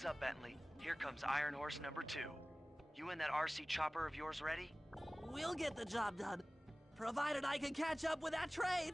Heads up, Bentley. Here comes Iron Horse number 2. You and that RC chopper of yours ready? We'll get the job done, provided I can catch up with that train.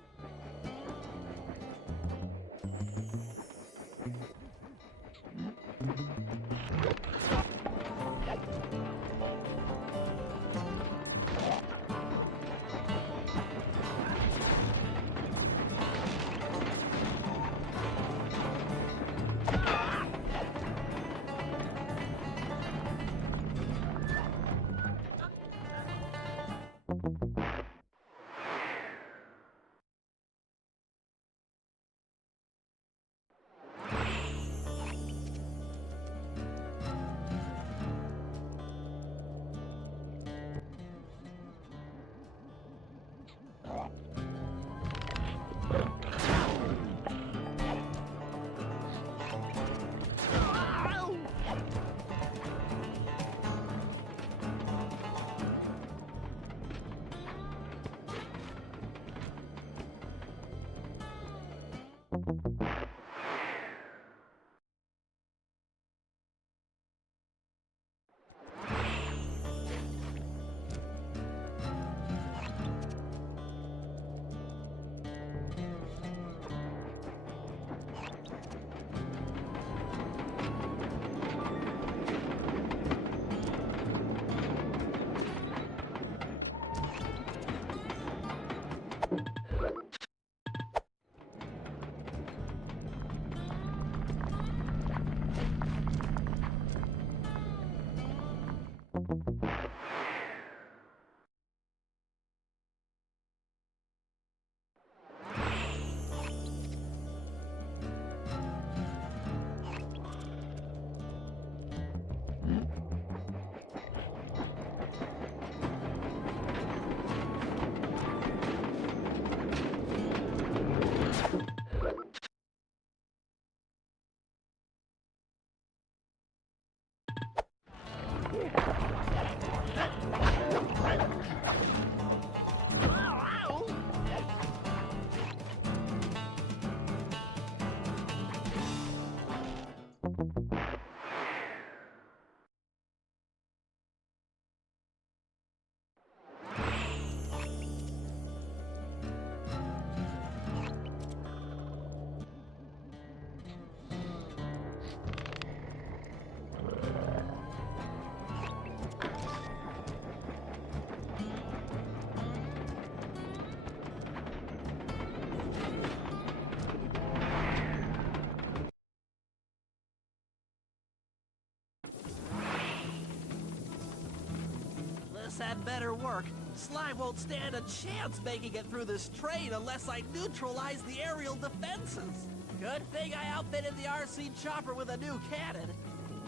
This had better work. Slime won't stand a chance making it through this train unless I neutralize the aerial defenses. Good thing I outfitted the RC chopper with a new cannon.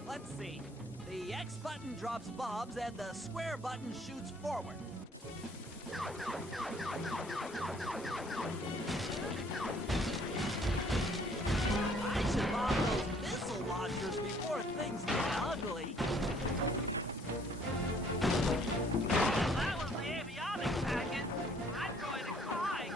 Let's see. The X button drops bombs and the square button shoots forward. I should bomb those missile launchers before things get ugly. That was the avionics packet. I'm going to cry.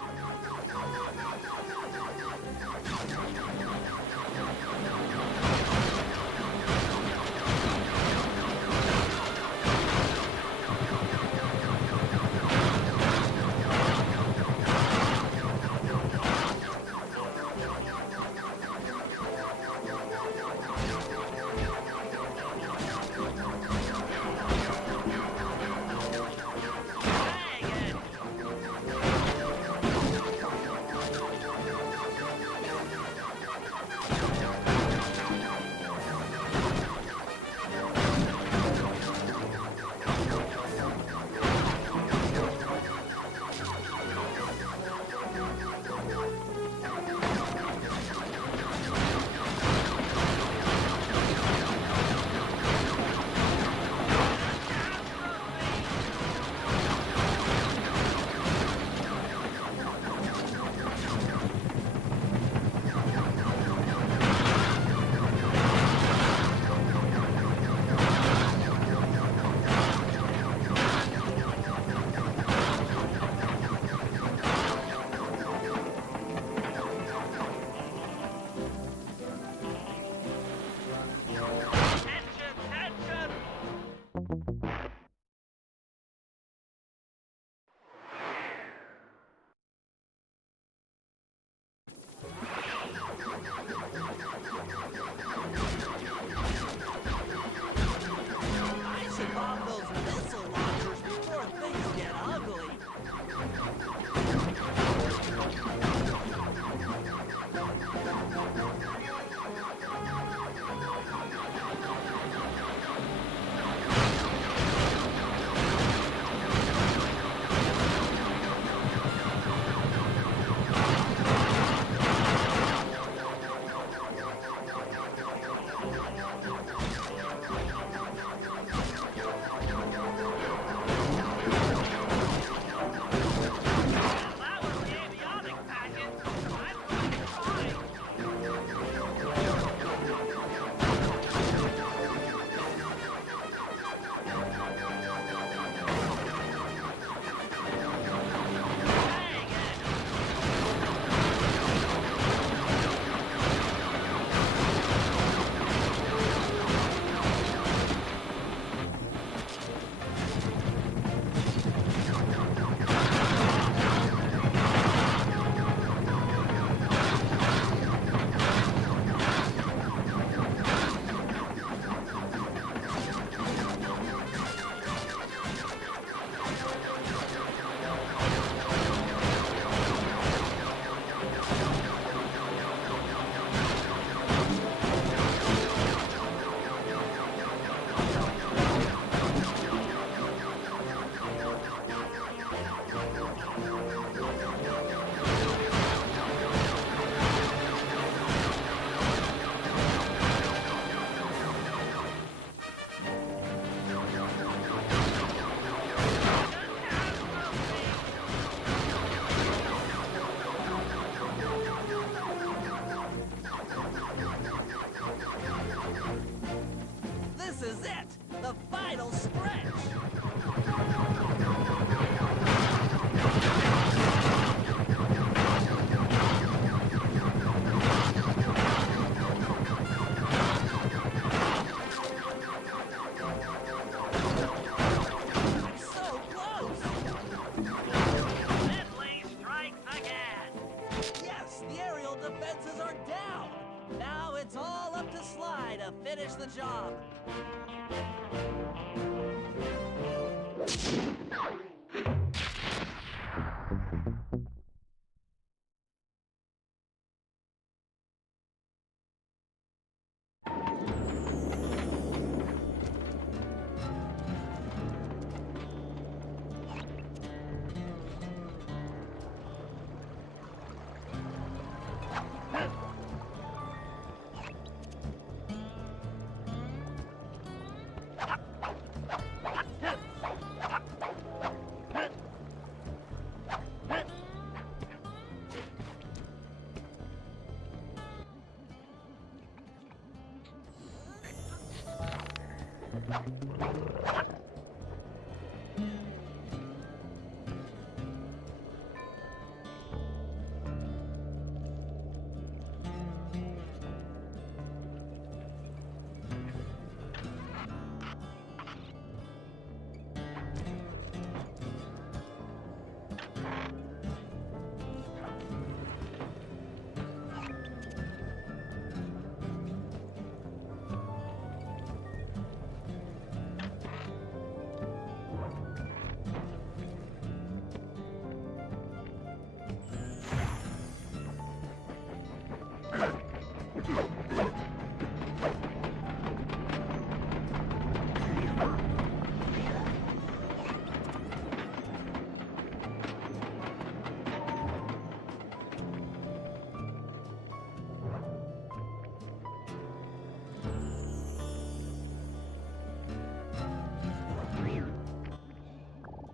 to finish the job.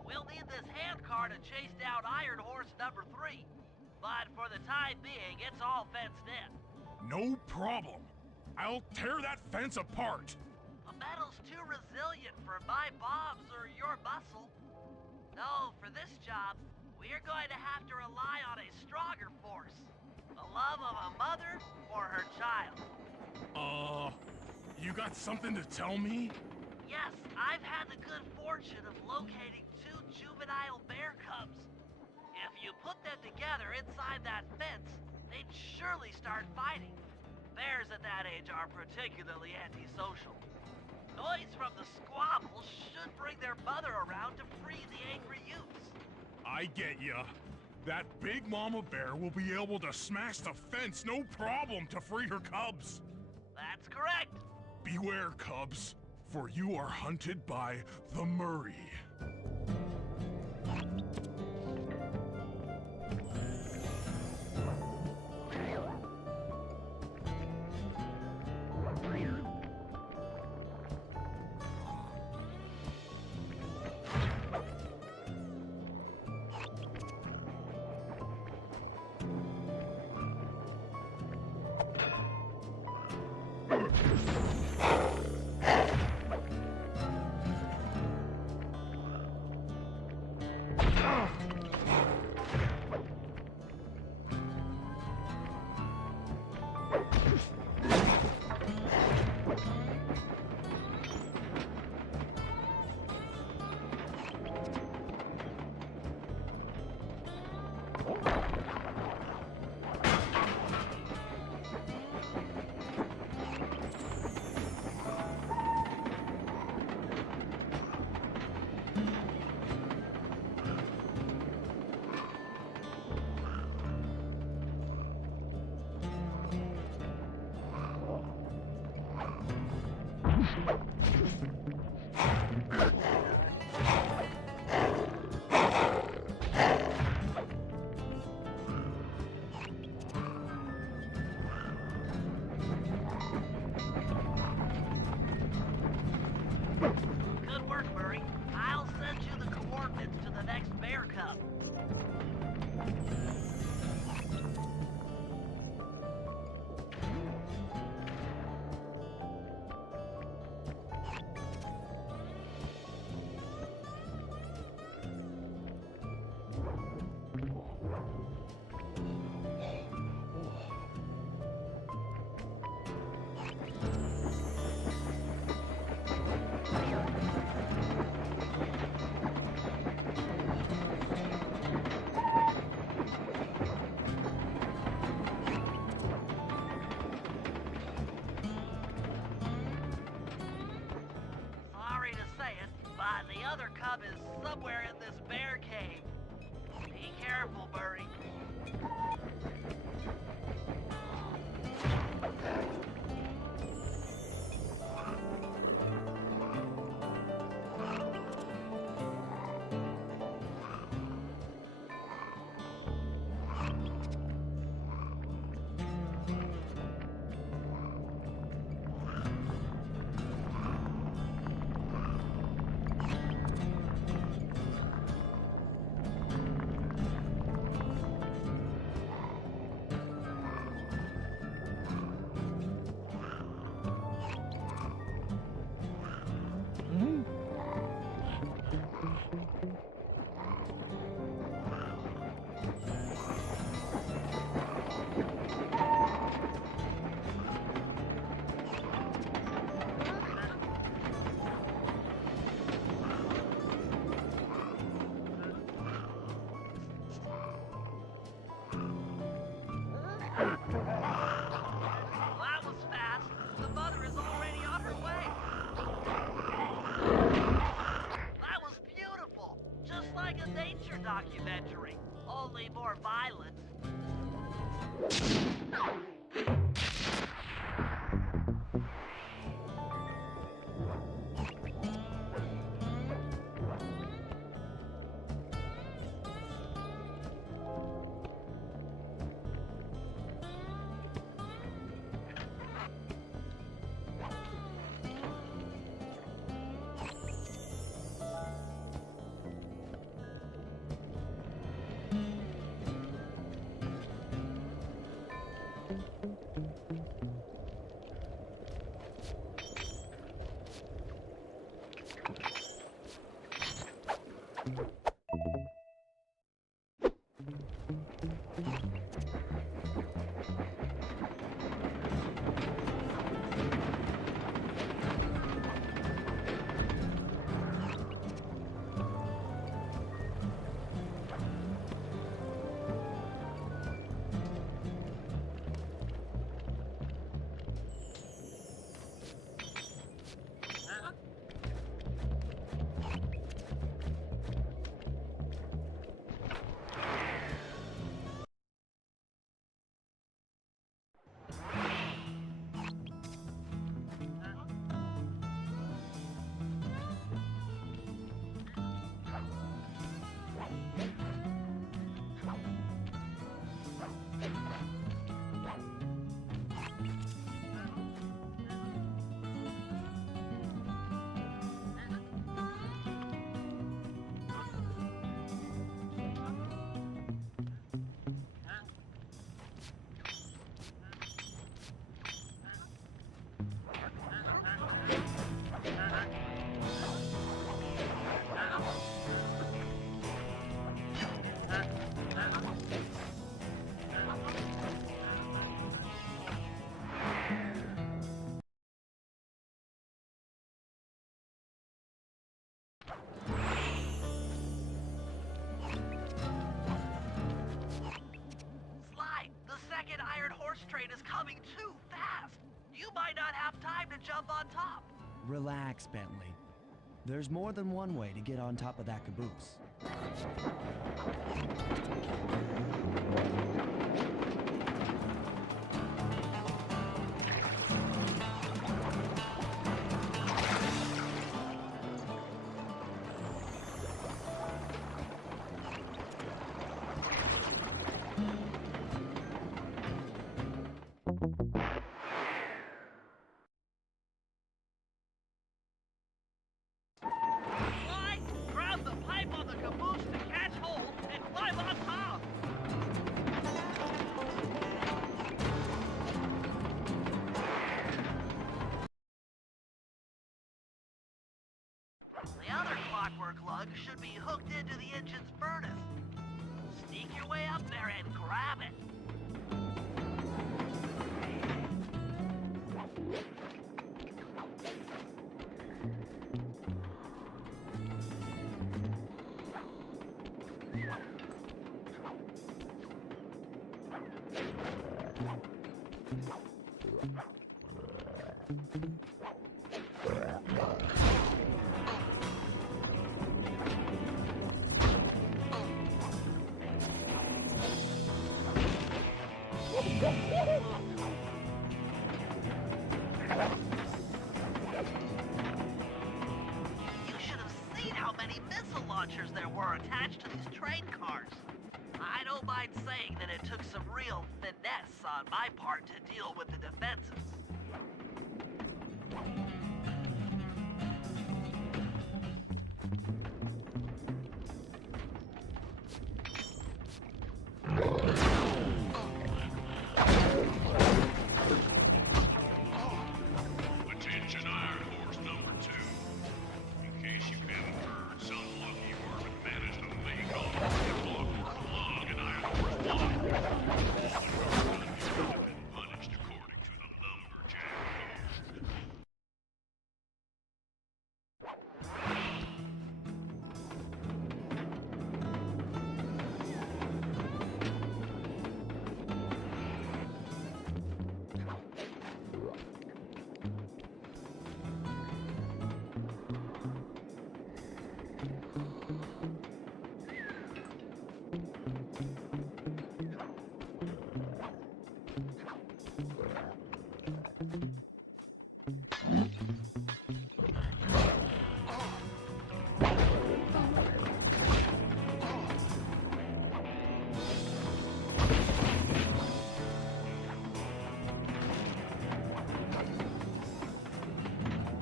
We'll need this hand car to chase down Iron Horse number 3. But for the time being, it's all fenced in. No problem. I'll tear that fence apart. The metal's too resilient for my bombs or your muscle. No, for this job, we're going to have to rely on a stronger force. The love of a mother or her child. You got something to tell me? Yes, I've had the good fortune of locating 2 juvenile bear cubs. If you put them together inside that fence, they'd surely start fighting. Bears at that age are particularly antisocial. Noise from the squabbles should bring their mother around to free the angry youths. I get ya. That big mama bear will be able to smash the fence no problem to free her cubs. That's correct. Beware, cubs, for you are hunted by the Murray. Good work, Murray. I'll send you the coordinates to the next bear cub. other cub is somewhere in this bear cave. Be careful, Birdie. That was fast. The mother is already on her way. That was beautiful. Just like a nature documentary, only more violent. Train is coming too fast. You might not have time to jump on top. Relax, Bentley. There's more than one way to get on top of that caboose. Grab the pipe on the caboose to catch hold and climb on top. The other clockwork lug should be hooked into the engine's furnace. Sneak your way up there and grab it. launchers there were attached to these train cars. I don't mind saying that it took some real finesse on my part to deal with the defenses. Attention Iron Horse number 2. In case you haven't heard, some lucky worm managed to make off with the clockwork lung in Iron Horse 1. All the guards have been punished according to the lumberjack code.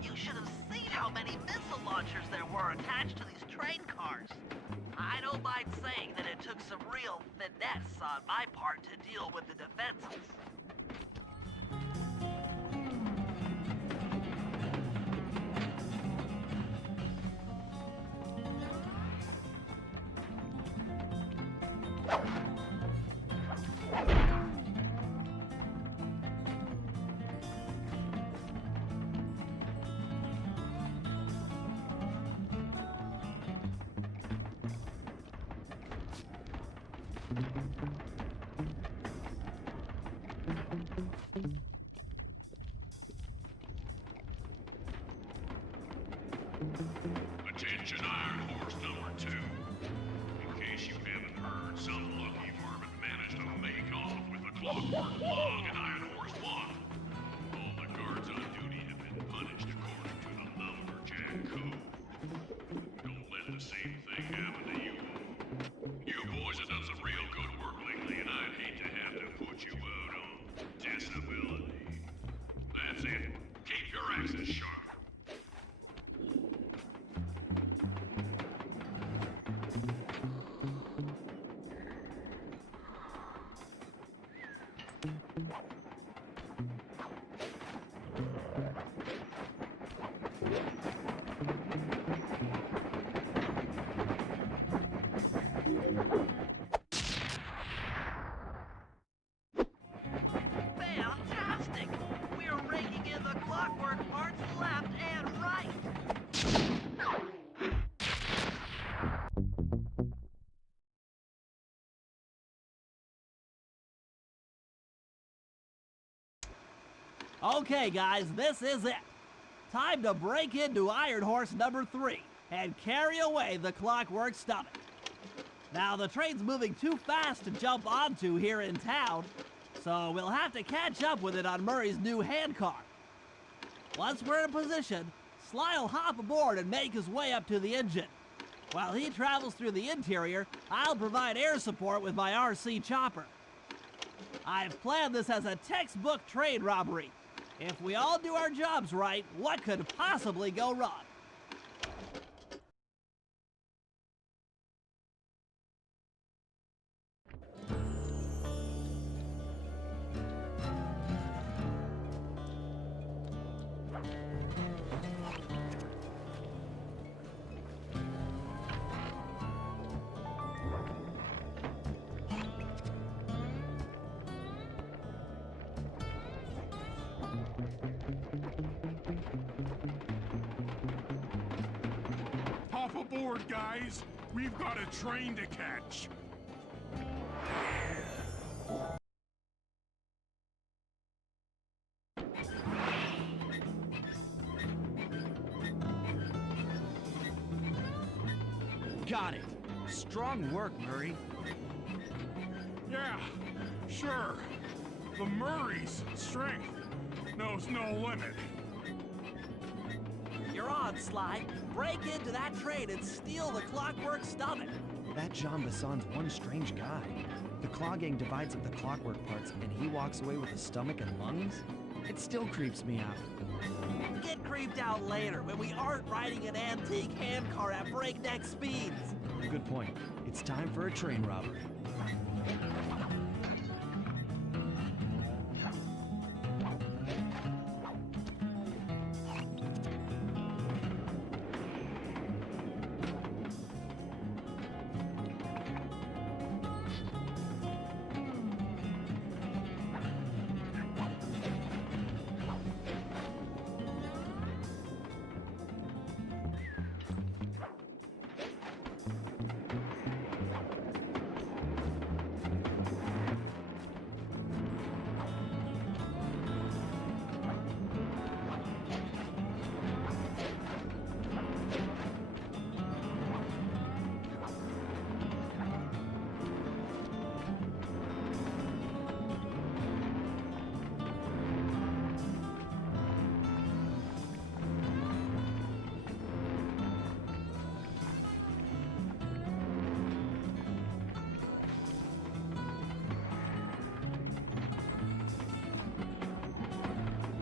You should have seen how many missile launchers there were attached to these train cars. I don't mind saying that it took some real finesse on my part to deal with the defenses. Attention Iron Horse number 2. In case you haven't heard, some lucky worm managed to make off with the clockwork lung in Iron Horse 1. All the guards on duty have been punished according to the lumberjack code. Don't let the same thing happen to you. You boys have done some real good work lately, and I'd hate to have to put you out on disability. That's it. Keep your axes sharp. Fantastic! We're raking in the clockwork parts left and right. Okay, guys, this is it. Time to break into Iron Horse number 3 and carry away the clockwork stomach. Now, the train's moving too fast to jump onto here in town, so we'll have to catch up with it on Murray's new handcar. Once we're in position, Sly'll hop aboard and make his way up to the engine. While he travels through the interior, I'll provide air support with my RC chopper. I've planned this as a textbook train robbery. If we all do our jobs right, what could possibly go wrong? Hop aboard, guys. We've got a train to catch. Got it. Strong work, Murray. Yeah, sure. The Murray's strength knows no limit. You're on. on, Sly. Break into that train and steal the clockwork stomach. That Jean Besson's one strange guy. The Claw Gang divides up the clockwork parts, and he walks away with the stomach and lungs? It still creeps me out. Get creeped out later when we aren't riding an antique handcar at breakneck speeds. Good point. It's time for a train robbery.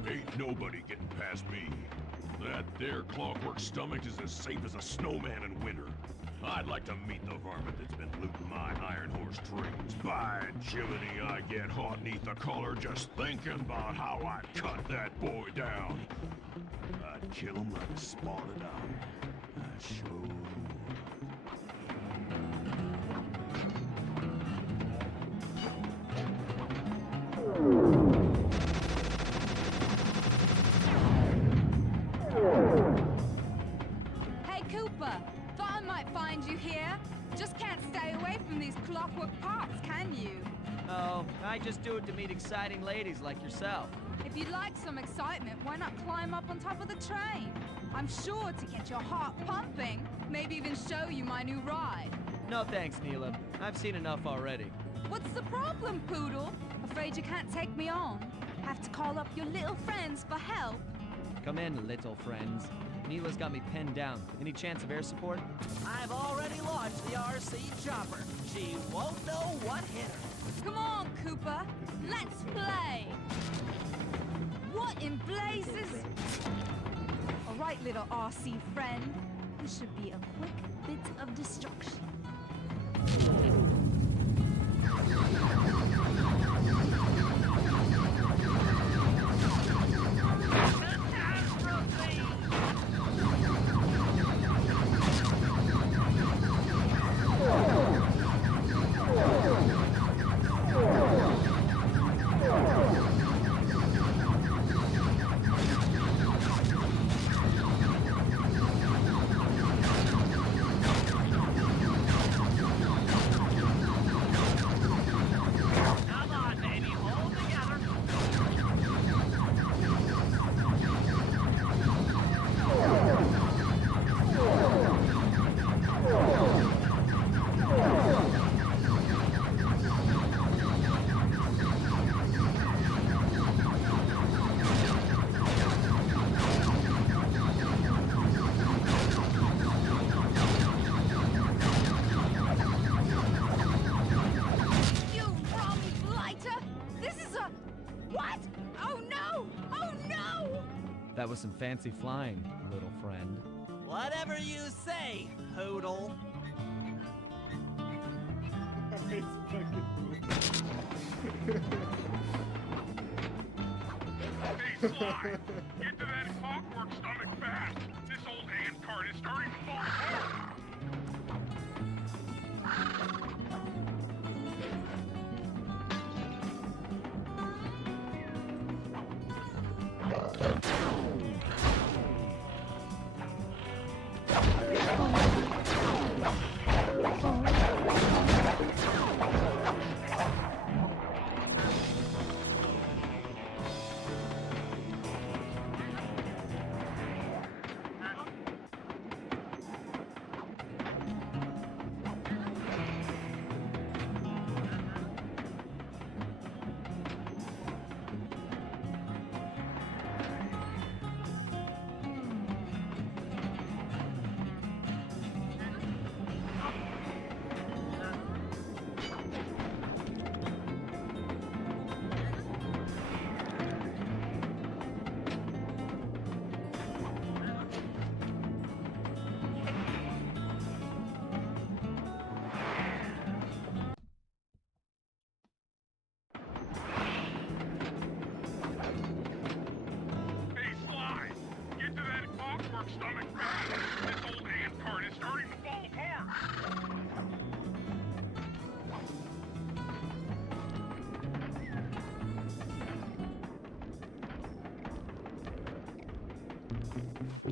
Ain't nobody getting past me. That there clockwork stomach is as safe as a snowman in winter. I'd like to meet the varmint that's been looting my Iron Horse trains. By Jiminy, I get hot neath the collar just thinking about how I'd cut that boy down. I'd kill him like a spotted owl. I sure would. Hey, Cooper. Thought I might find you here. Just can't stay away from these clockwork parts, can you? Oh, I just do it to meet exciting ladies like yourself. If you'd like some excitement, why not climb up on top of the train? I'm sure to get your heart pumping. Maybe even show you my new ride. No thanks, Neela. I've seen enough already. What's the problem, Poodle? Afraid you can't take me on? Have to call up your little friends for help? Come in, little friends. Neela's got me pinned down. Any chance of air support? I've already launched the RC chopper. She won't know what hit her. Come on, Cooper. Let's play. What in blazes? All right, little RC friend. This should be a quick bit of destruction. That was some fancy flying, little friend. Whatever you say, Poodle. It's fucking Hey, Sly! Get to that clockwork stomach fast! This old hand cart is starting to fall apart!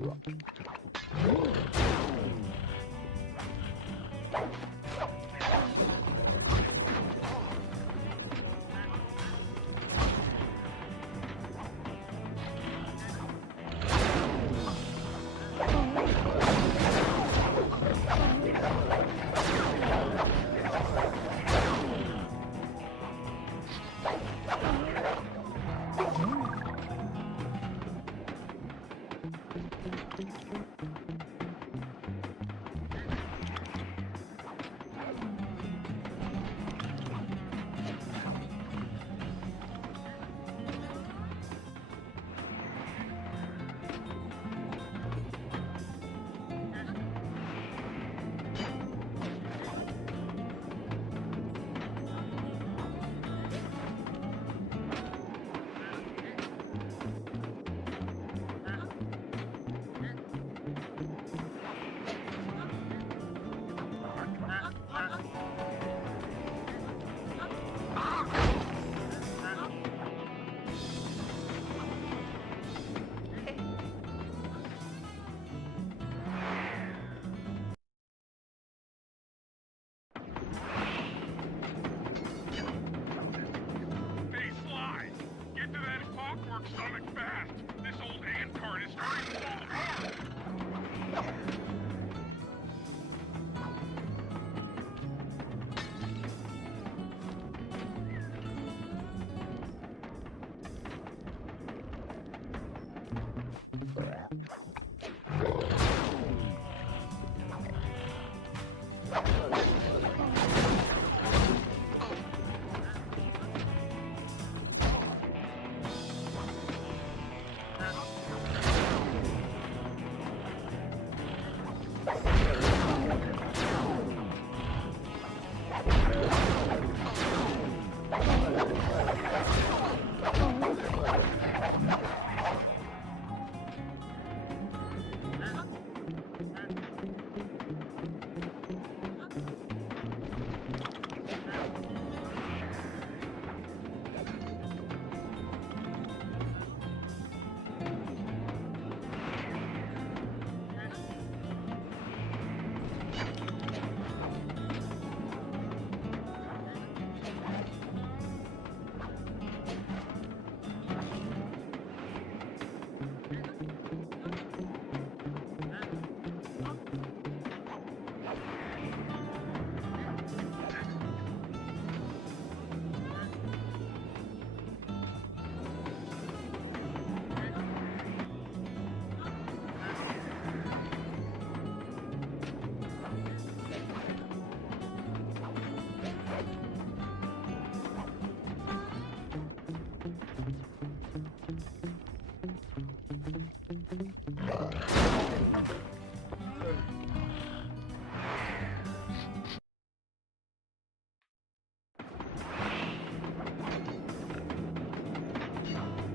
Hey, Sly! Get to that clockwork stomach fast! This old handcart is starting to fall apart!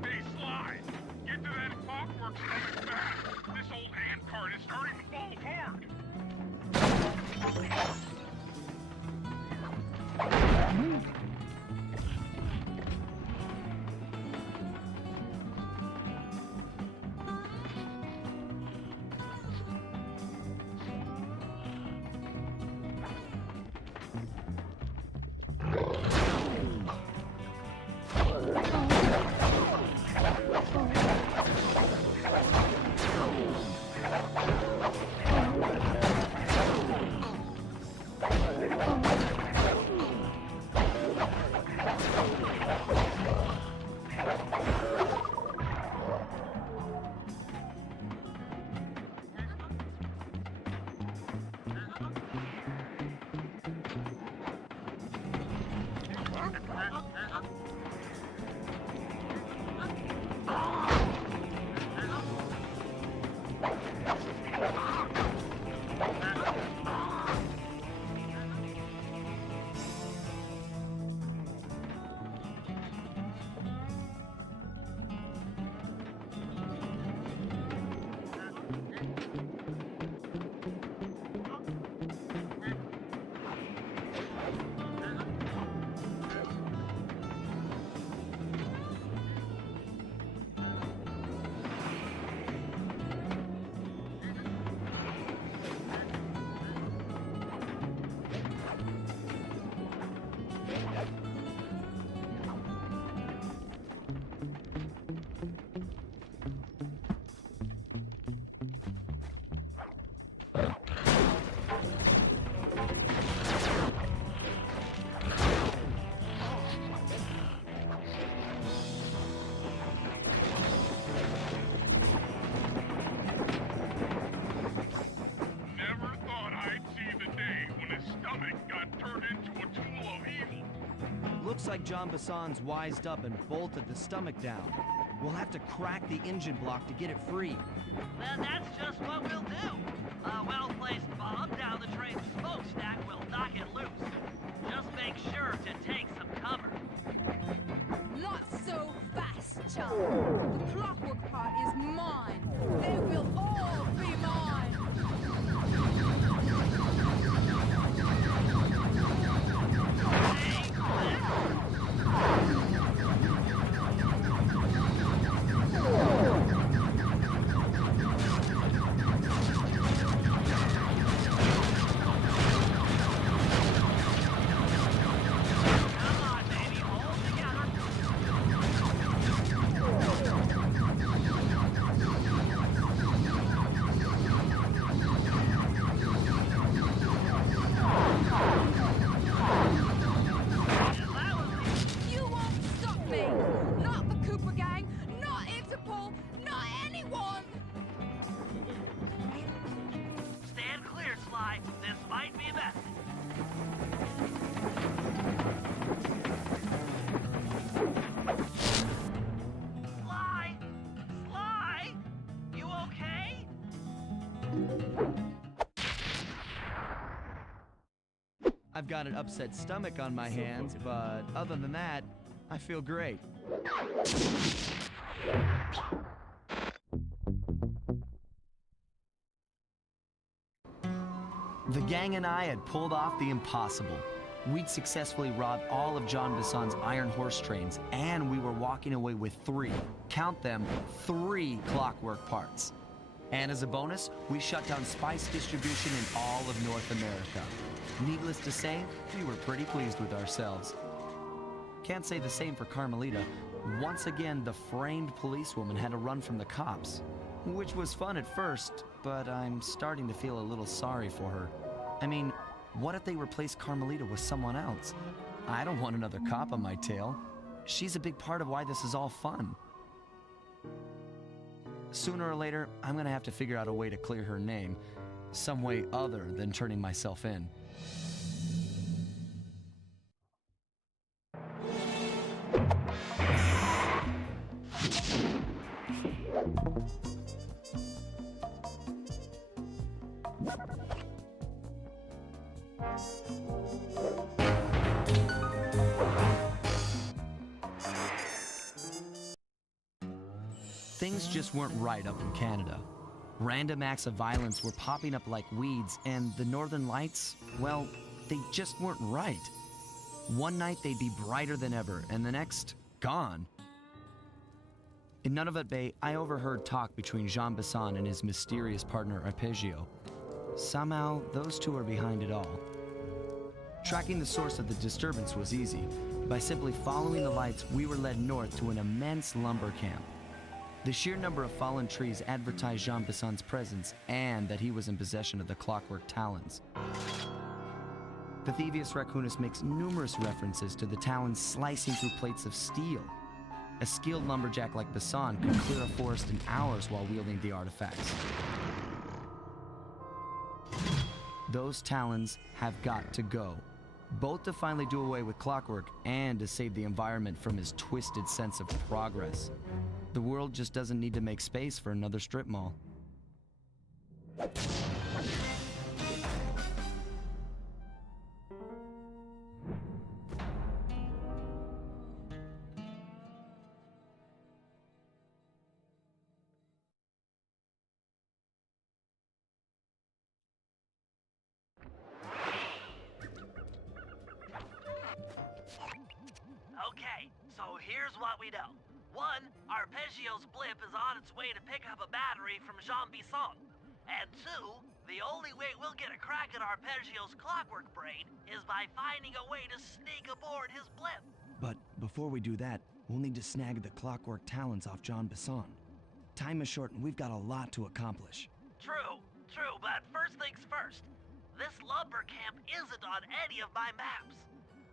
Hey, Sly! Get to that clockwork stomach fast! This old handcart is starting to fall apart! Looks like John Basson's wised up and bolted the stomach down. We'll have to crack the engine block to get it free. Then that's just what we'll do. A well-placed bomb down the train's smokestack will knock it loose. Just make sure to take some cover. Not so fast, chum. The clockwork part is mine. They will all be mine. I've got an upset stomach on my hands, but other than that, I feel great. The gang and I had pulled off the impossible. We'd successfully robbed all of John Basson's iron horse trains, and we were walking away with count them, 3 clockwork parts. And as a bonus, we shut down spice distribution in all of North America. Needless to say, we were pretty pleased with ourselves. Can't say the same for Carmelita. Once again, the framed policewoman had to run from the cops, which was fun at first, but I'm starting to feel a little sorry for her. I mean, what if they replace Carmelita with someone else? I don't want another cop on my tail. She's a big part of why this is all fun. Sooner or later, I'm gonna have to figure out a way to clear her name, some way other than turning myself in. Things just weren't right up in Canada. Random acts of violence were popping up like weeds, and the Northern Lights, well, they just weren't right. One night they'd be brighter than ever, and the next, gone. In Nunavut Bay, I overheard talk between Jean Basson and his mysterious partner Arpeggio. Somehow, those two are behind it all. Tracking the source of the disturbance was easy. By simply following the lights, we were led north to an immense lumber camp. The sheer number of fallen trees advertised Jean Basson's presence and that he was in possession of the clockwork talons. The Thievius Raccoonus makes numerous references to the talons slicing through plates of steel. A skilled lumberjack like Basson could clear a forest in hours while wielding the artifacts. Those talons have got to go, both to finally do away with clockwork and to save the environment from his twisted sense of progress. The world just doesn't need to make space for another strip mall. Okay, so here's what we know. 1, Arpeggio's blimp is on its way to pick up a battery from Jean Basson. And 2, the only way we'll get a crack at Arpeggio's clockwork brain is by finding a way to sneak aboard his blimp. But before we do that, we'll need to snag the clockwork talons off John Basson. Time is short and we've got a lot to accomplish. True, but first things first. This lumber camp isn't on any of my maps.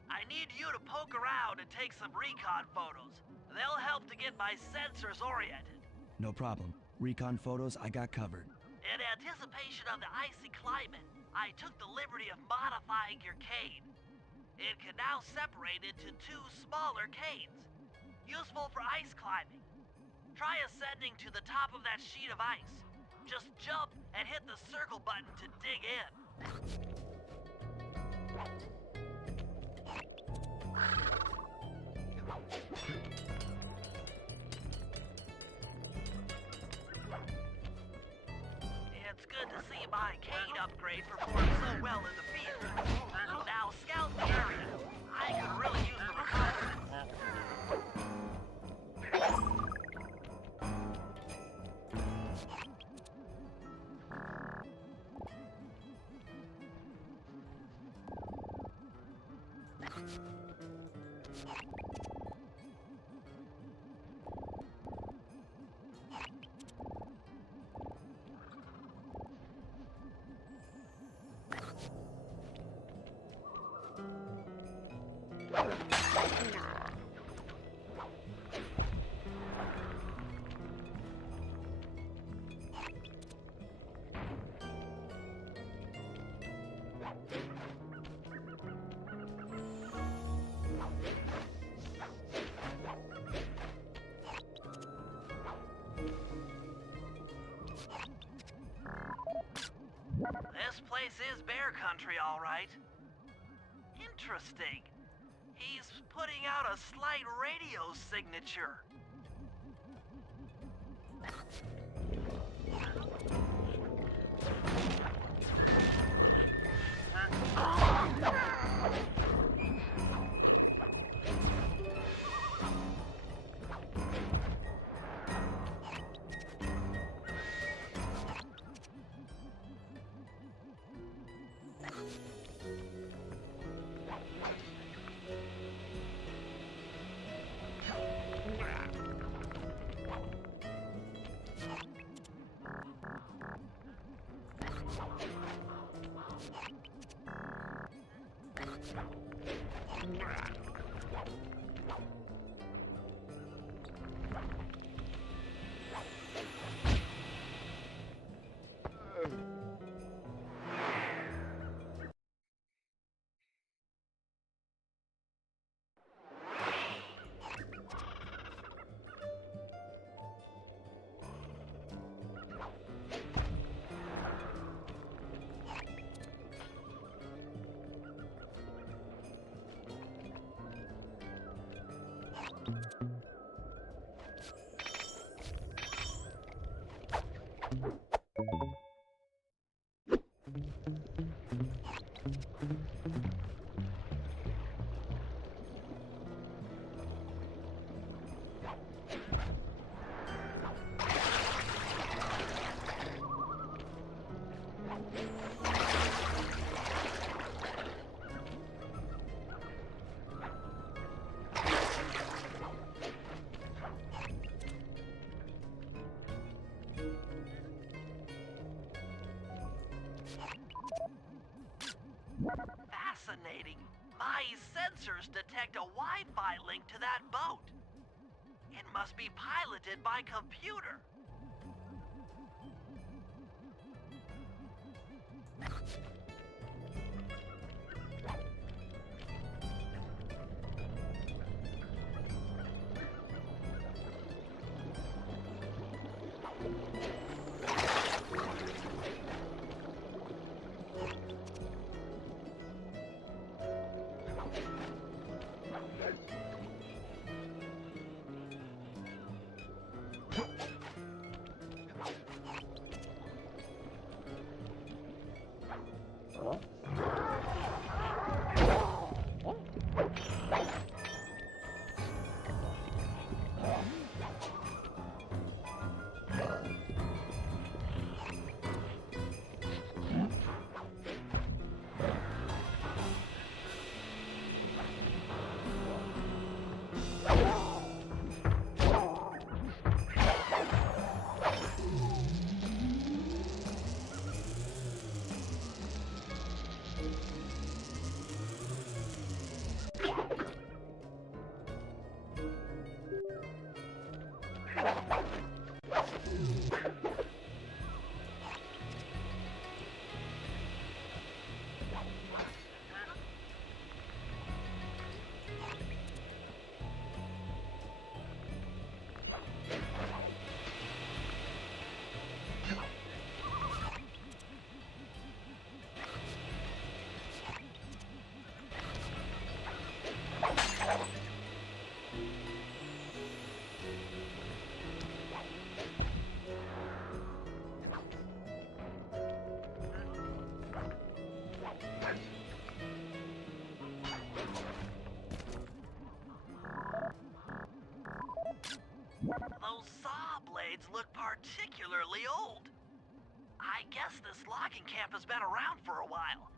I need you to poke around and take some recon photos. They'll help to get my sensors oriented. No problem. Recon photos, I got covered. In anticipation of the icy climate, I took the liberty of modifying your cane. It can now separate into two smaller canes, useful for ice climbing. Try ascending to the top of that sheet of ice. Just jump and hit the circle button to dig in. It's good to see my cane upgrade perform so well in the field. Now scout the area. I could really use the reconnaissance. This place is bear country, all right. Interesting. He's putting out a slight radio signature. Fascinating. My sensors detect a Wi-Fi link to that boat. It must be piloted by computer. particularly old. I guess this logging camp has been around for a while.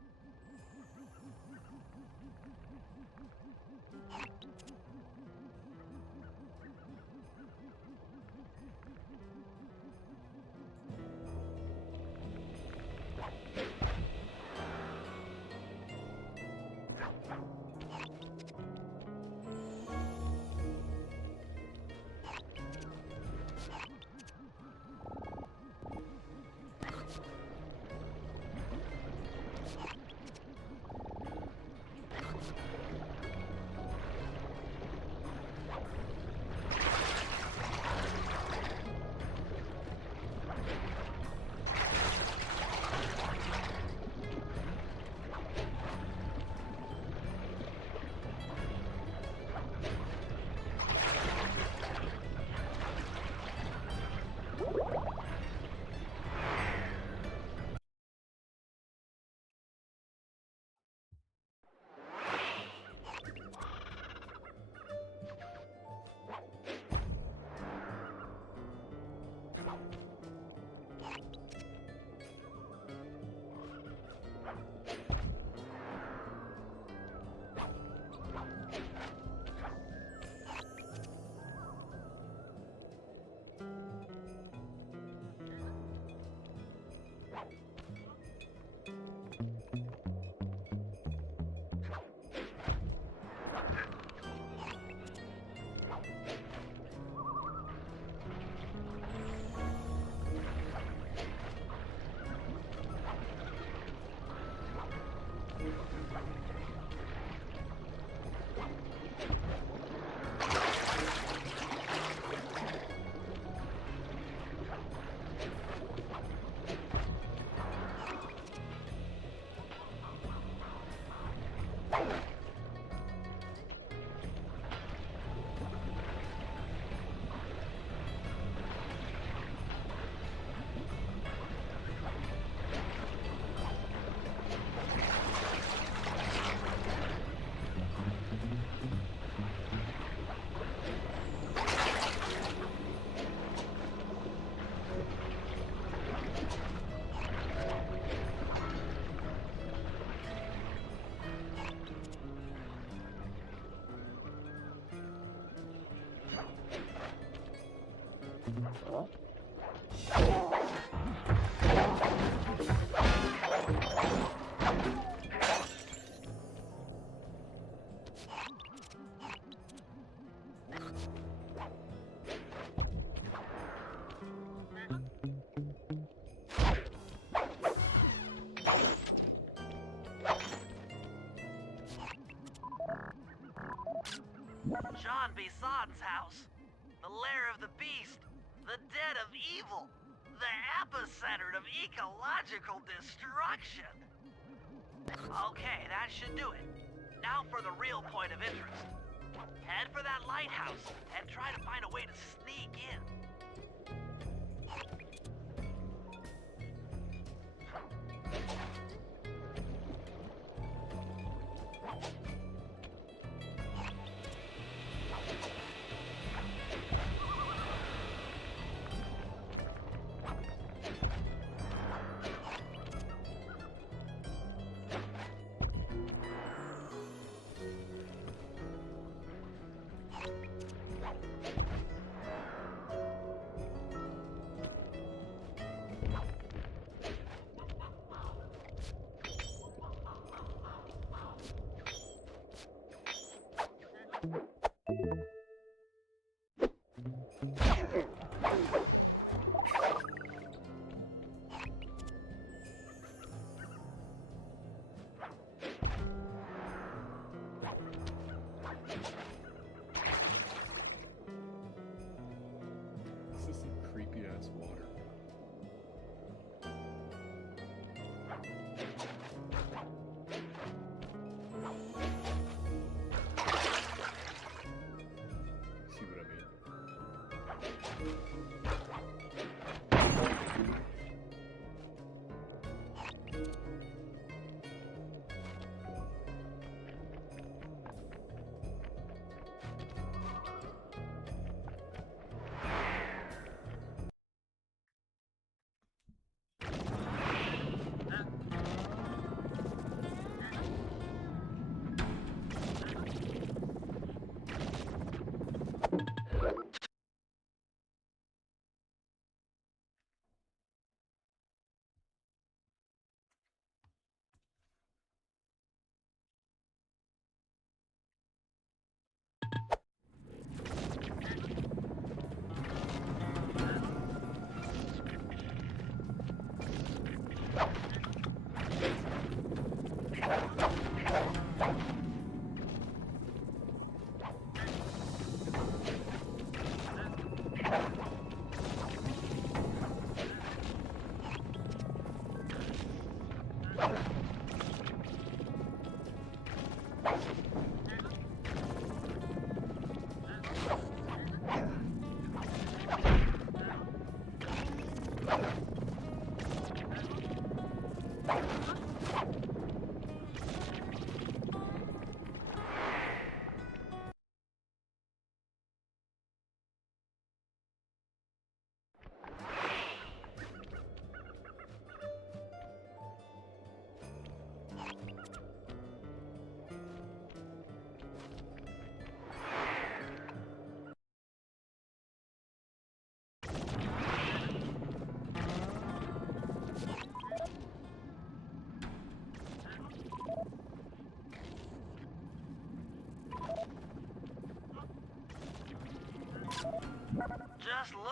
John Bison's house. The lair of the beast. The den of evil. The epicenter of ecological destruction. Okay, that should do it. Now for the real point of interest. Head for that lighthouse and try to find a way to sneak in.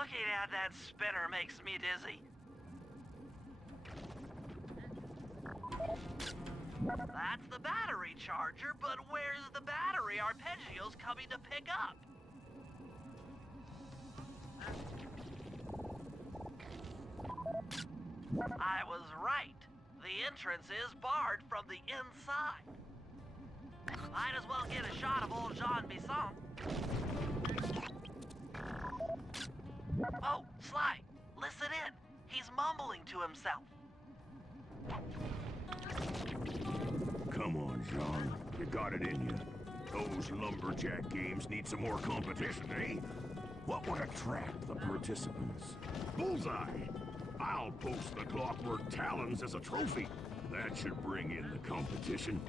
Looking at that spinner makes me dizzy. That's the battery charger, but where's the battery Arpeggio's coming to pick up? I was right. The entrance is barred from the inside. Might as well get a shot of old Jean Bisson. Oh, Sly, listen in. He's mumbling to himself. Come on, Jean. You got it in you. Those lumberjack games need some more competition, eh? What would attract the participants? Bullseye! I'll post the clockwork talons as a trophy. That should bring in the competition.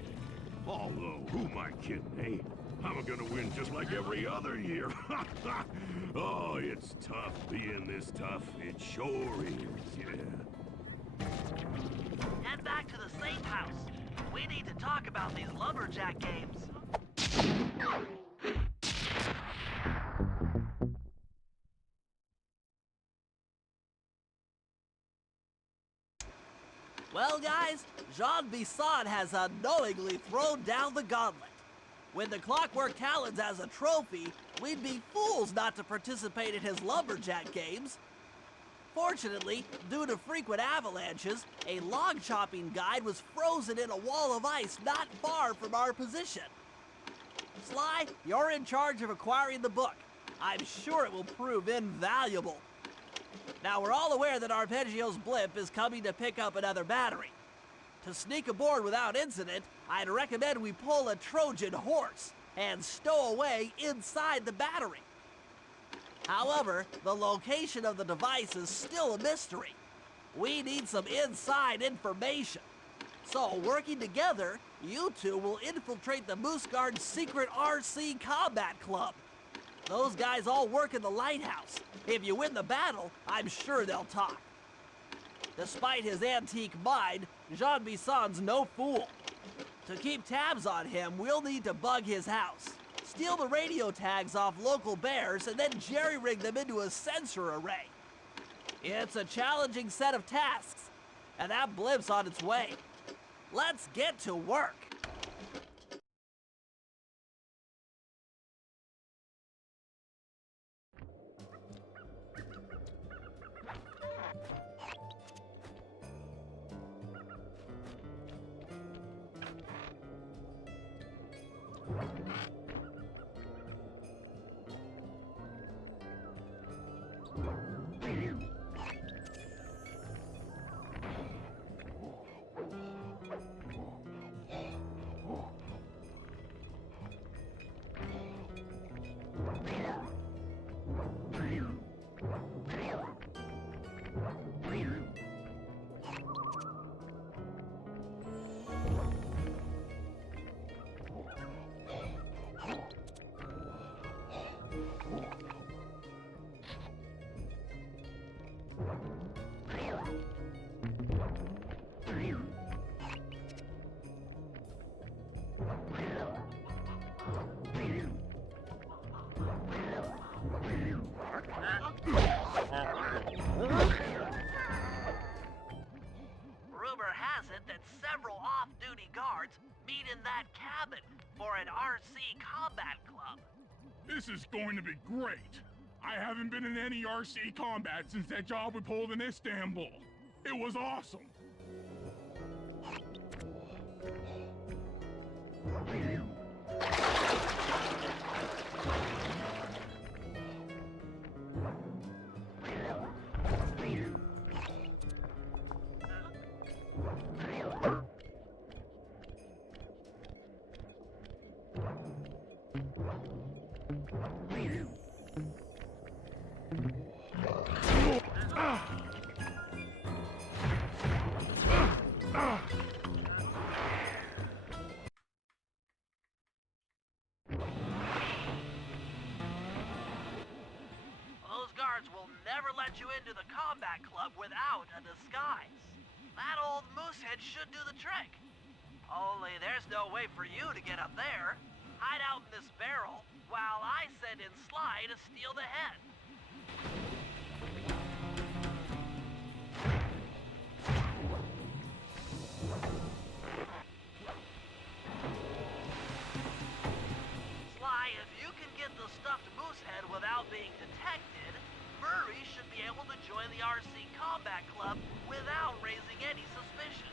Although, who am I kidding, eh? I'm gonna win just like every other year. Oh, it's tough being this tough. It sure is, yeah. Head back to the safe house. We need to talk about these lumberjack games. Well, guys, Jean Bisson has unknowingly thrown down the gauntlet. With the Clockwork Talons as a trophy, we'd be fools not to participate in his lumberjack games. Fortunately, due to frequent avalanches, a log chopping guide was frozen in a wall of ice not far from our position. Sly, you're in charge of acquiring the book. I'm sure it will prove invaluable. Now, we're all aware that Arpeggio's blimp is coming to pick up another battery. To sneak aboard without incident, I'd recommend we pull a Trojan horse and stow away inside the battery. However, the location of the device is still a mystery. We need some inside information. So, working together, you two will infiltrate the Moose Guard's secret RC Combat Club. Those guys all work in the lighthouse. If you win the battle, I'm sure they'll talk. Despite his antique mind, Jean Bisson's no fool. To keep tabs on him, we'll need to bug his house, steal the radio tags off local bears, and then jerry-rig them into a sensor array. It's a challenging set of tasks, and that blimp's on its way. Let's get to work. Rumor has it that several off-duty guards meet in that cabin for an RC combat club. This is going to be great. I haven't been in any RC combat since that job we pulled in Istanbul. It was awesome. Those guards will never let you into the combat club without a disguise. That old moosehead should do the trick. Only there's no way for you to get up there. Hide out in this barrel while I send in Sly to steal the head. join the RC Combat Club without raising any suspicion.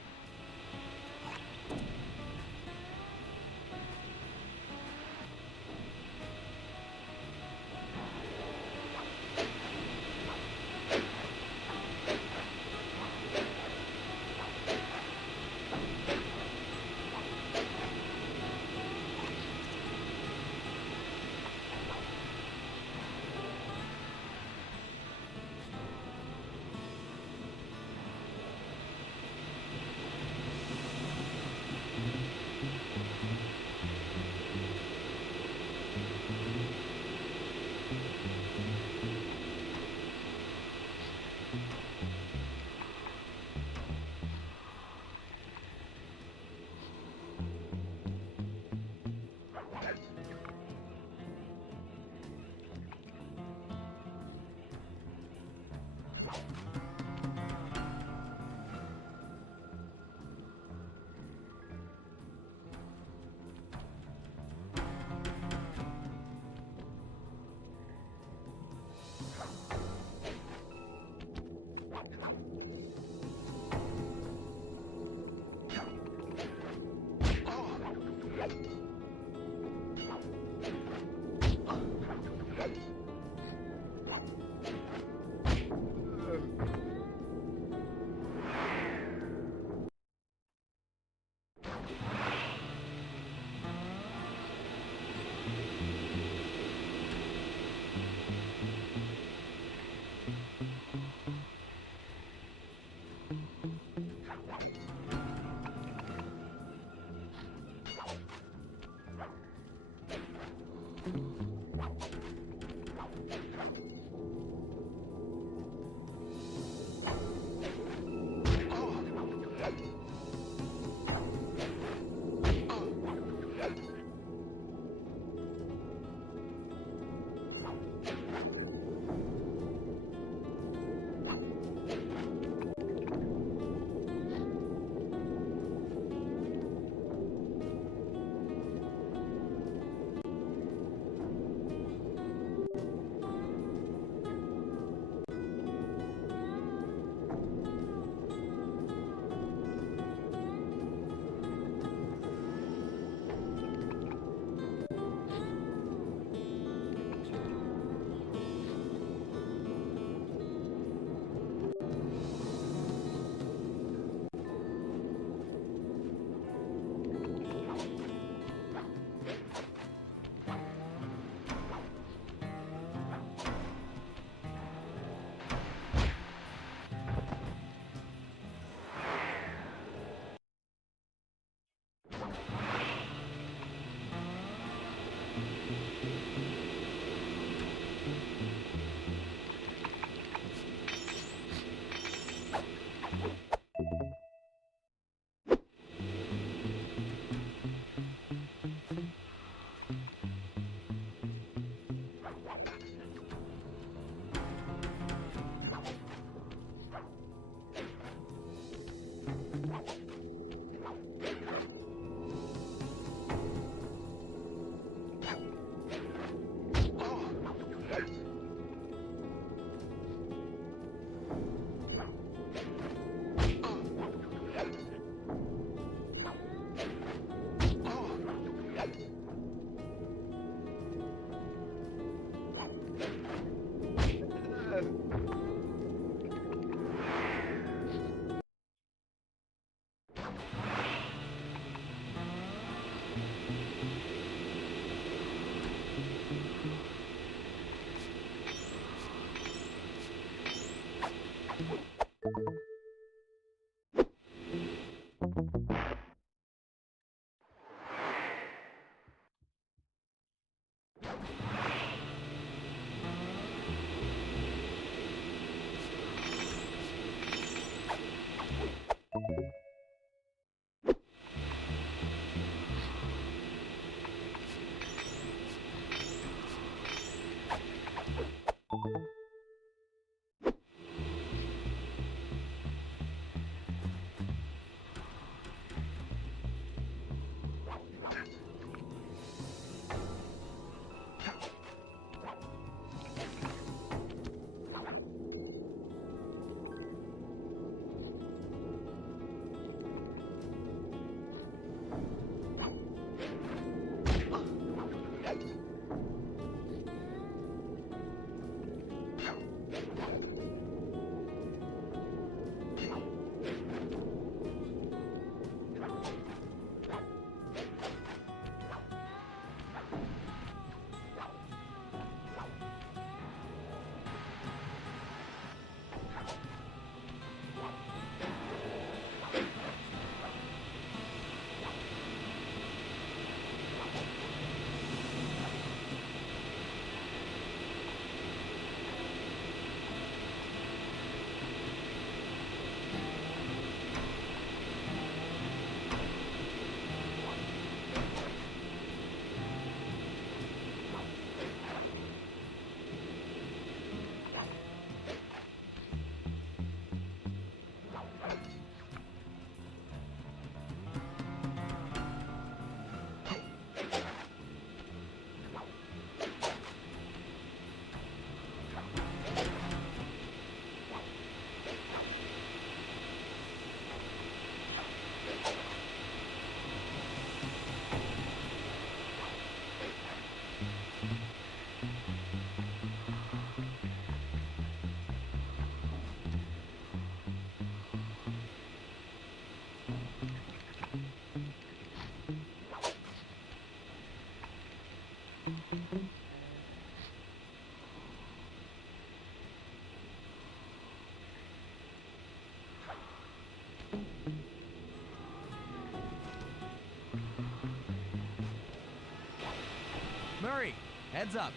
Murray, heads up.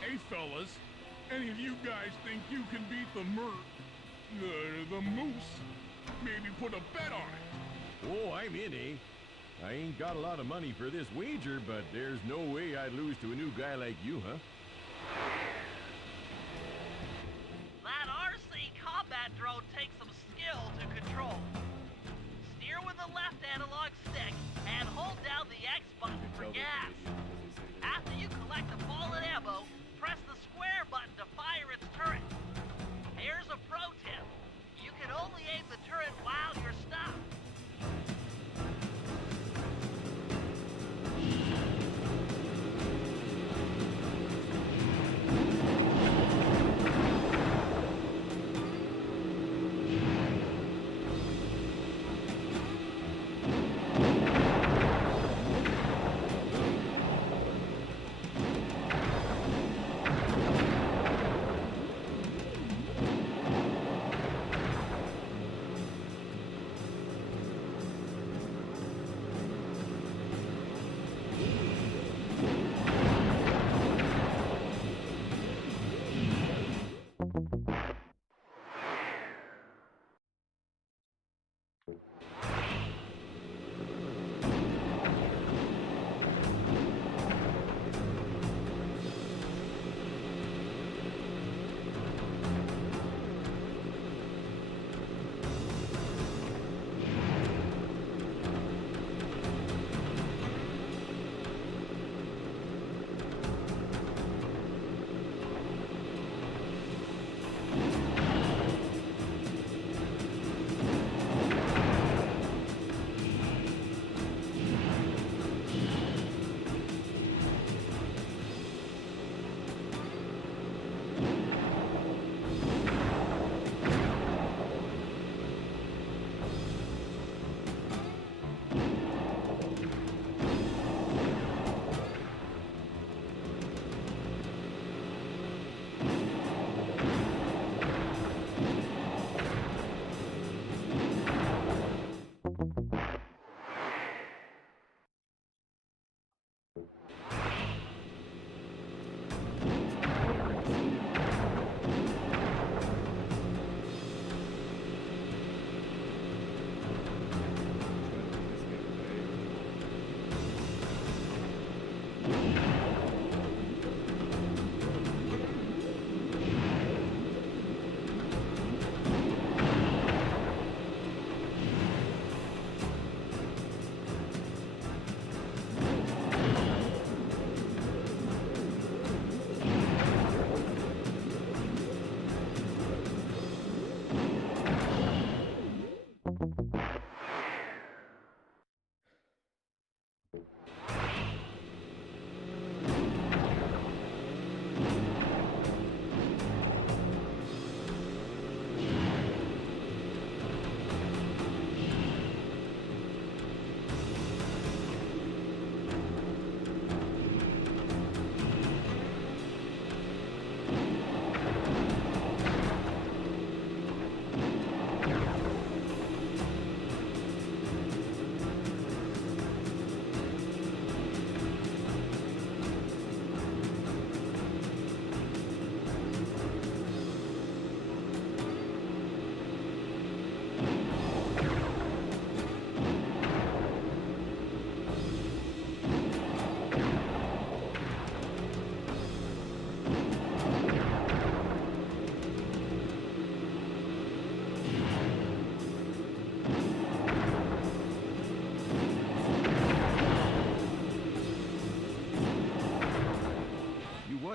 Hey, fellas. Any of you guys think you can beat the the moose? Maybe put a bet on it. Oh, I'm in, eh? I ain't got a lot of money for this wager, but there's no way I'd lose to a new guy like you, huh? That RC combat drone takes some skill to control. Steer with the left analog stick and hold down the X button for gas. After you collect the fallen ammo, press the square button to fire its turret. Here's a pro tip. You can only aim the turret while you're stopped.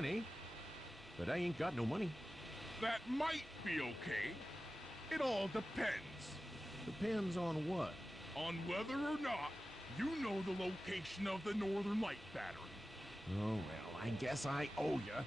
Eh? But I ain't got no money. That might be okay. It all depends. Depends on what? On whether or not you know the location of the Northern Light Battery. Oh, well, I guess I owe ya.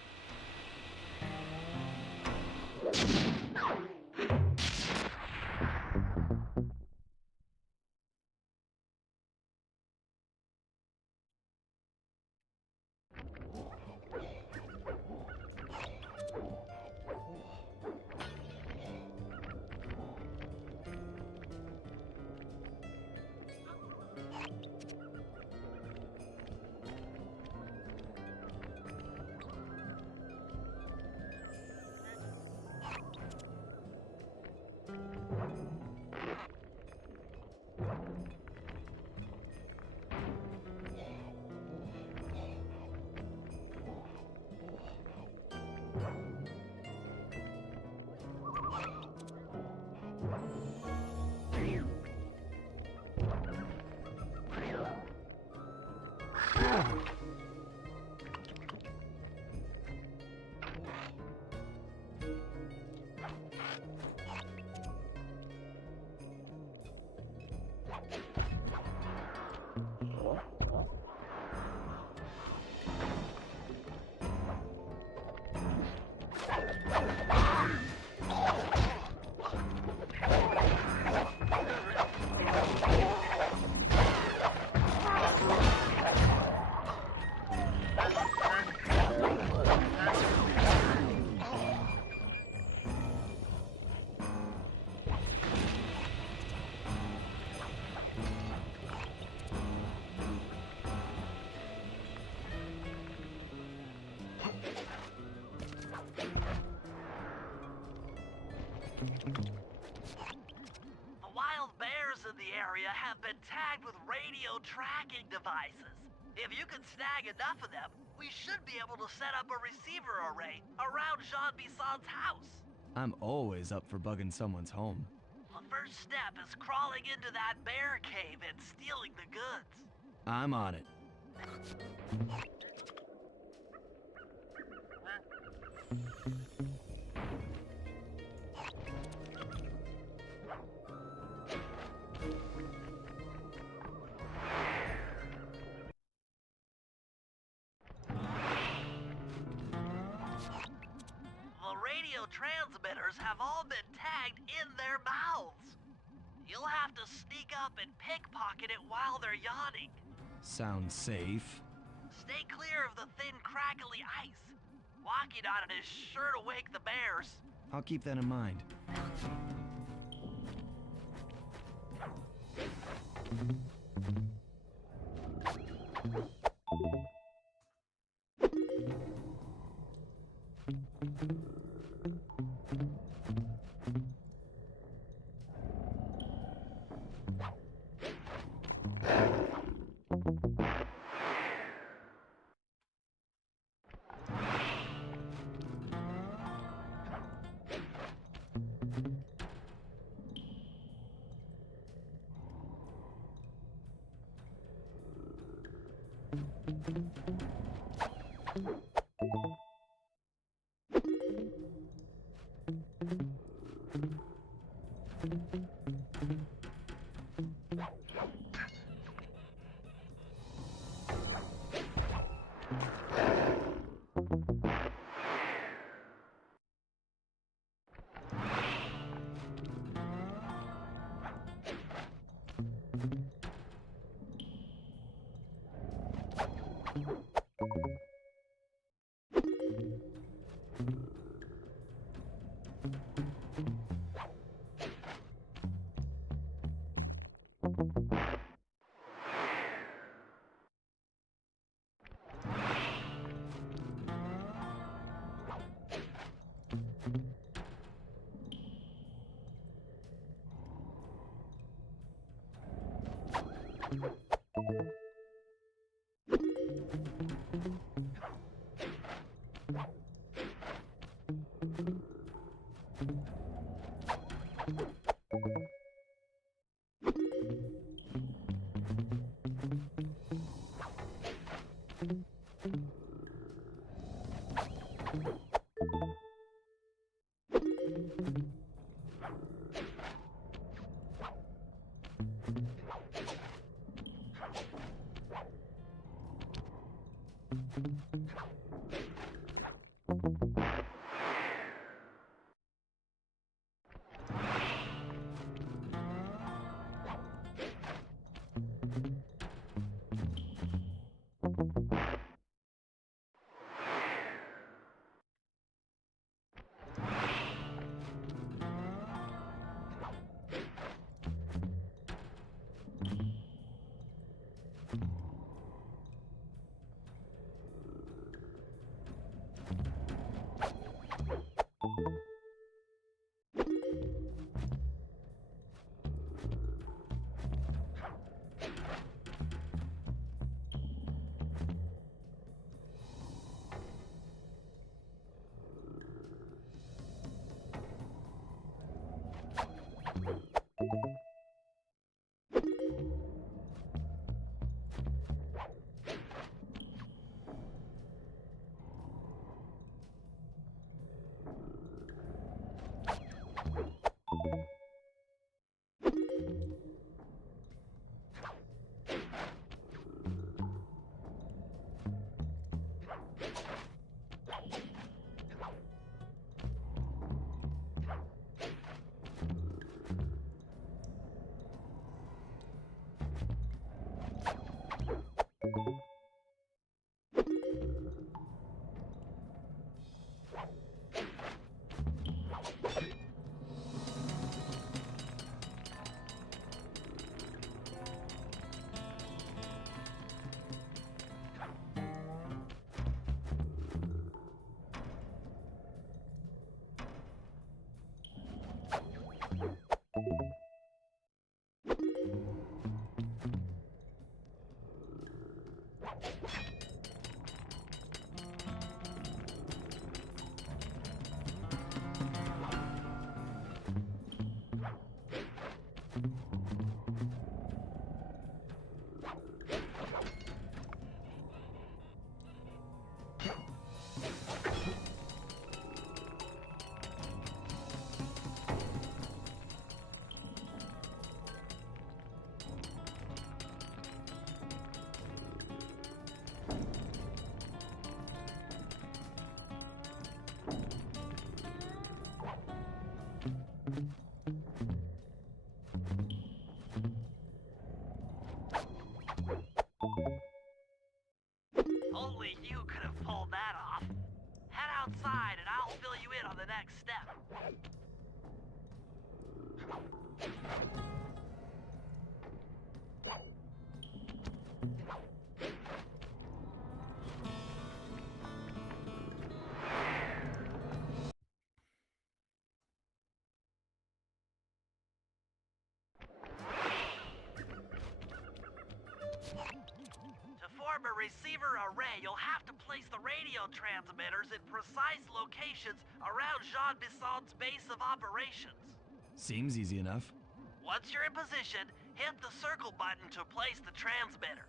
area have been tagged with radio tracking devices. If you can snag enough of them, we should be able to set up a receiver array around Jean Bisson's house. I'm always up for bugging someone's home. The first step is crawling into that bear cave and stealing the goods. I'm on it. The radio transmitters have all been tagged in their mouths. You'll have to sneak up and pickpocket it while they're yawning. Sounds safe. Stay clear of the thin, crackly ice. Walking on it is sure to wake the bears. I'll keep that in mind. Only you could have pulled that off. Head outside and I'll fill you in on the next step. To form a receiver array, you'll have to place the radio transmitters in precise locations around Jean Bisson's base of operations. Seems easy enough. Once you're in position, hit the circle button to place the transmitter.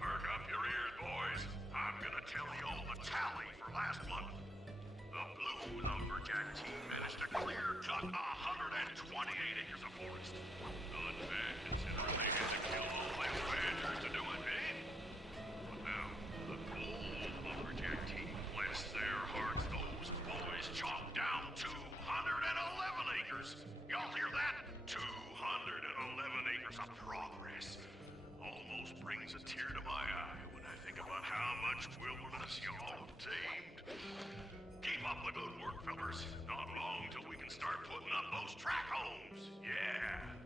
Perk up your ears, boys. I'm gonna tell you all the tally for last month. The Blue Lumberjack team managed to clear cut 128 acres of forest. Not bad considering they had to kill all them badgers to do it, eh? But now, the Gold Lumberjack team, bless their hearts, those boys chopped down 211 acres. Y'all hear that? 211 acres of progress. Almost brings a tear to my eye when I think about how much wilderness y'all have tamed. Keep up the good work, fellas. Not long till we can start putting up those track homes. Yeah.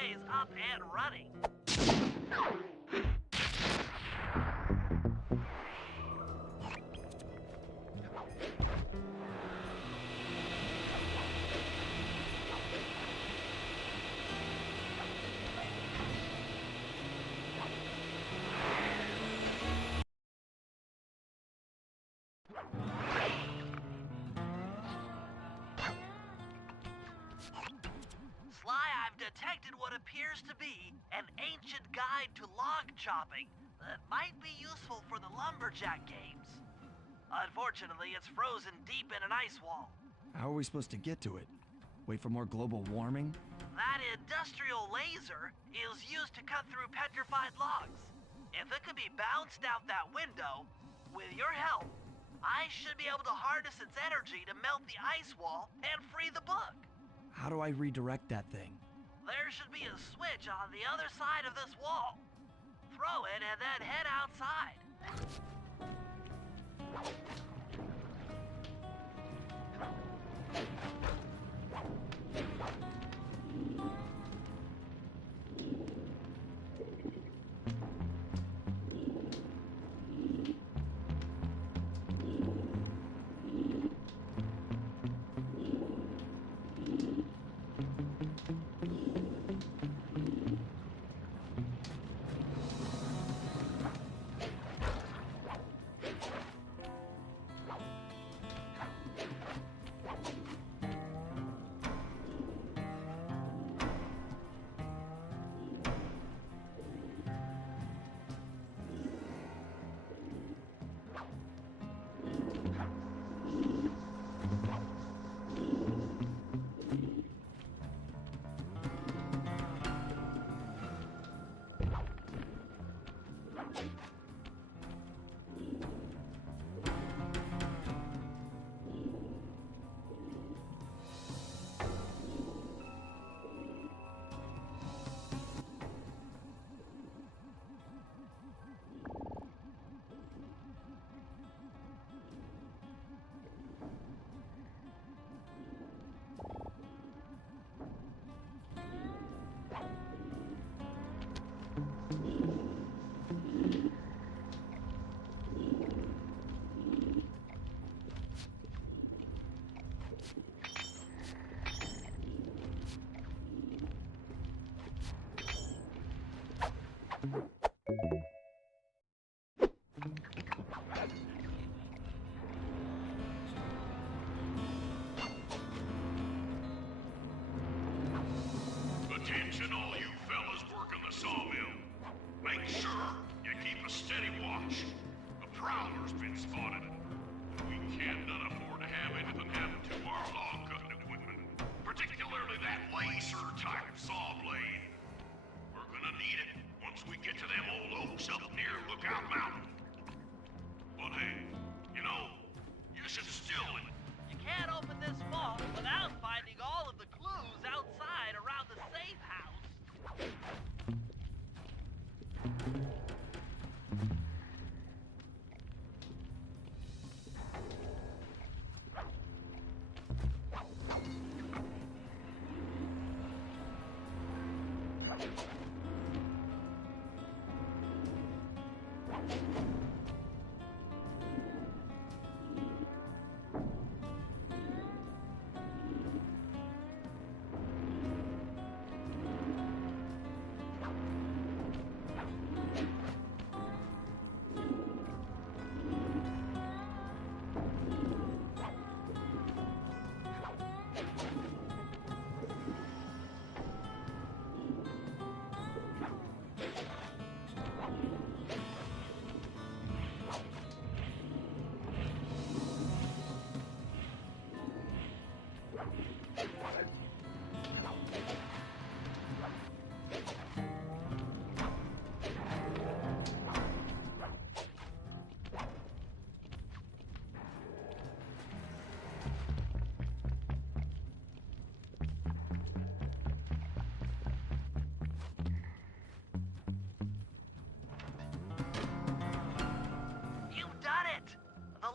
trays up and running. Sly, I've detected what appears to be an ancient guide to log chopping that might be useful for the lumberjack games. Unfortunately, it's frozen deep in an ice wall. How are we supposed to get to it? Wait for more global warming? That industrial laser is used to cut through petrified logs. If it could be bounced out that window, with your help, I should be able to harness its energy to melt the ice wall and free the book. How do I redirect that thing? There should be a switch on the other side of this wall. Throw it and then head outside. Attention all you fellas working the sawmill. Make sure you keep a steady watch. A prowler's been spotted. We cannot afford to have anything happen to our log cutting equipment, particularly that laser-type saw blade. We're gonna need it once we get to them old oaks up near Lookout Mountain. But hey, you know, you should still... You can't open this vault without finding all of the clues outside around the safe house.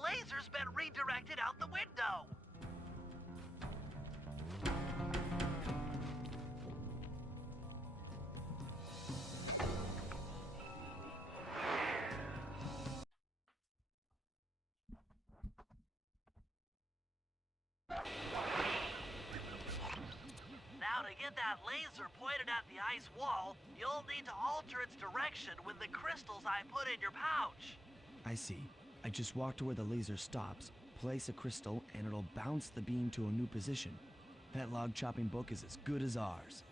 laser's been redirected out the window. that laser pointed at the ice wall, you'll need to alter its direction with the crystals I put in your pouch. I see. I just walk to where the laser stops, place a crystal, and it'll bounce the beam to a new position. That log chopping book is as good as ours.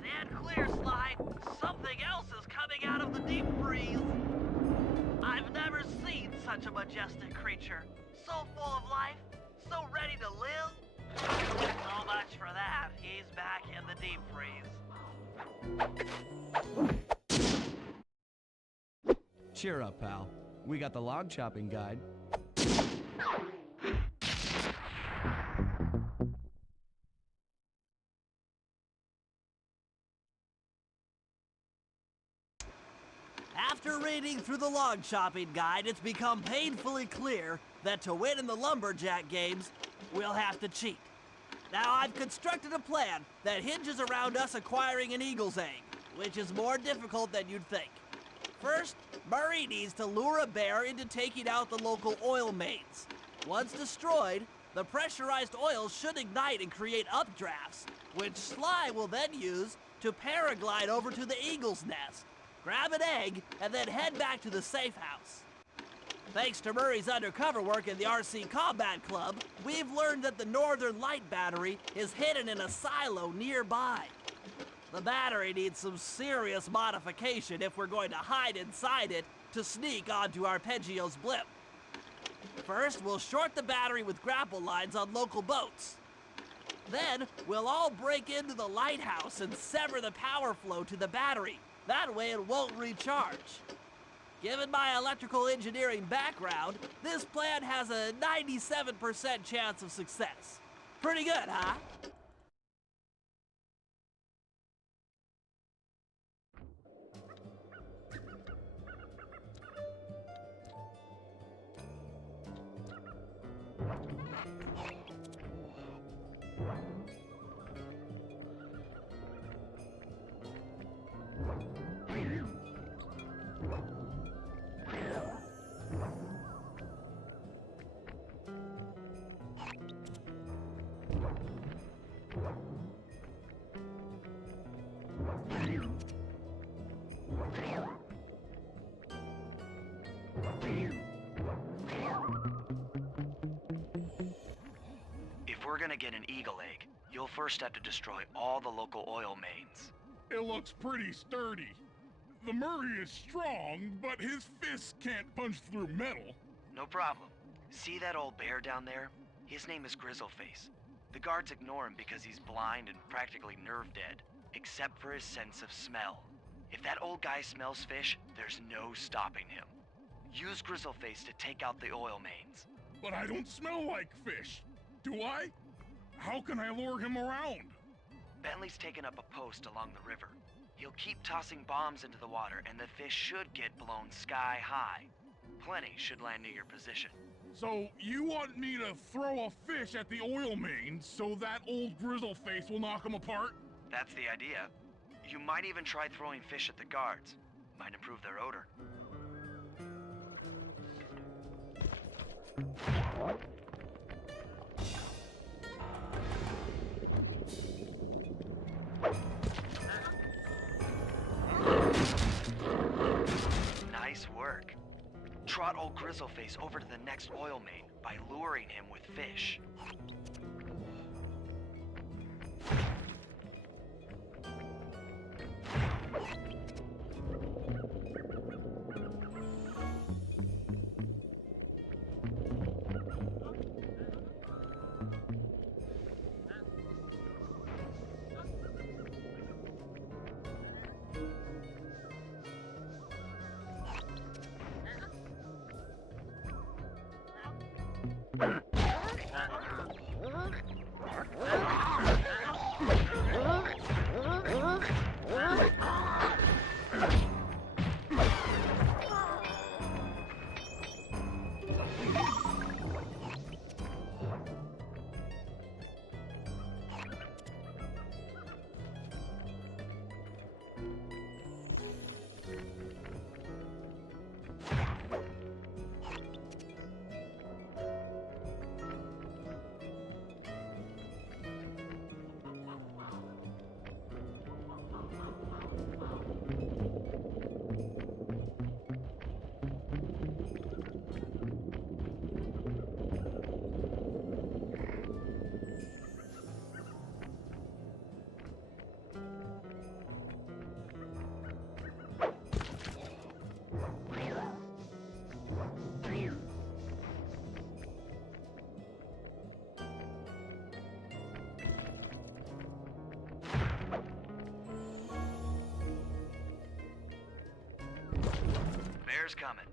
Stand clear, Sly. Something else is coming out of the deep freeze. I've never seen such a majestic creature. So full of life, so ready to live. So much for that. He's back in the deep freeze. Cheer up, pal. We got the log chopping guide. After reading through the log chopping guide, it's become painfully clear that to win in the lumberjack games, we'll have to cheat. Now, I've constructed a plan that hinges around us acquiring an eagle's egg, which is more difficult than you'd think. First, Murray needs to lure a bear into taking out the local oil mains. Once destroyed, the pressurized oil should ignite and create updrafts, which Sly will then use to paraglide over to the eagle's nest, grab an egg, and then head back to the safe house. Thanks to Murray's undercover work in the RC Combat Club, we've learned that the Northern Light Battery is hidden in a silo nearby. The battery needs some serious modification if we're going to hide inside it to sneak onto Arpeggio's blimp. First, we'll short the battery with grapple lines on local boats. Then, we'll all break into the lighthouse and sever the power flow to the battery. That way it won't recharge. Given my electrical engineering background, this plan has a 97% chance of success. Pretty good, huh? If we're gonna get an eagle egg, you'll first have to destroy all the local oil mains. It looks pretty sturdy. The Murray is strong, but his fists can't punch through metal. No problem. See that old bear down there? His name is Grizzleface. The guards ignore him because he's blind and practically nerve dead, except for his sense of smell. If that old guy smells fish, there's no stopping him. Use Grizzleface to take out the oil mains. But I don't smell like fish. Do I? How can I lure him around? Bentley's taken up a post along the river. He'll keep tossing bombs into the water, and the fish should get blown sky high. Plenty should land near your position. So you want me to throw a fish at the oil mains so that old Grizzleface will knock him apart? That's the idea. You might even try throwing fish at the guards. Might improve their odor. Nice work. Trot old Grizzleface over to the next oil main by luring him with fish. bear's coming.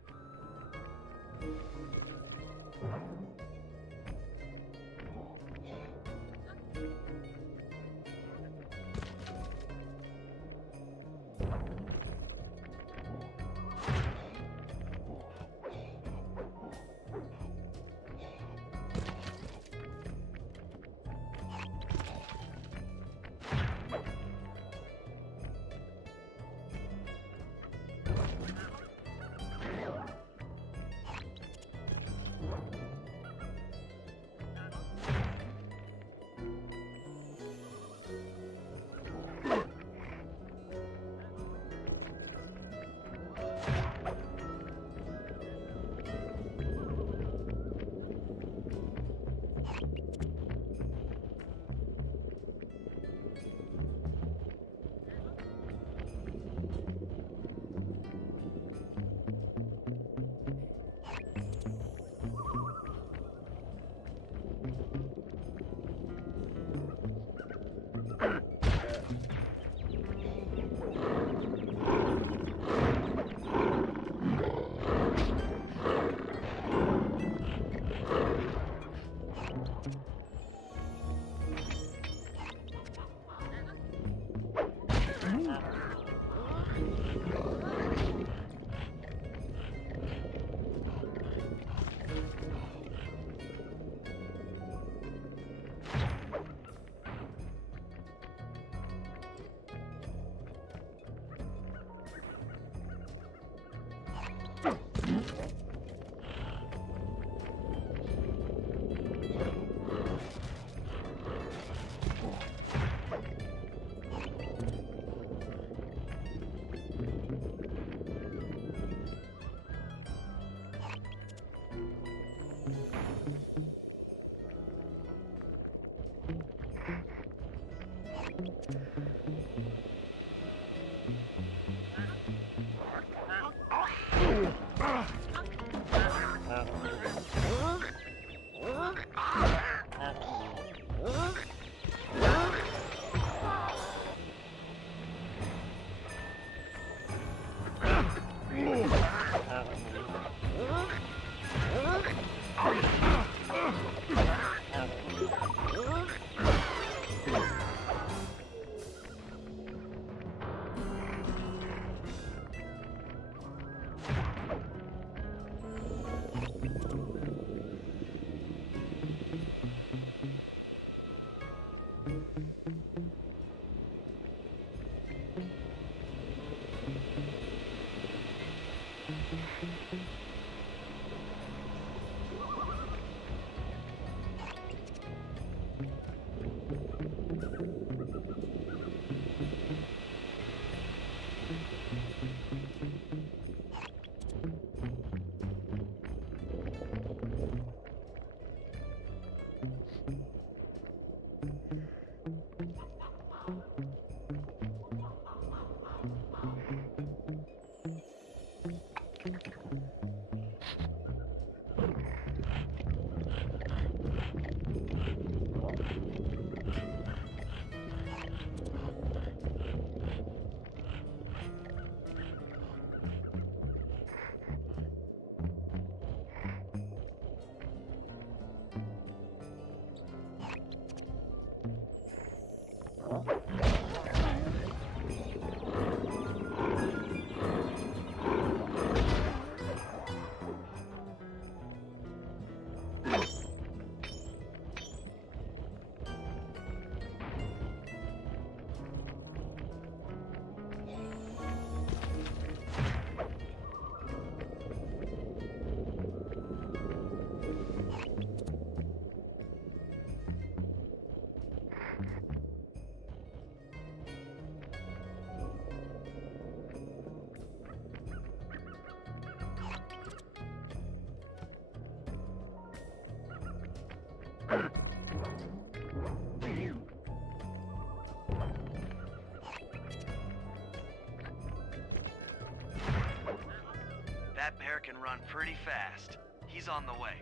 That bear can run pretty fast. He's on the way.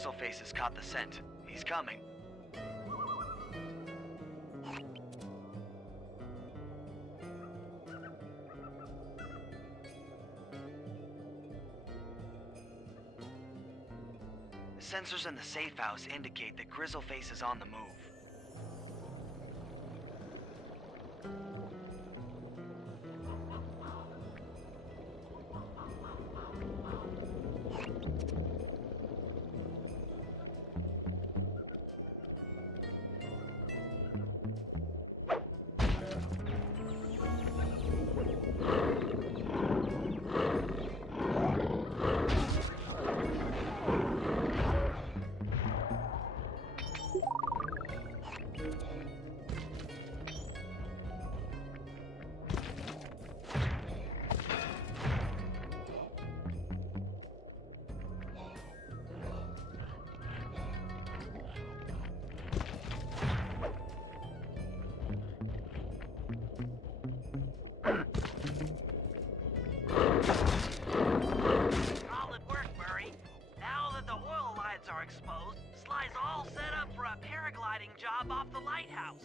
Grizzleface has caught the scent. He's coming. The sensors in the safe house indicate that Grizzleface is on the move. Solid work, Murray. Now that the oil lines are exposed, Sly's all set up for a paragliding job off the lighthouse.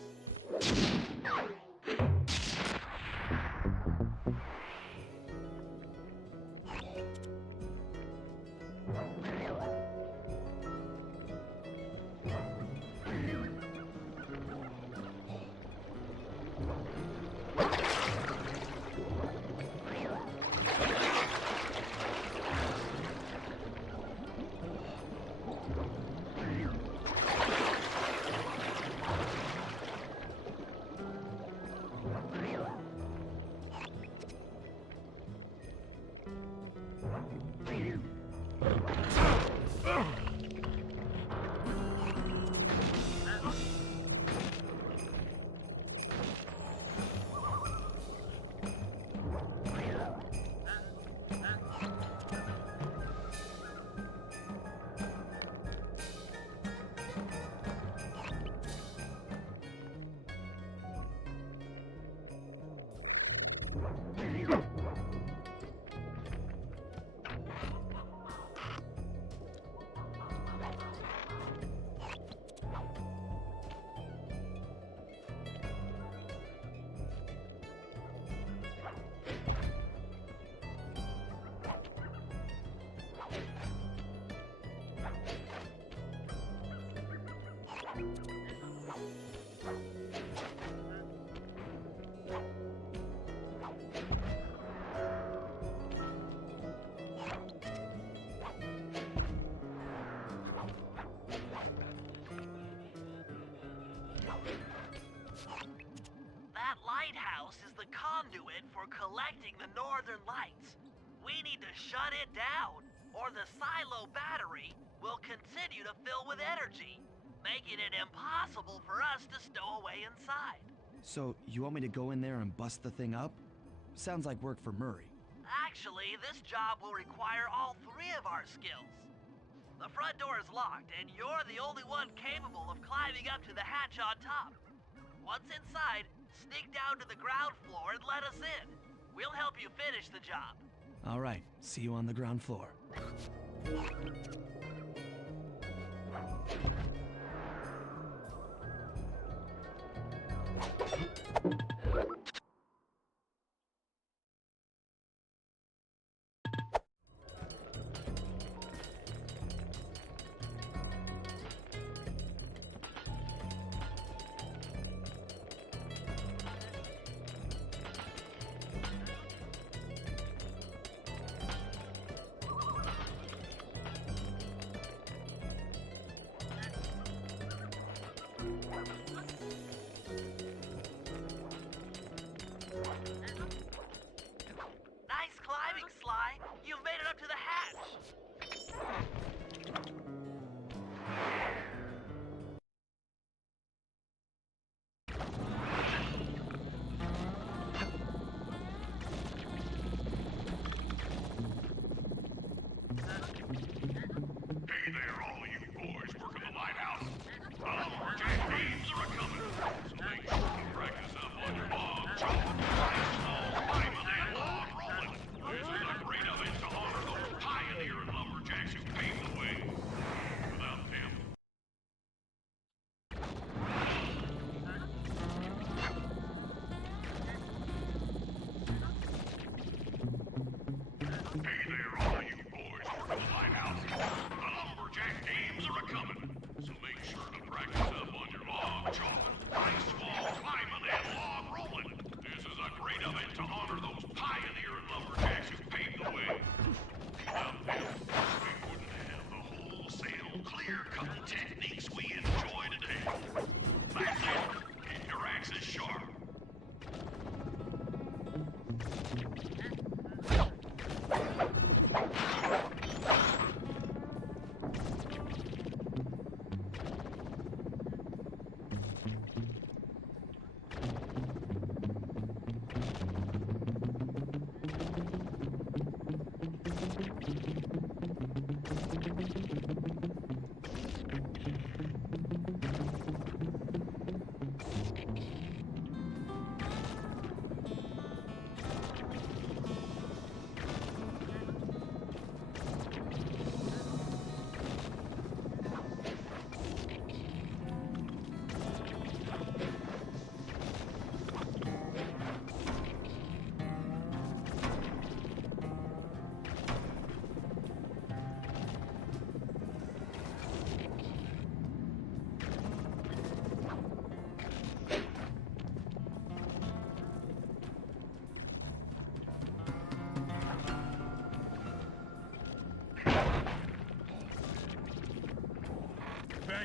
That lighthouse is the conduit for collecting the northern lights. We need to shut it down, or the silo battery will continue to fill with energy, making it impossible for us to stow away inside. So, you want me to go in there and bust the thing up? Sounds like work for Murray. Actually, this job will require all three of our skills. The front door is locked, and you're the only one capable of climbing up to the hatch on top. Once inside, sneak down to the ground floor and let us in. We'll help you finish the job. All right, see you on the ground floor.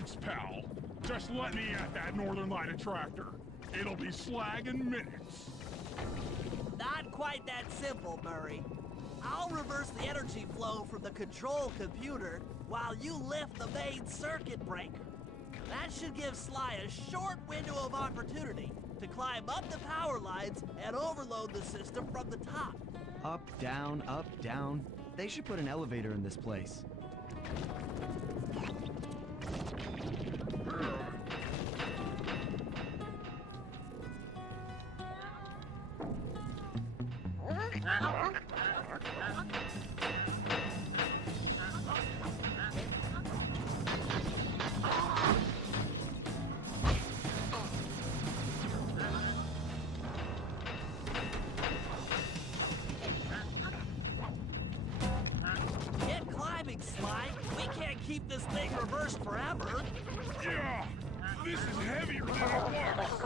Thanks, pal. Just let me at that Northern Light attractor. It'll be slag in minutes. Not quite that simple, Murray. I'll reverse the energy flow from the control computer while you lift the main circuit breaker. That should give Sly a short window of opportunity to climb up the power lines and overload the system from the top. Up, down, up, down. They should put an elevator in this place. Get climbing, Sly. We can't keep this thing reversed forever. Yeah, this is heavier than it looks.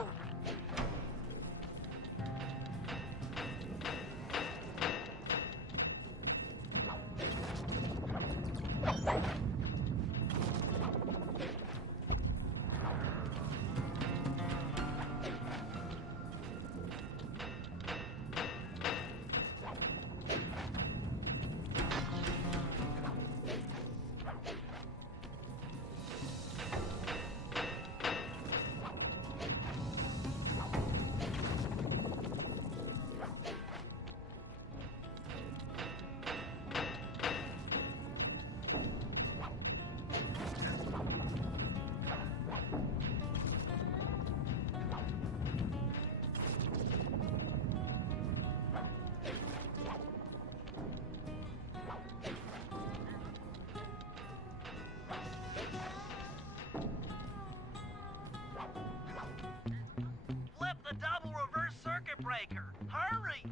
Flip the double reverse circuit breaker. Hurry!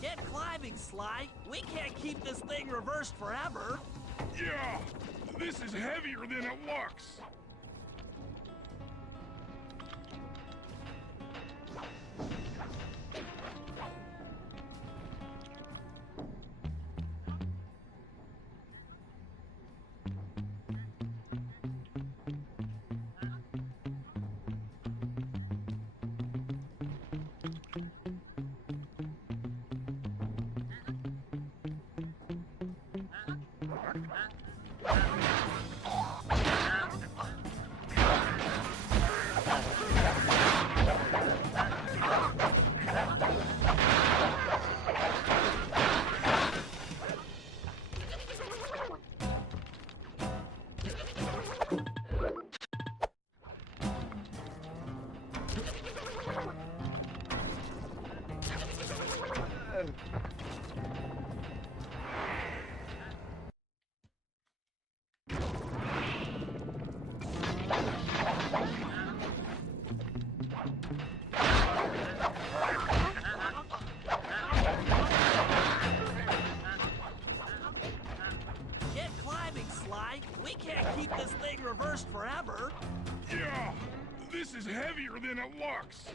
Get climbing, Sly. We can't keep this thing reversed forever. Yeah, this is heavier than it looks. Get climbing, Sly. We can't keep this thing reversed forever. Yeah, this is heavier than it looks.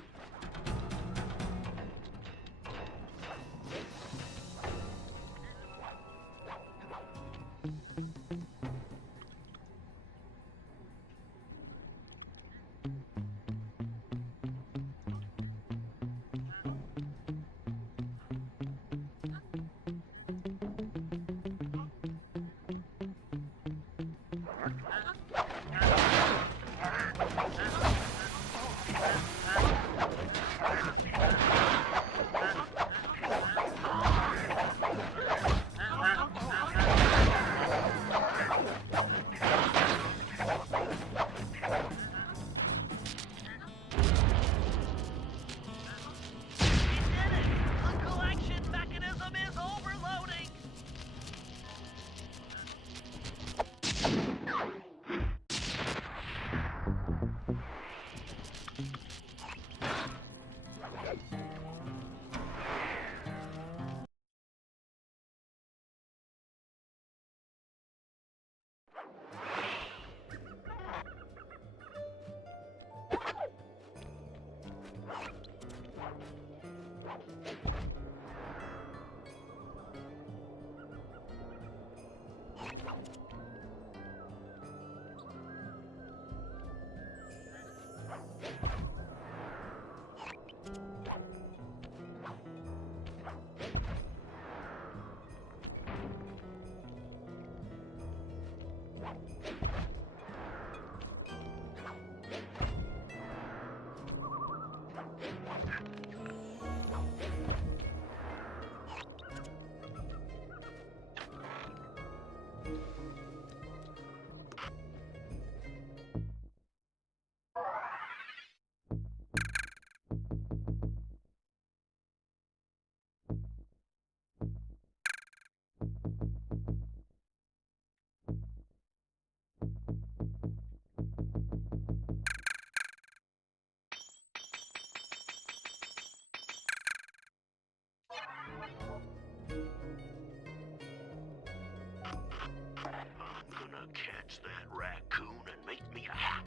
I'm gonna catch that raccoon and make me a hat.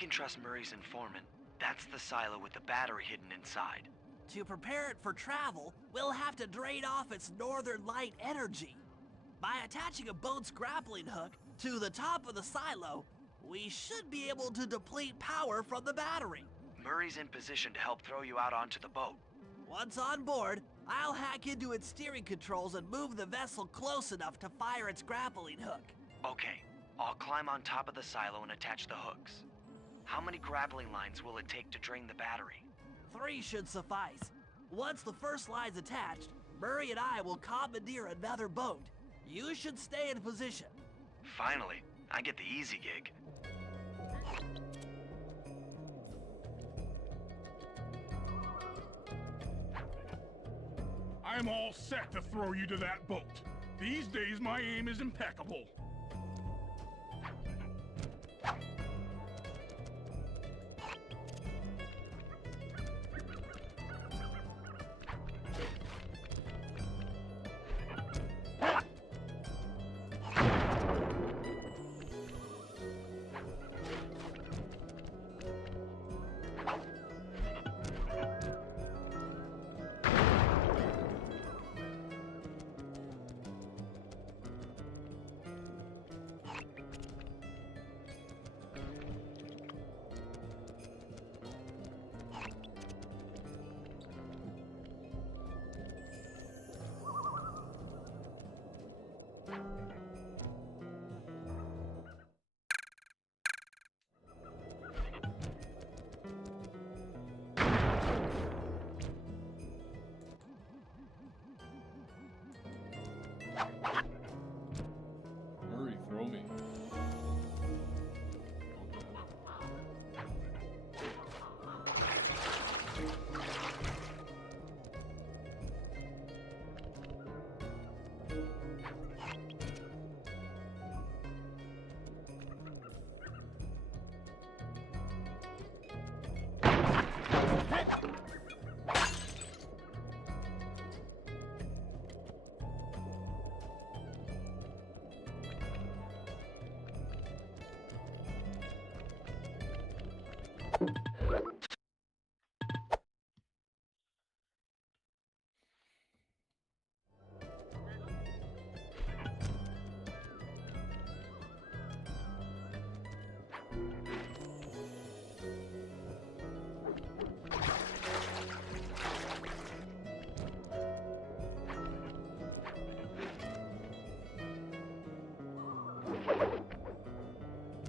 can trust Murray's informant. That's the silo with the battery hidden inside. To prepare it for travel, we'll have to drain off its northern light energy. By attaching a boat's grappling hook to the top of the silo, we should be able to deplete power from the battery. Murray's in position to help throw you out onto the boat. Once on board, I'll hack into its steering controls and move the vessel close enough to fire its grappling hook. Okay, I'll climb on top of the silo and attach the hooks. How many grappling lines will it take to drain the battery? 3 should suffice. Once the first line's attached, Murray and I will commandeer another boat. You should stay in position. Finally, I get the easy gig. I'm all set to throw you to that boat. These days, my aim is impeccable. Murray, throw me.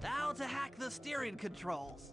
Now to hack the steering controls.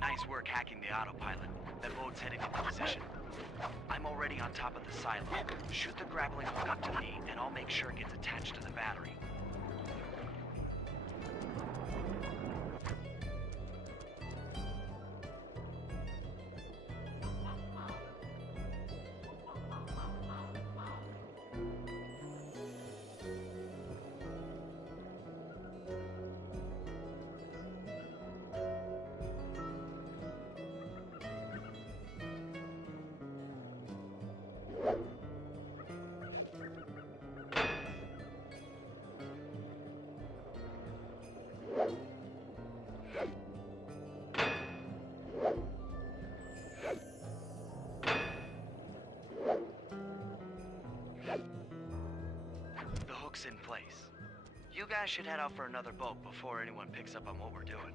Nice work hacking the autopilot. That boat's heading into position. I'm already on top of the silo. Shoot the grappling hook up to me, and I'll make sure it gets attached to the battery. The hook's in place. You guys should head out for another boat before anyone picks up on what we're doing.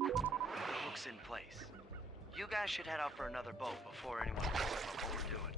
The hook's in place. You guys should head out for another boat before anyone picks up on what we're doing.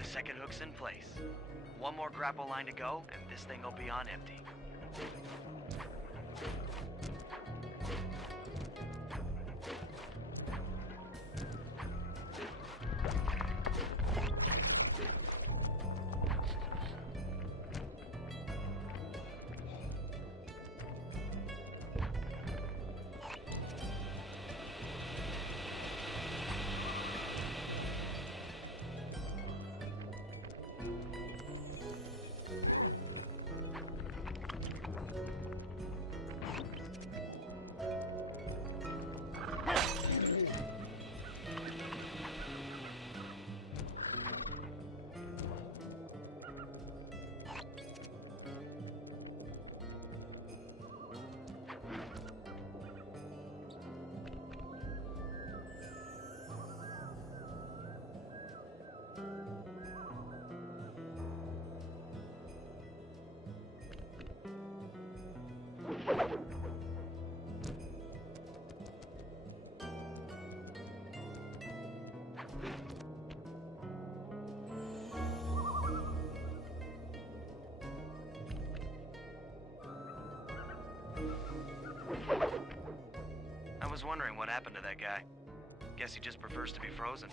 The second hook's in place. One more grapple line to go, and this thing will be on empty. I was wondering what happened to that guy. Guess he just prefers to be frozen.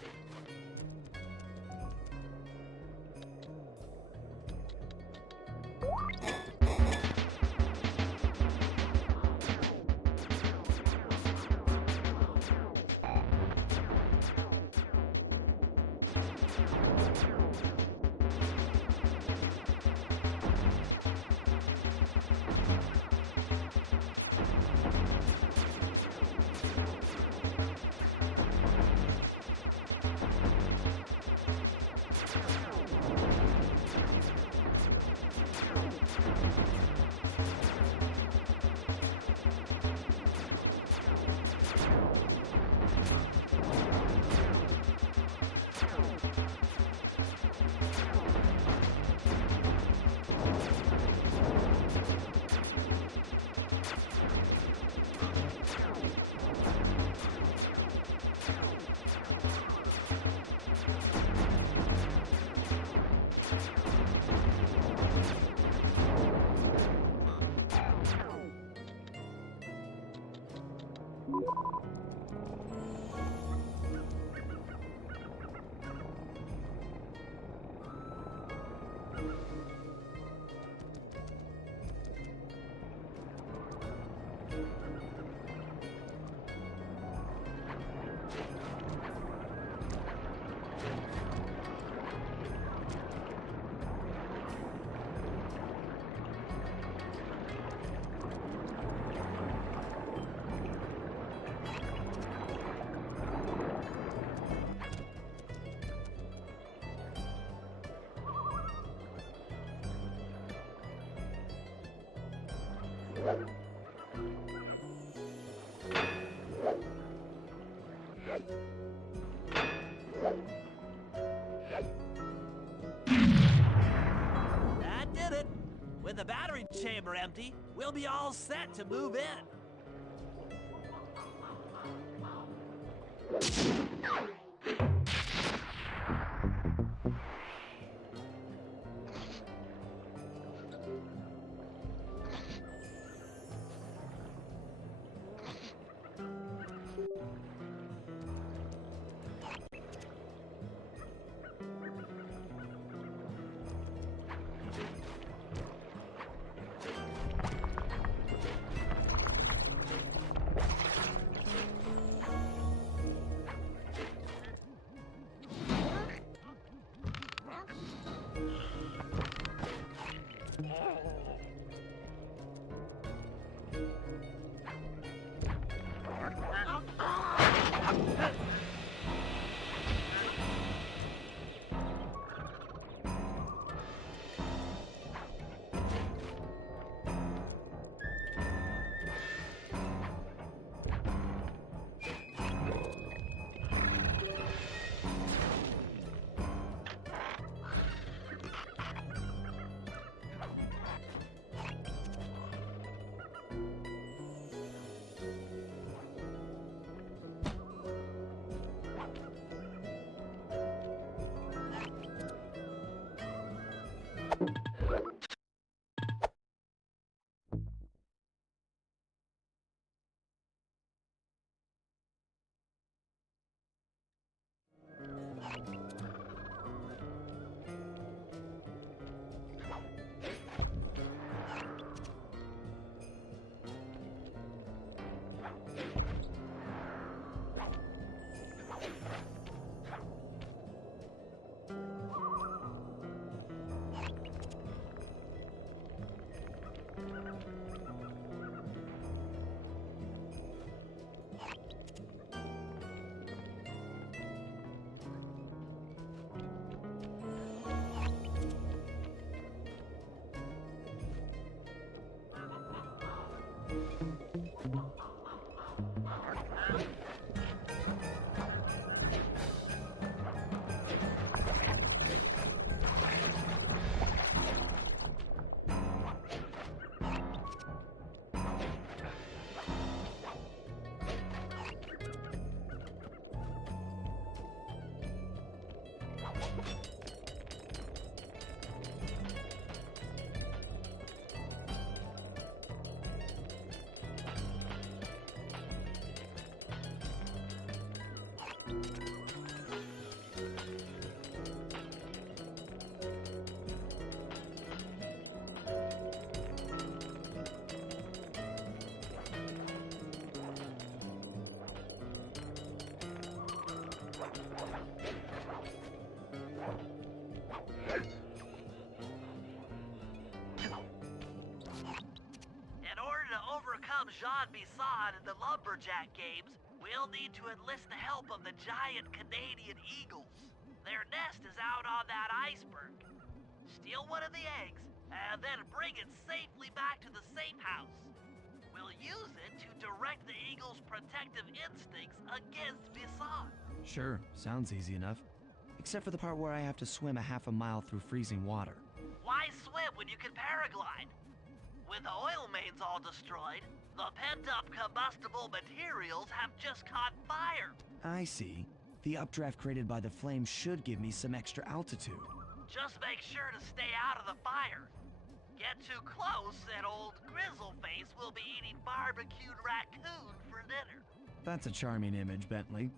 With the battery chamber empty, we'll be all set to move in. Jean Bisson in the Lumberjack games, we'll need to enlist the help of the giant Canadian eagles. Their nest is out on that iceberg. Steal one of the eggs, and then bring it safely back to the safe house. We'll use it to direct the eagle's protective instincts against Bisson. Sure, sounds easy enough. Except for the part where I have to swim a half a mile through freezing water. Why swim when you can paraglide? With the oil mains all destroyed, the pent-up combustible materials have just caught fire. I see. The updraft created by the flames should give me some extra altitude. Just make sure to stay out of the fire. Get too close and old Grizzleface will be eating barbecued raccoon for dinner. That's a charming image, Bentley.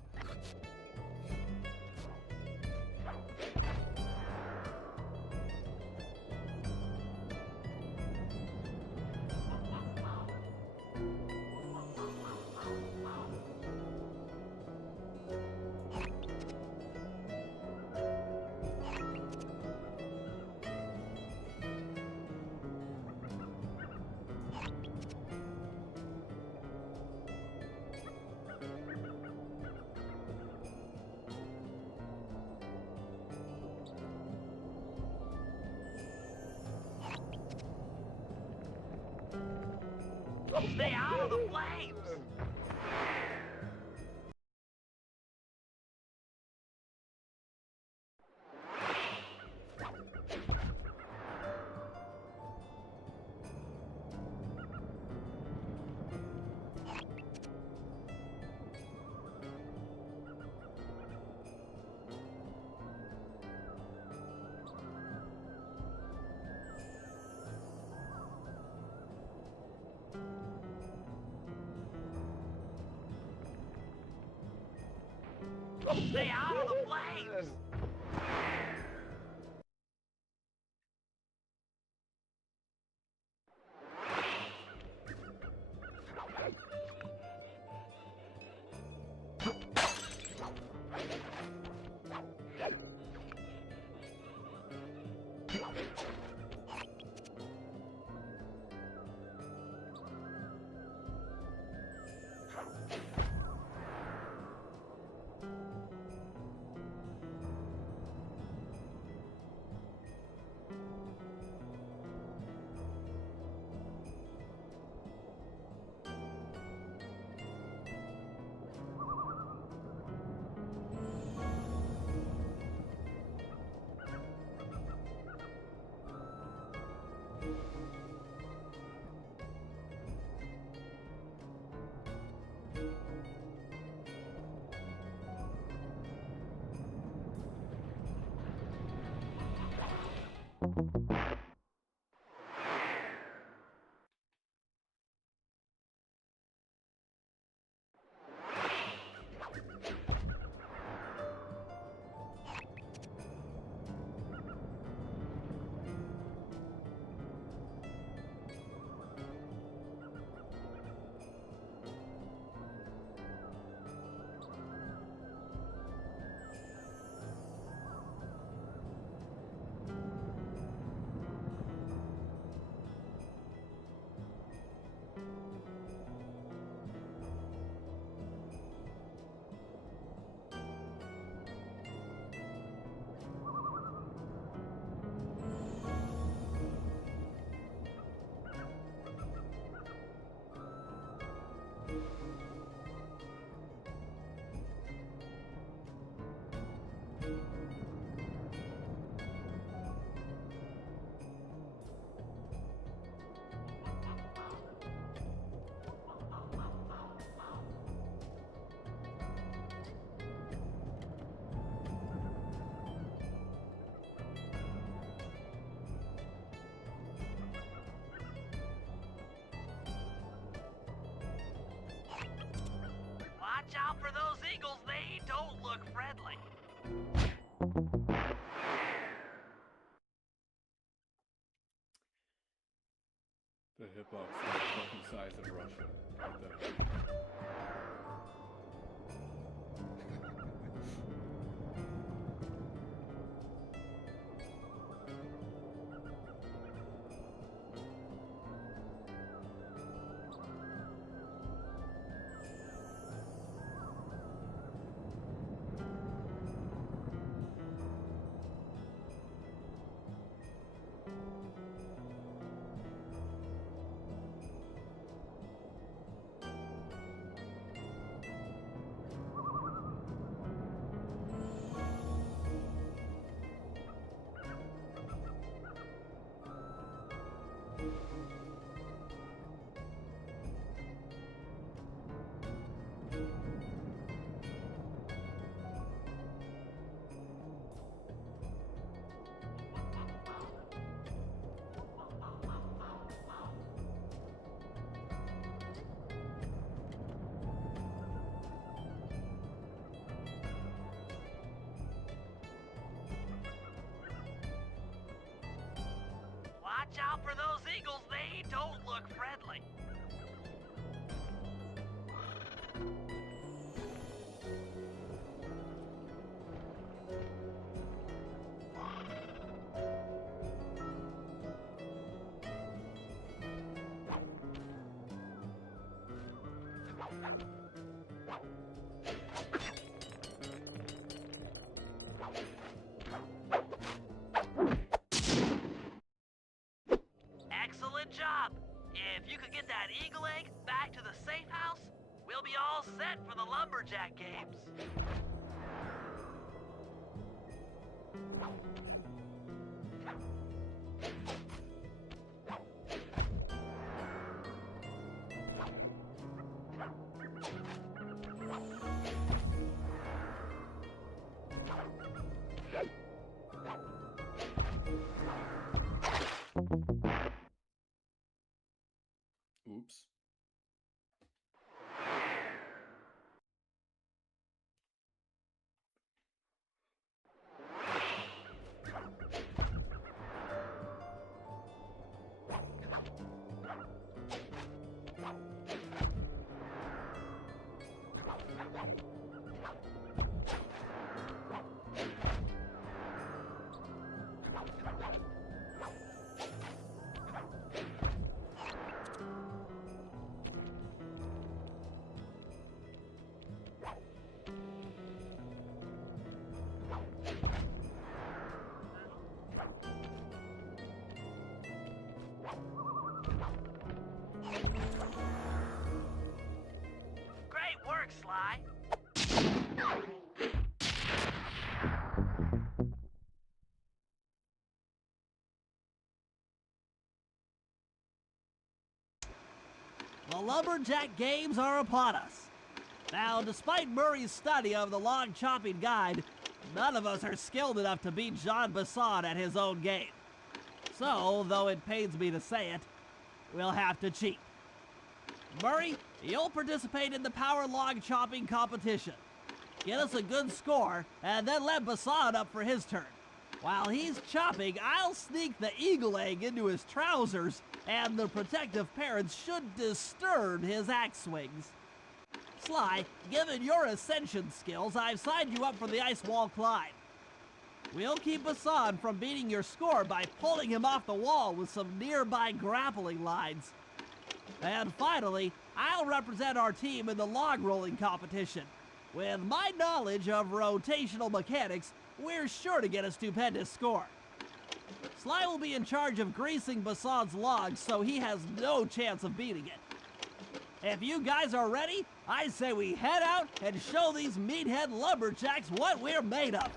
Stay out of the flames! Stay out of the flames! Watch out for those eagles, they don't look friendly. The hippos are the fucking size of Russia. Right there. Watch out for those eagles, they don't look friendly. Excellent job! If you could get that eagle egg back to the safe house, we'll be all set for the lumberjack games. Oops. Sly. The Lumberjack Games are upon us. Now, despite Murray's study of the log chopping guide, none of us are skilled enough to beat Jean Basson at his own game. So, though it pains me to say it, we'll have to cheat. Murray, you'll participate in the power log chopping competition. Get us a good score, and then let Basson up for his turn. While he's chopping, I'll sneak the eagle egg into his trousers, and the protective parents should disturb his axe swings. Sly, given your ascension skills, I've signed you up for the ice wall climb. We'll keep Basson from beating your score by pulling him off the wall with some nearby grappling lines. And finally, I'll represent our team in the log rolling competition. With my knowledge of rotational mechanics, we're sure to get a stupendous score. Sly will be in charge of greasing Basson's logs, so he has no chance of beating it. If you guys are ready, I say we head out and show these meathead lumberjacks what we're made of.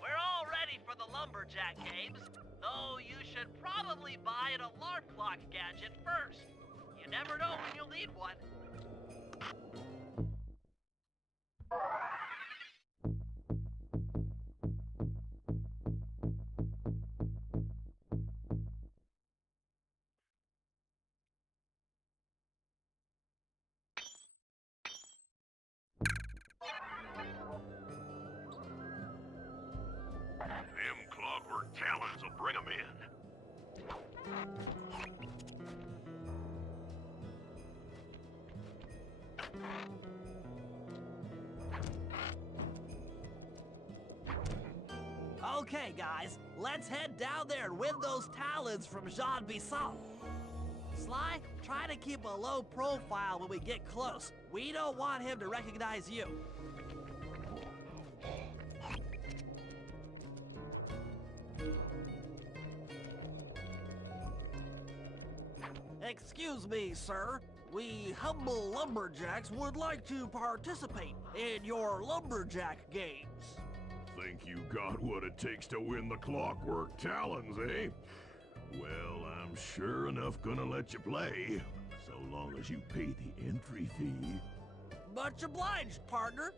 We're all ready for the Lumberjack Games, though you should probably buy an alarm clock gadget first. You never know when you'll need one. Them clockwork talons will bring 'em in. Okay, guys, let's head down there and win those talons from Jean Bisson. Sly, try to keep a low profile when we get close. We don't want him to recognize you. Excuse me, sir. We humble lumberjacks would like to participate in your lumberjack games. Think you got what it takes to win the clockwork talons, eh? Well, I'm sure enough gonna let you play, so long as you pay the entry fee. Much obliged, partner.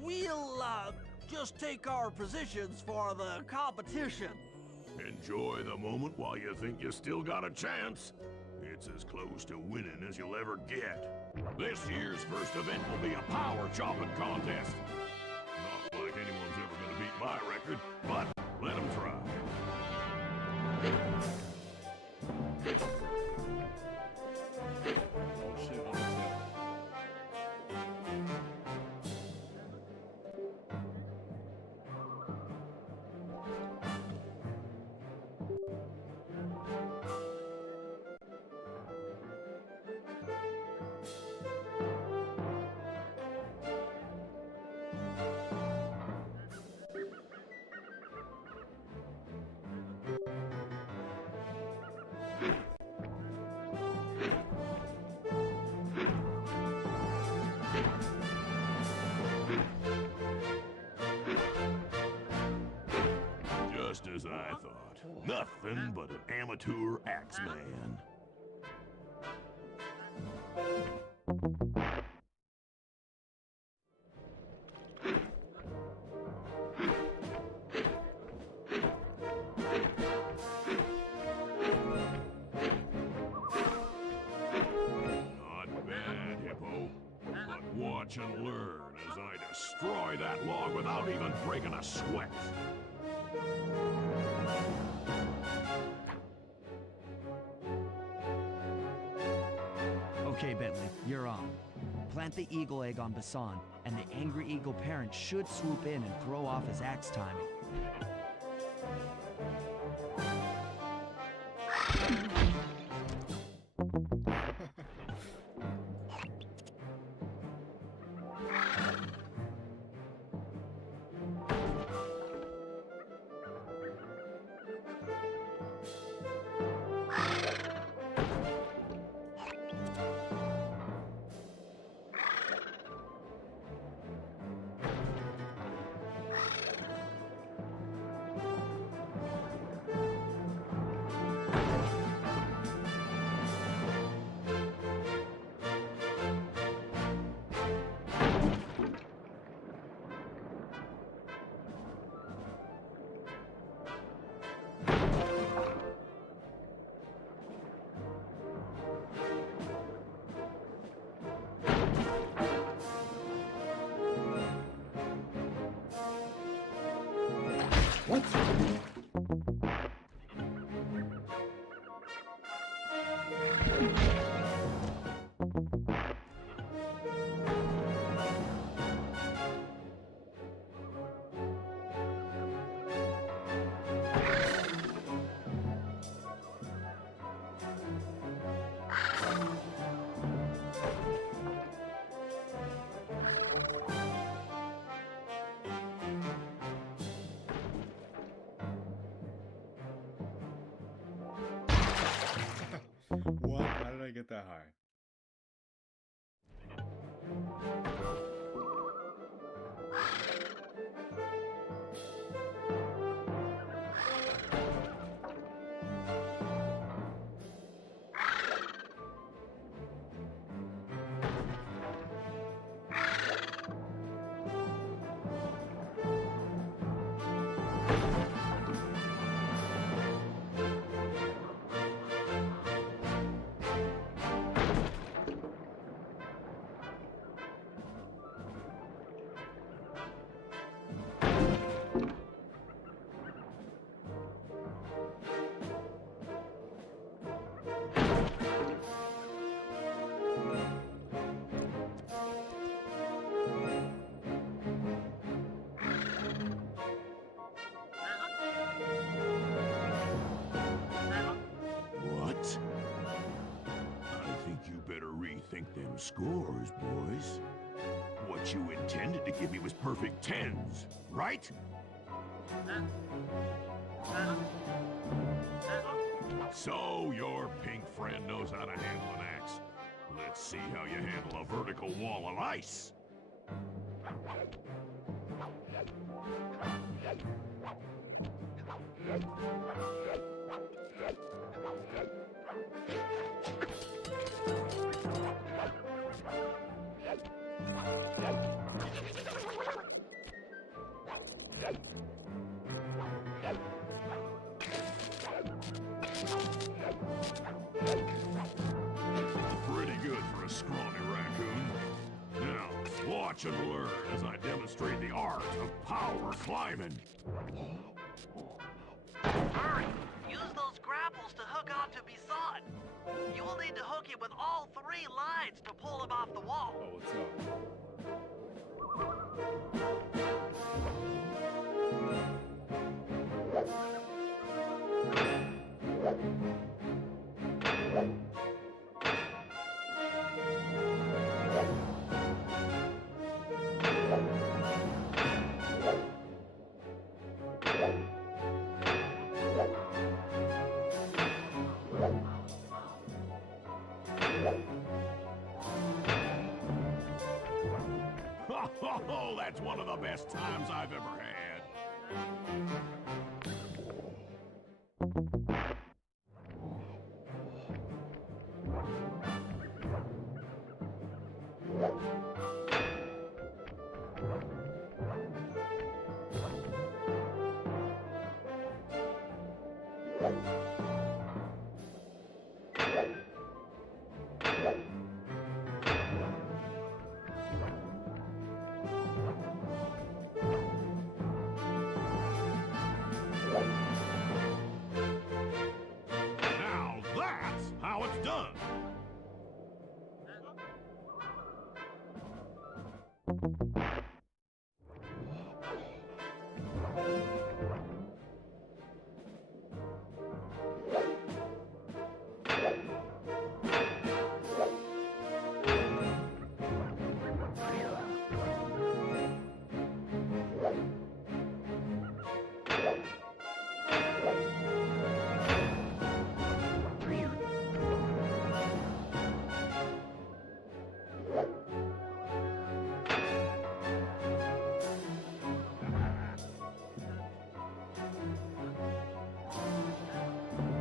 We'll, just take our positions for the competition. Enjoy the moment while you think you still got a chance. It's as close to winning as you'll ever get. This year's first event will be a power chopping contest. Not like anyone's ever gonna beat my record, but let 'em try. Oh shit, what is that? Just as I thought. Nothing but an amateur axeman. Not bad, Hippo. But watch and learn as I destroy that log without even breaking a sweat. Okay, Bentley, you're on. Plant the eagle egg on Basson, and the angry eagle parent should swoop in and throw off his axe timing. What? How did I get that high? What? I think you better rethink them scores, boys. What you intended to give me was perfect tens, right? So your pink friend knows how to handle an axe. Let's see how you handle a vertical wall of ice. Pretty good for a scrawny raccoon. Now, watch and learn as I demonstrate the art of power climbing. Hurry! Use those grapples to hook onto Bisson. You will need to hook it with all 3 lines to pull him off the wall. Oh, what's up? Oh, that's one of the best times I've ever had. Now that's how it's done.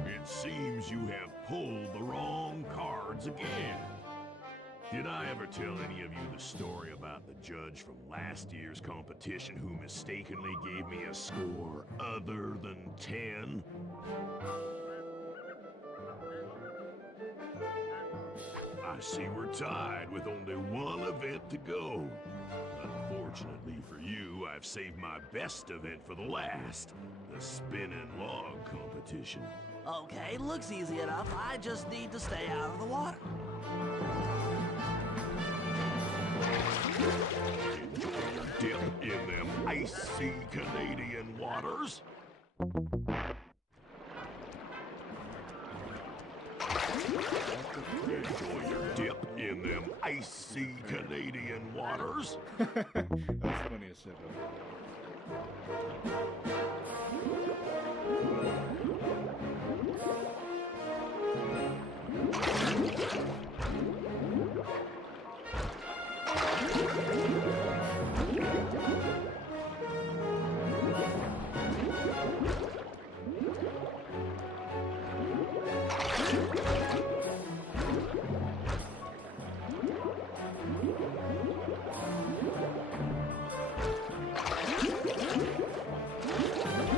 It seems you have pulled the wrong cards again. Did I ever tell any of you the story about the judge from last year's competition who mistakenly gave me a score other than 10? I see we're tied with only one event to go. Unfortunately for you, I've saved my best event for the last. The spinning log competition. Okay, looks easy enough. I just need to stay out of the water. Dip in them icy Canadian waters. Enjoy your dip in them icy Canadian waters. That's funny as shit, though.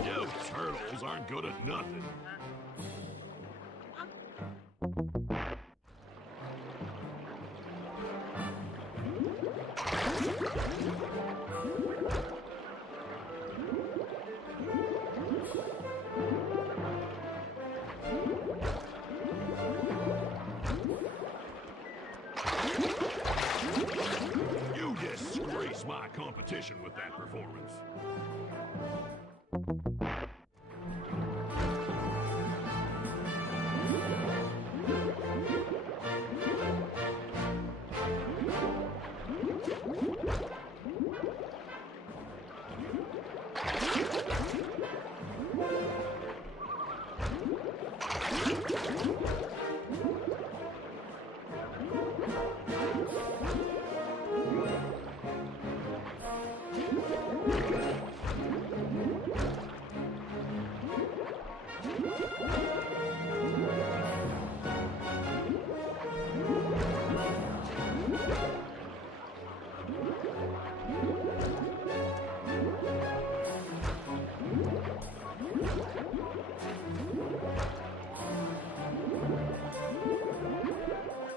You turtles aren't good at nothing. You disgrace my competition with that performance.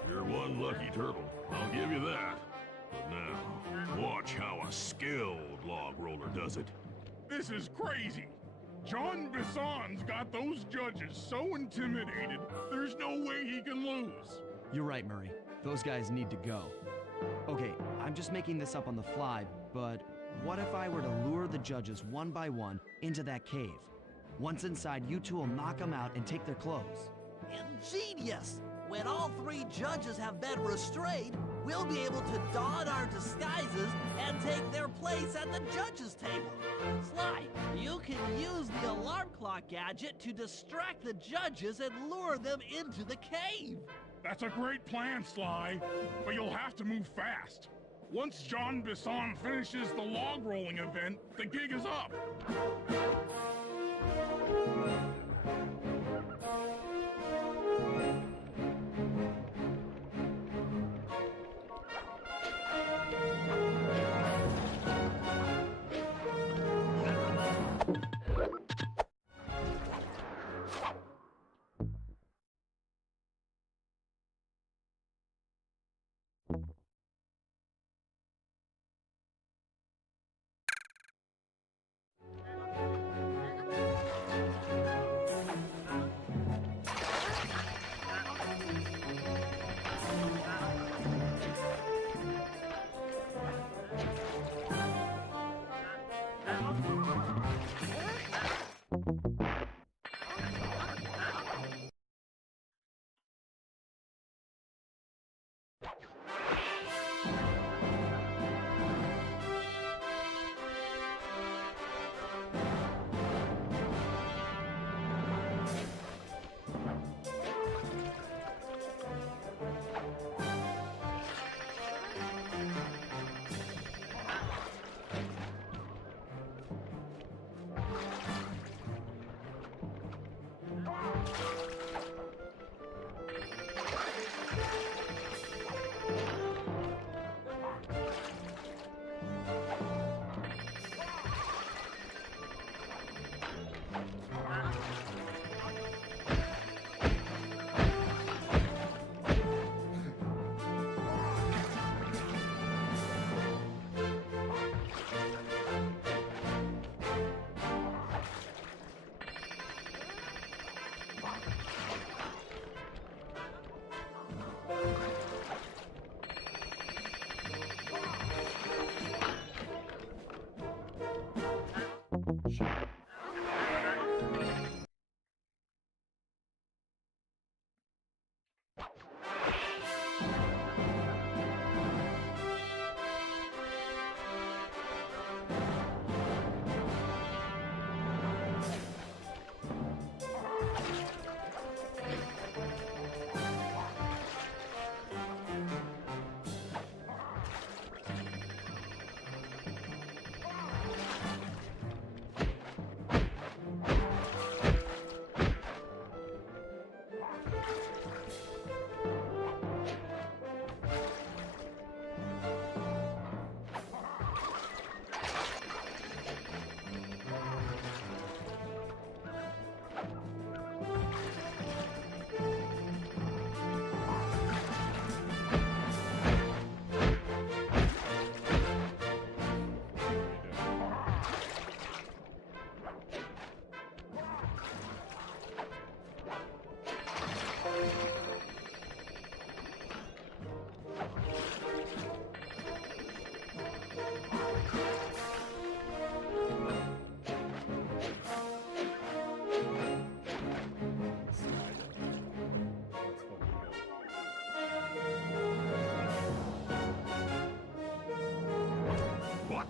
You're one lucky turtle, I'll give you that. But now, watch how a skilled log roller does it. This is crazy. John Bisson's got those judges so intimidated, there's no way he can lose. You're right, Murray. Those guys need to go. Okay, I'm just making this up on the fly, but what if I were to lure the judges one by one into that cave? Once inside, you two will knock them out and take their clothes. Ingenious! When all three judges have been restrained, we'll be able to don our disguises and take their place at the judges' table. Sly, you can use the alarm clock gadget to distract the judges and lure them into the cave. That's a great plan, Sly, but you'll have to move fast. Once John Bisson finishes the log rolling event, the gig is up. What?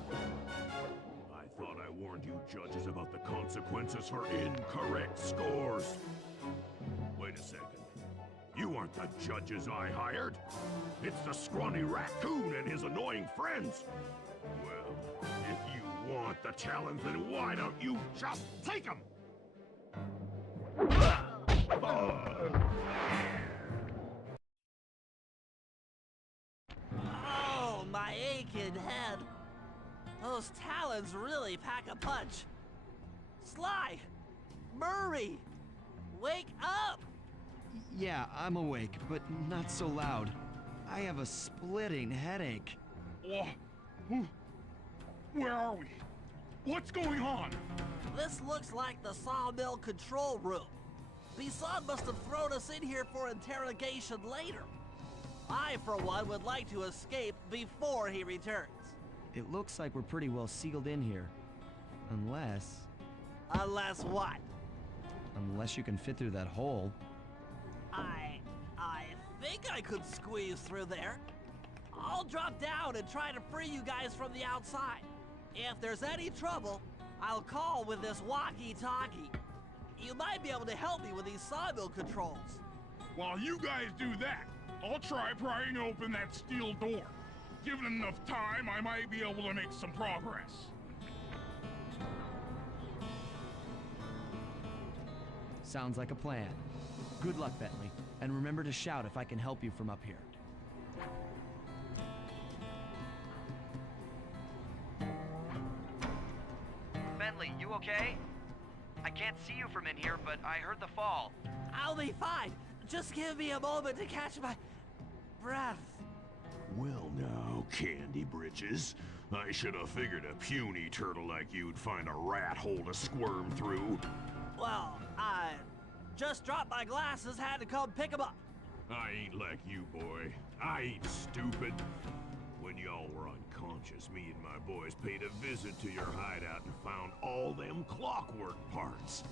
I thought I warned you judges about the consequences for incorrect scores. Wait a second. You aren't the judges I hired. It's the scrawny raccoon and his annoying friends. Well, if you want the challenge, then why don't you just take them? Oh, my aching head. Those talons really pack a punch. Sly! Murray! Wake up! Yeah, I'm awake, but not so loud. I have a splitting headache. Where are we? What's going on? This looks like the sawmill control room. Bisson must have thrown us in here for interrogation later. I, for one, would like to escape before he returns. It looks like we're pretty well sealed in here. Unless... Unless what? Unless you can fit through that hole. I think I could squeeze through there. I'll drop down and try to free you guys from the outside. If there's any trouble, I'll call with this walkie-talkie. You might be able to help me with these sawmill controls. While you guys do that, I'll try prying open that steel door. Given enough time, I might be able to make some progress. Sounds like a plan. Good luck, Bentley. And remember to shout if I can help you from up here. Bentley, you okay? I can't see you from in here, but I heard the fall. I'll be fine. Just give me a moment to catch my breath. Well now, Candy Britches. I should have figured a puny turtle like you'd find a rat hole to squirm through. Well, I just dropped my glasses, had to come pick them up. I ain't like you, boy. I ain't stupid. When y'all were unconscious, me and my boys paid a visit to your hideout and found all them clockwork parts.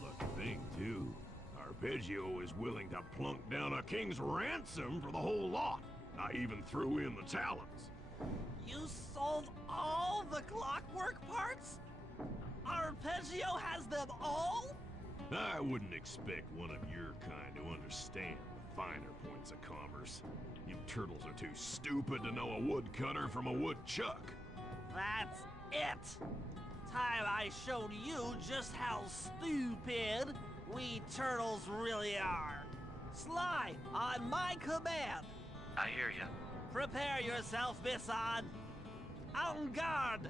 Lucky thing, too. Arpeggio is willing to plunk down a king's ransom for the whole lot. I even threw in the talons. You sold all the clockwork parts? Arpeggio has them all? I wouldn't expect one of your kind to understand the finer points of commerce. You turtles are too stupid to know a woodcutter from a woodchuck. That's it. Time I showed you just how stupid we turtles really are. Sly, on my command. I hear you. Prepare yourself, Bisson. En garde.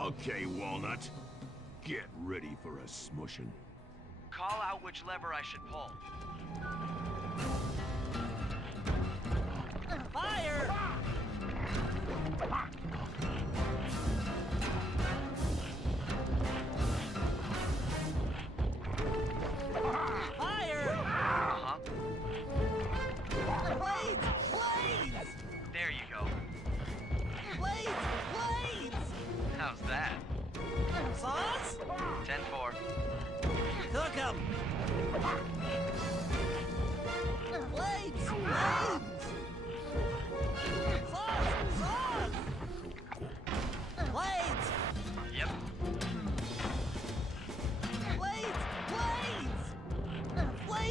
Okay, Walnut. Get ready for a smushin'. Call out which lever I should pull. Fire! Fire! Uh-huh. Blades! Blades! There you go. Blades! Blades! How's that? Sauce?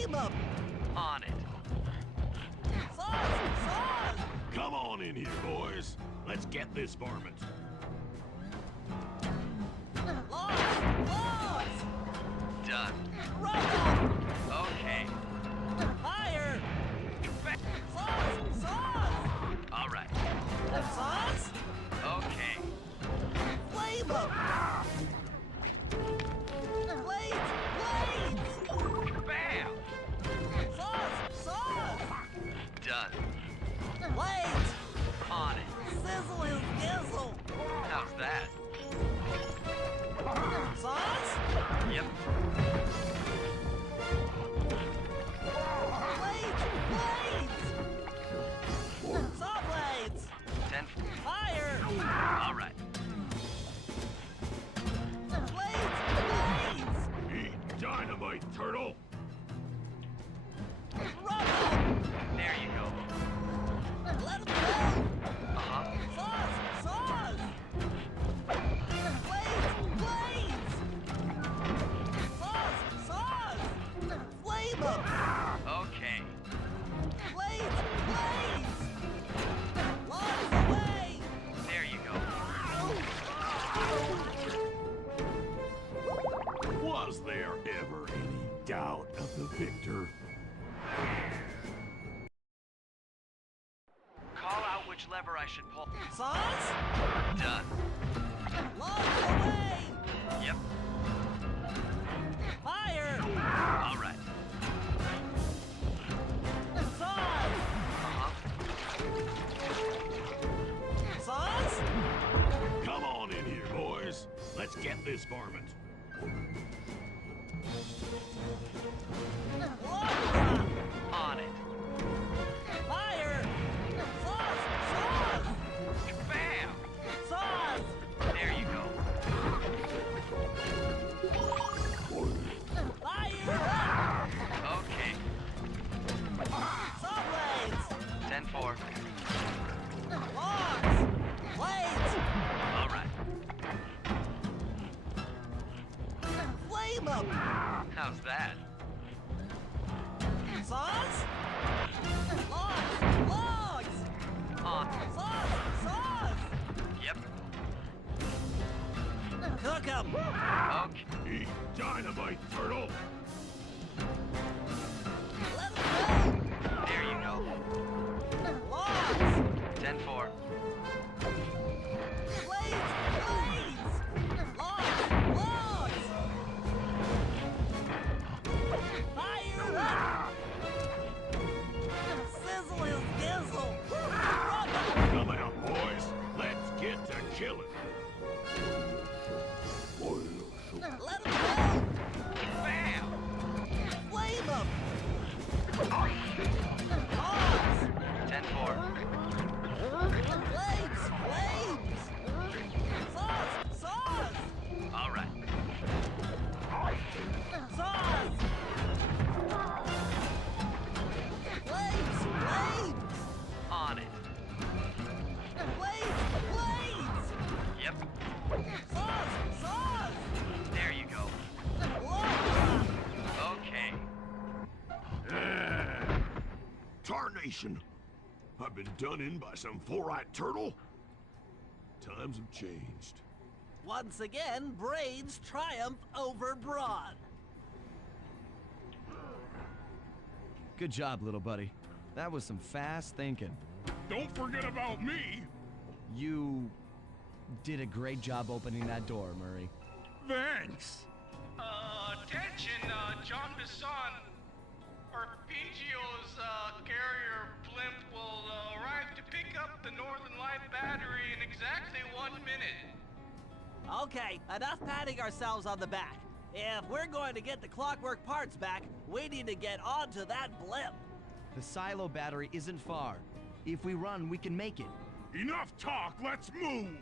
Flame up! On it. Sauce! Come on in here, boys. Let's get this varmint. Logs! Done. Run! Okay. Fire! Sauce! All right. Sauce! Okay. Flame up! Blades! Bam! Sauce! Done. Blades! On it. Sizzle his gizzle! How's that? Sauce? Yep. Blades! Saw blades! 10. Fire! All right. Blades! Eat dynamite, turtle. Run him! There you go. Let him go! Uh-huh. Sauce! Blades! Sauce! Flame up! Okay. Blades! Logs away! There you go. Was there ever any doubt of the victor? Call out which lever I should pull. Sauce? Done. Logs away! Yep. Fire! All right. Sauce! Uh-huh. Sauce? Come on in here, boys. Let's get this varmint. Log drop! On it. Fire! Sauce! Bam! Sauce! There you go. Fire! Okay. Saw blades! 10-4. Logs! Blades! All right. Flame up! How's that? Sauce? Logs! On. Sauce! Yep. Cook 'em! Okay. Eat dynamite, turtle. Let 'em There you go. go! Logs! 10-4. Blades! Logs! Fire! Sizzle his gizzle! Run 'em! Come out, boys. Let's get to killing. Let 'em go! Bam! Flame 'em! Logs! 10-4. Blades! Sauce! All right. Sauce! Blades! On it. Blades! Yep. Sauce! There you go. Log Okay. Tarnation. I've been done in by some four-eyed turtle. Times have changed. Once again, brains triumph over brawn. Good job, little buddy. That was some fast thinking. Don't forget about me. You did a great job opening that door, Murray. Thanks. Attention, John Bisson. Arpeggio's carrier blimp will arrive to pick up the Northern Light battery in exactly 1 minute. Okay, enough patting ourselves on the back. If we're going to get the clockwork parts back, we need to get onto that blimp. The silo battery isn't far. If we run, we can make it. Enough talk, let's move.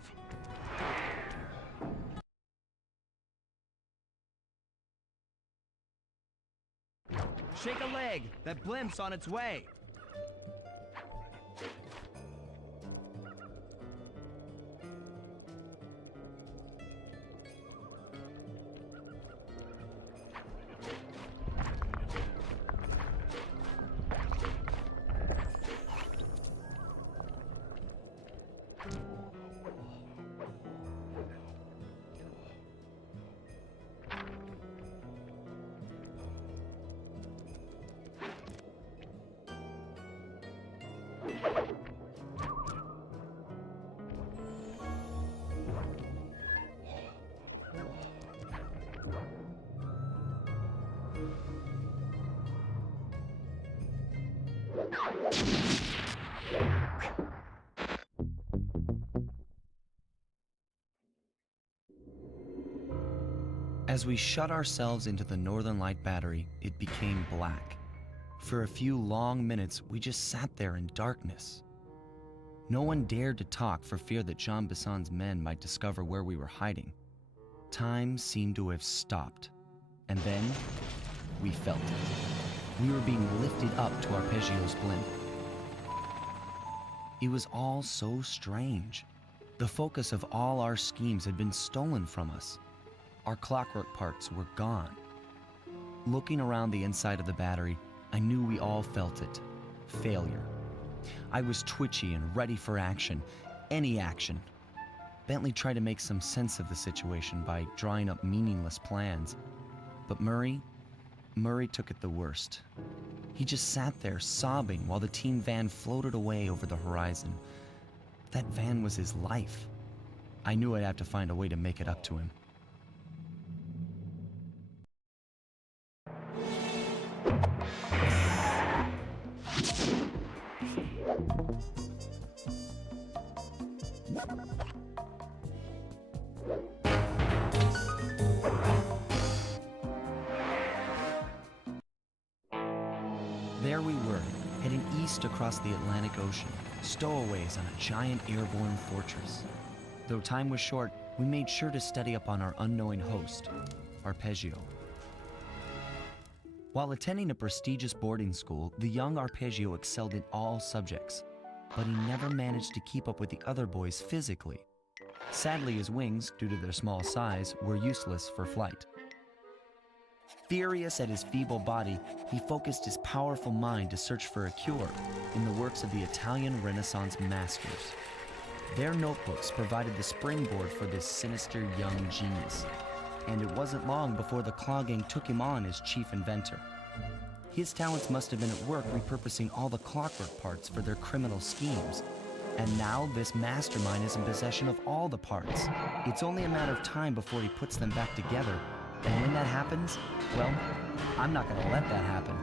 Shake a leg. That blimp's on its way. As we shut ourselves into the Northern Light Battery, it became black. For a few long minutes, we just sat there in darkness. No one dared to talk for fear that Jean Bisson's men might discover where we were hiding. Time seemed to have stopped. And then, we felt it. We were being lifted up to Arpeggio's blimp. It was all so strange. The focus of all our schemes had been stolen from us. Our clockwork parts were gone. Looking around the inside of the battery, I knew we all felt it. Failure. I was twitchy and ready for action. Any action. Bentley tried to make some sense of the situation by drawing up meaningless plans. But Murray took it the worst. He just sat there sobbing while the team van floated away over the horizon. That van was his life. I knew I'd have to find a way to make it up to him. There we were, heading east across the Atlantic Ocean, stowaways on a giant airborne fortress. Though time was short, we made sure to study up on our unknowing host, Arpeggio. While attending a prestigious boarding school, the young Arpeggio excelled in all subjects, but he never managed to keep up with the other boys physically. Sadly, his wings, due to their small size, were useless for flight. Furious at his feeble body, he focused his powerful mind to search for a cure in the works of the Italian Renaissance masters. Their notebooks provided the springboard for this sinister young genius, and it wasn't long before the Claw Gang took him on as chief inventor. His talents must have been at work repurposing all the clockwork parts for their criminal schemes. And now this mastermind is in possession of all the parts. It's only a matter of time before he puts them back together. And when that happens, well, I'm not gonna let that happen.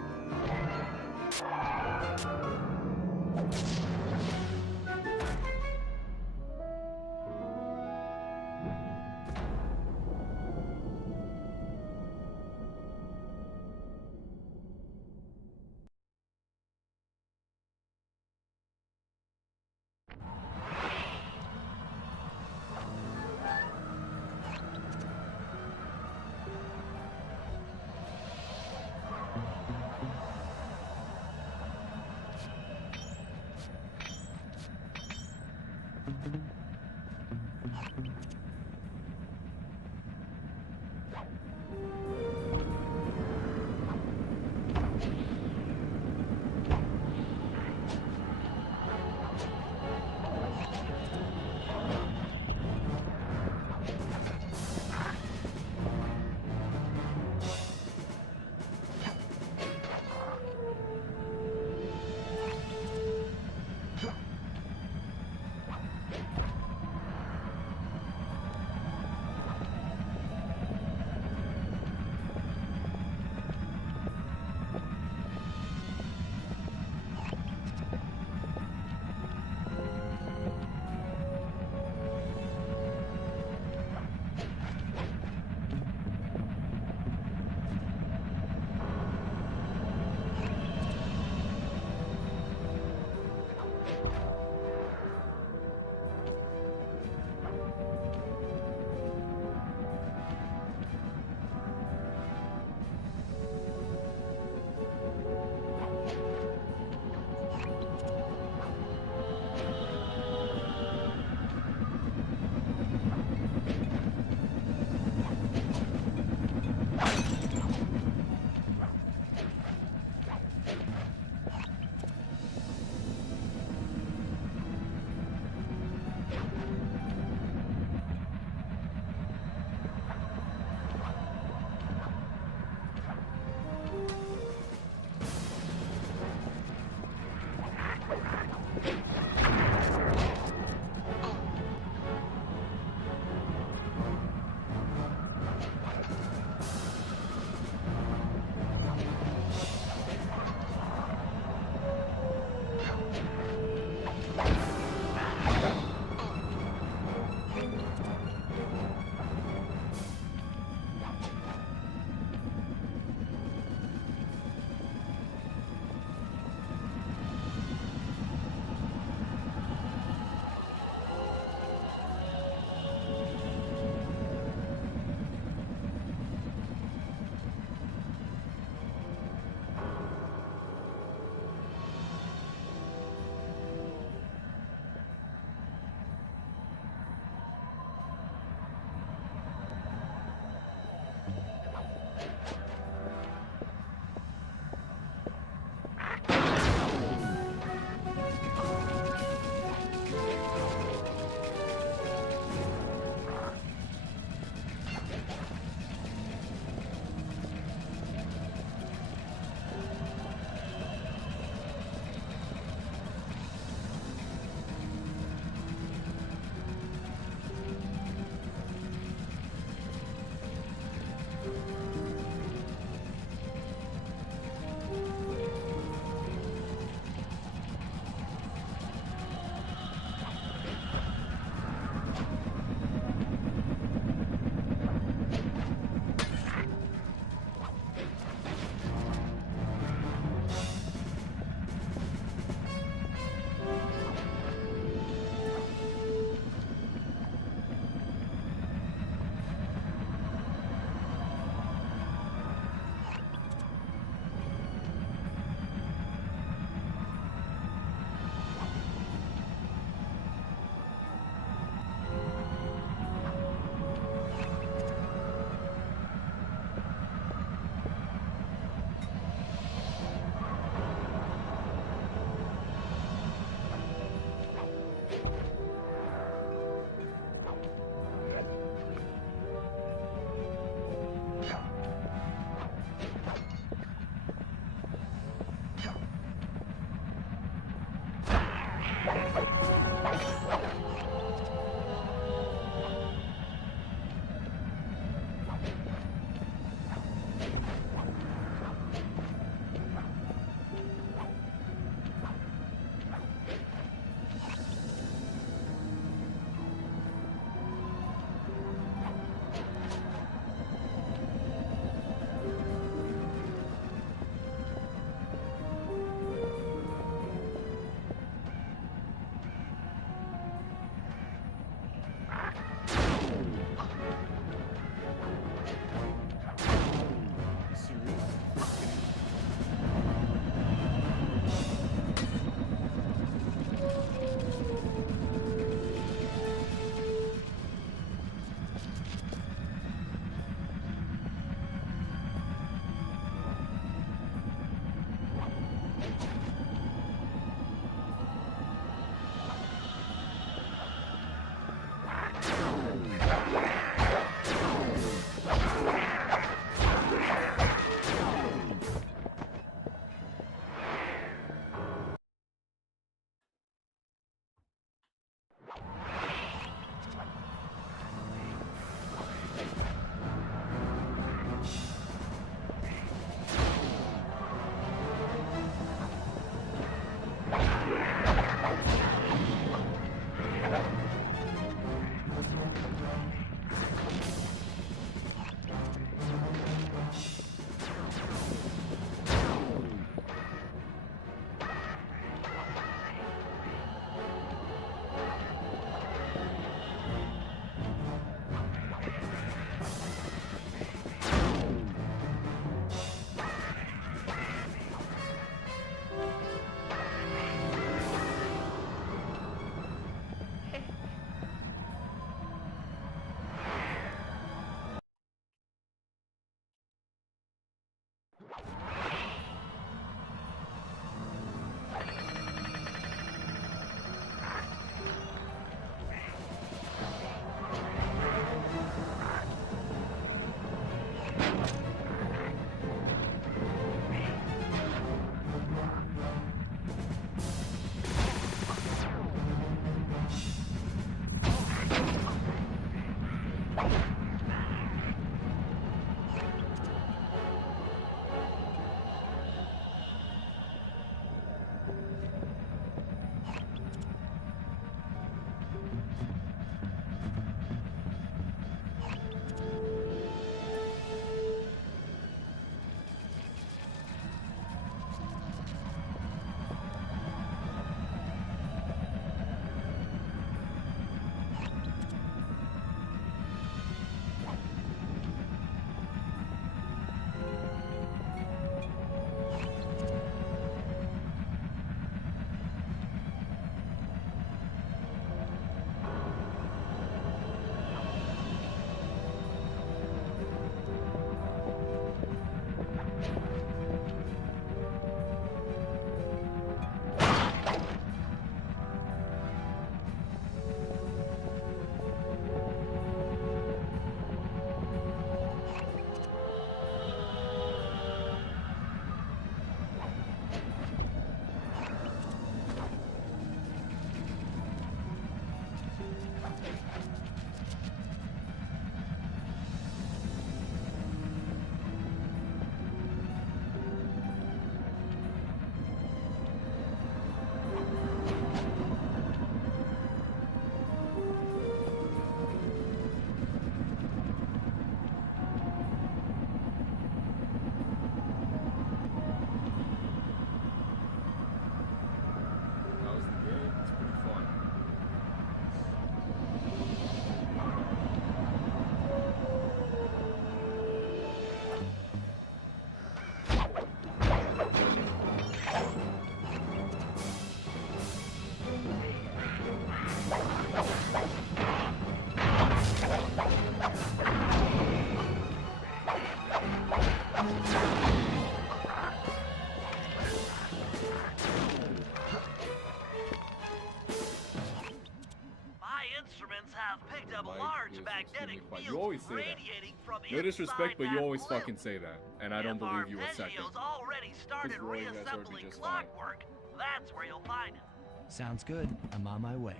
magnetic extremely quiet. You fields always say that. radiating from No disrespect, inside but you that always blimp. fucking say that, and I don't If believe you a second. Arpeggios already started Roy has already reassembling just fine. clockwork, that's where you'll find him. Sounds good. I'm on my way.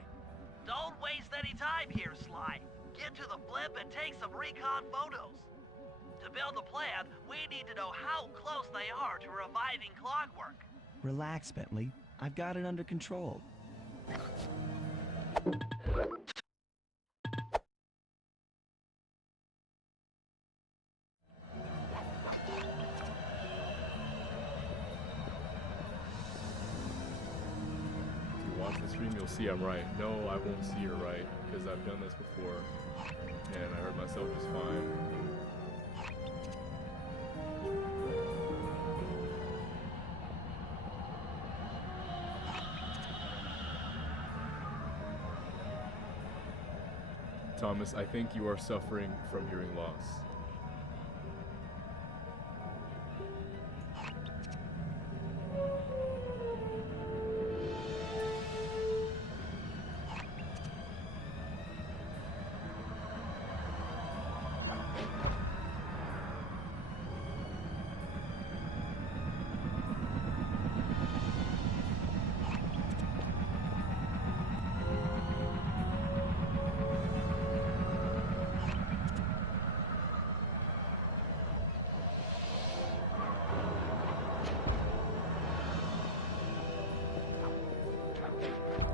Don't waste any time here, Sly. Get to the blimp and take some recon photos. To build a plan, we need to know how close they are to reviving clockwork. Relax, Bentley. I've got it under control. If you watch the stream, you'll see I'm right. No, I won't see you're right, because I've done this before, and I heard myself just fine. Thomas, I think you are suffering from hearing loss.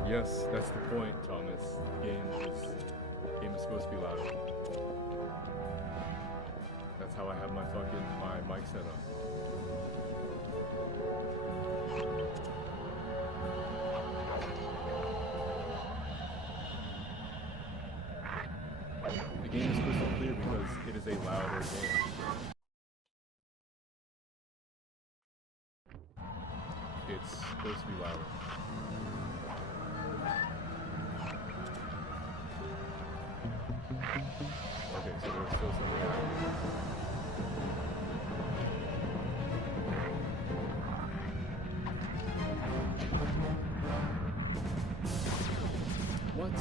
Yes, that's the point, Thomas. The game is supposed to be louder. That's how I have my mic set up. The game is crystal clear because it is a louder game. It's supposed to be louder. Okay, so there's still something happening. What?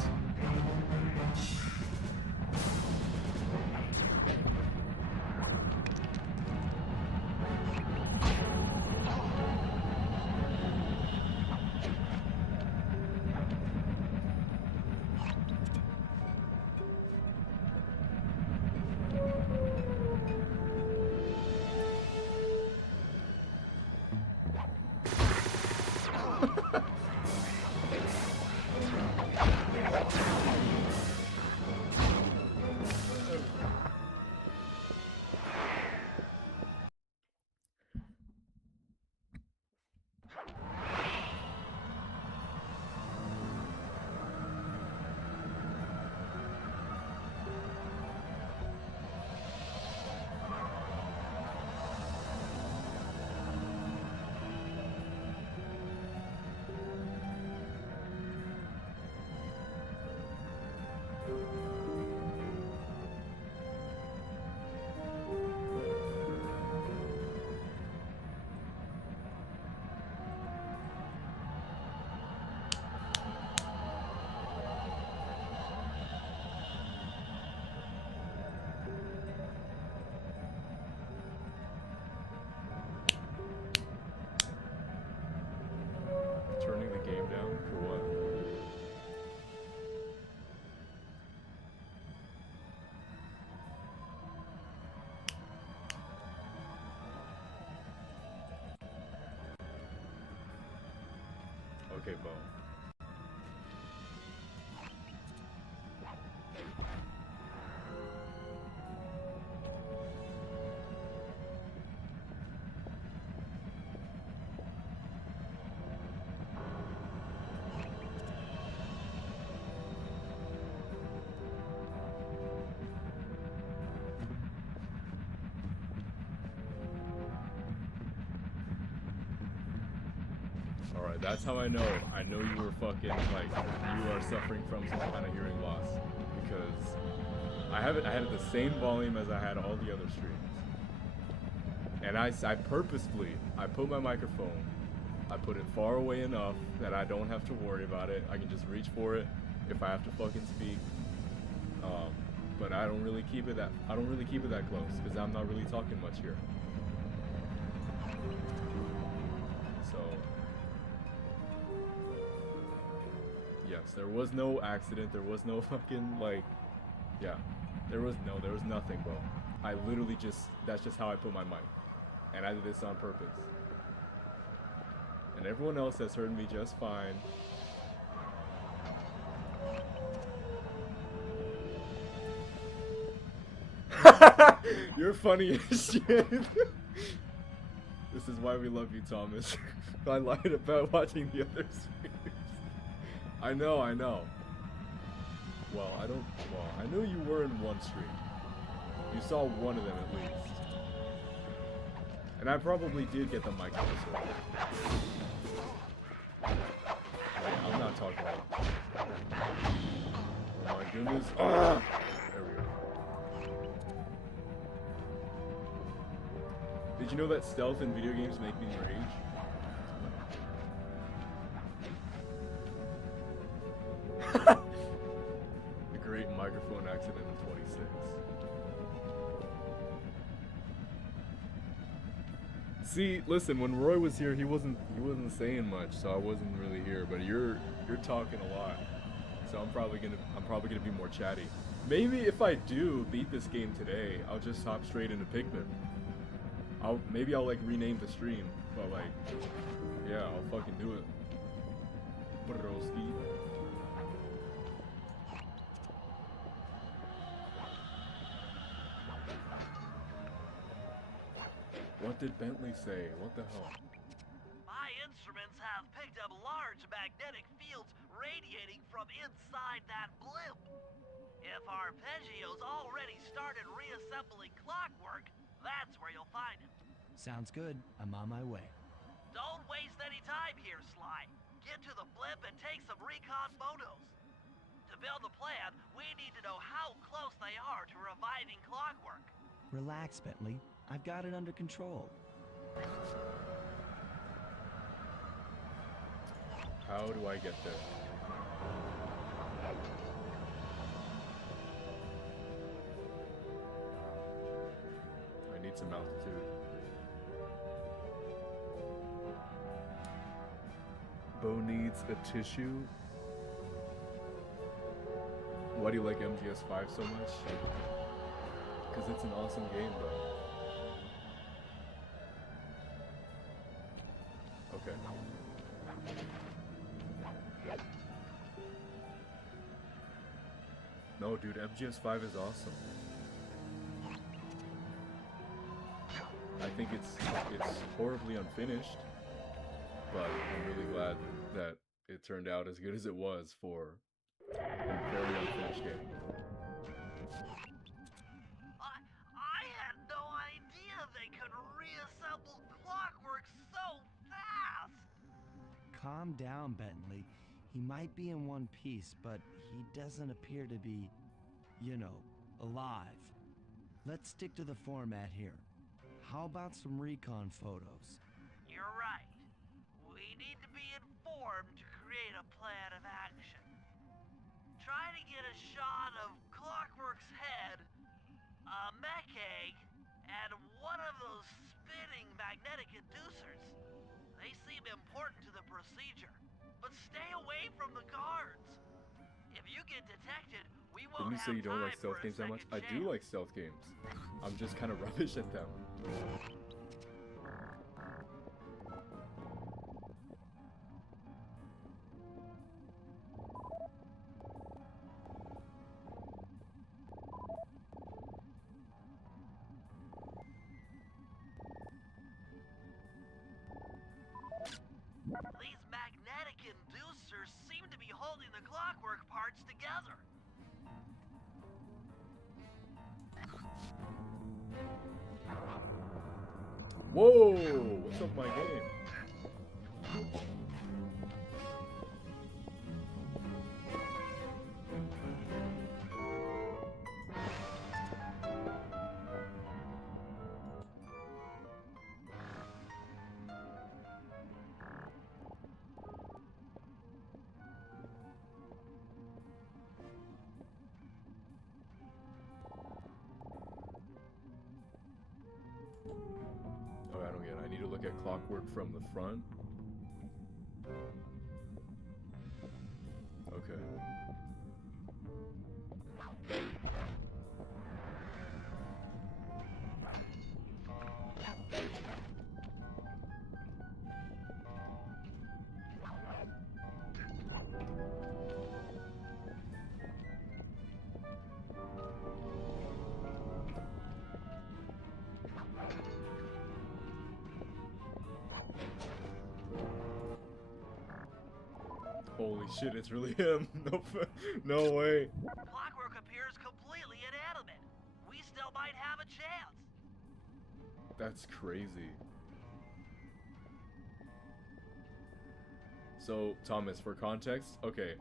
Turning the game down for what? Okay, Bo. Alright, that's how I know. I know you were fucking, like, you are suffering from some kind of hearing loss. Because I had it the same volume as I had all the other streams. And I purposefully, I put my microphone, I put it far away enough that I don't have to worry about it. I can just reach for it if I have to fucking speak. but I don't really keep it that close because I'm not really talking much here. So yes, there was no accident. There was no fucking like, yeah, there was nothing, bro. I literally that's just how I put my mic, and I did this on purpose. And everyone else has heard me just fine. You're funny as shit. This is why we love you, Thomas. I lied about watching the other streams. I know. Well, I know you were in one stream. You saw one of them at least. And I probably did get the mic episode. Wait, I'm not talking about it. Oh my goodness. Ah! There we go. Did you know that stealth in video games make me rage? The great microphone accident of 26. See, listen, when Roy was here, he wasn't saying much, so I wasn't really here, but you're talking a lot. So I'm probably gonna be more chatty. Maybe if I do beat this game today, I'll just hop straight into Pikmin. Maybe I'll like rename the stream, but like, yeah, I'll fucking do it. Broski. What did Bentley say? What the hell? My instruments have picked up large magnetic fields radiating from inside that blimp. If Arpeggio's already started reassembling clockwork, that's where you'll find him. Sounds good. I'm on my way. Don't waste any time here, Sly. Get to the blimp and take some recon photos. To build a plan, we need to know how close they are to reviving clockwork. Relax, Bentley. I've got it under control. How do I get there? I need some altitude. Bo needs a tissue. Why do you like MGS5 so much? Because it's an awesome game, bro. Okay. No, dude, MGS5 is awesome. I think it's horribly unfinished, but I'm really glad that it turned out as good as it was for a very unfinished game. I had no idea they could reassemble clockwork so fast! Calm down, Bentley. He might be in one piece, but he doesn't appear to be, you know, alive. Let's stick to the format here. How about some recon photos? You're right. We need to be informed to create a plan of action. Try to get a shot of Clockwork's head, a mech egg, and one of those spinning magnetic inducers. They seem important to the procedure, but stay away from the guards. If you get detected, we won't Didn't you say you don't like have time stealth for a games that much? second I do chance. like stealth games. I'm just kind of rubbish at them. These magnetic inducers seem to be holding the clockwork parts together. Whoa! What's up, my game? look at Clockwork from the front. Okay. Holy shit, it's really him. No way. Clockwork appears completely inanimate. We still might have a chance. That's crazy. So, Thomas, for context, okay,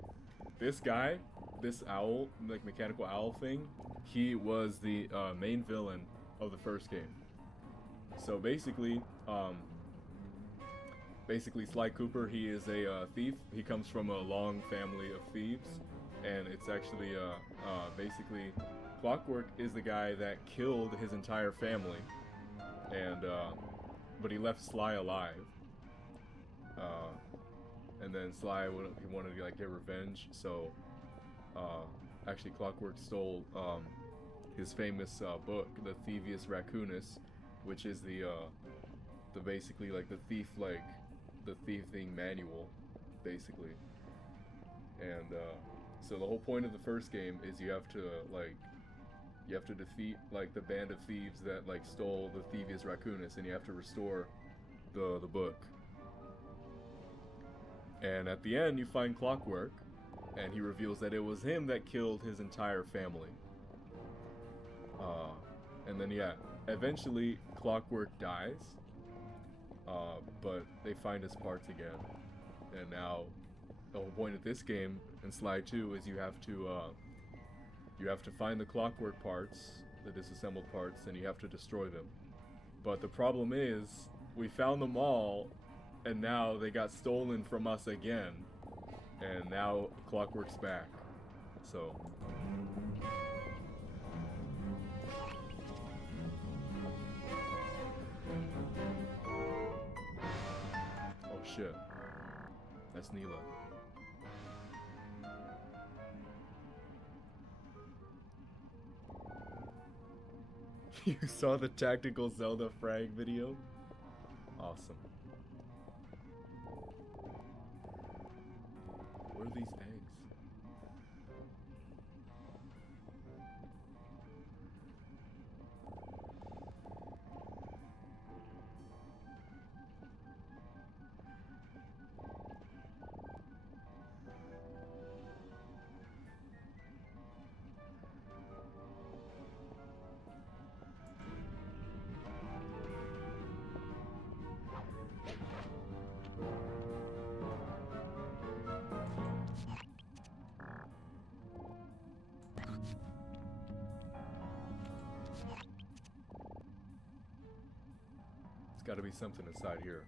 this guy, this owl, like mechanical owl thing, he was the main villain of the first game. So basically, Sly Cooper, he is a thief. He comes from a long family of thieves, and it's actually basically Clockwork is the guy that killed his entire family, and but he left Sly alive. And then Sly he wanted to like get revenge, so actually Clockwork stole his famous book, the Thievius Raccoonus, which is the basically like the thieving manual, basically. And so the whole point of the first game is you have to defeat like the band of thieves that like stole the Thievius Raccoonus, and you have to restore the book. And at the end you find Clockwork, and he reveals that it was him that killed his entire family. And then yeah, eventually Clockwork dies. But they find his parts again, and now the whole point of this game in Sly 2 is you have to find the Clockwork parts, the disassembled parts, and you have to destroy them. But the problem is we found them all, and now they got stolen from us again, and now Clockwork's back. So shit. That's Neela. You saw the Tactical Zelda frag video? Awesome. Where are these eggs? Gotta be something inside here.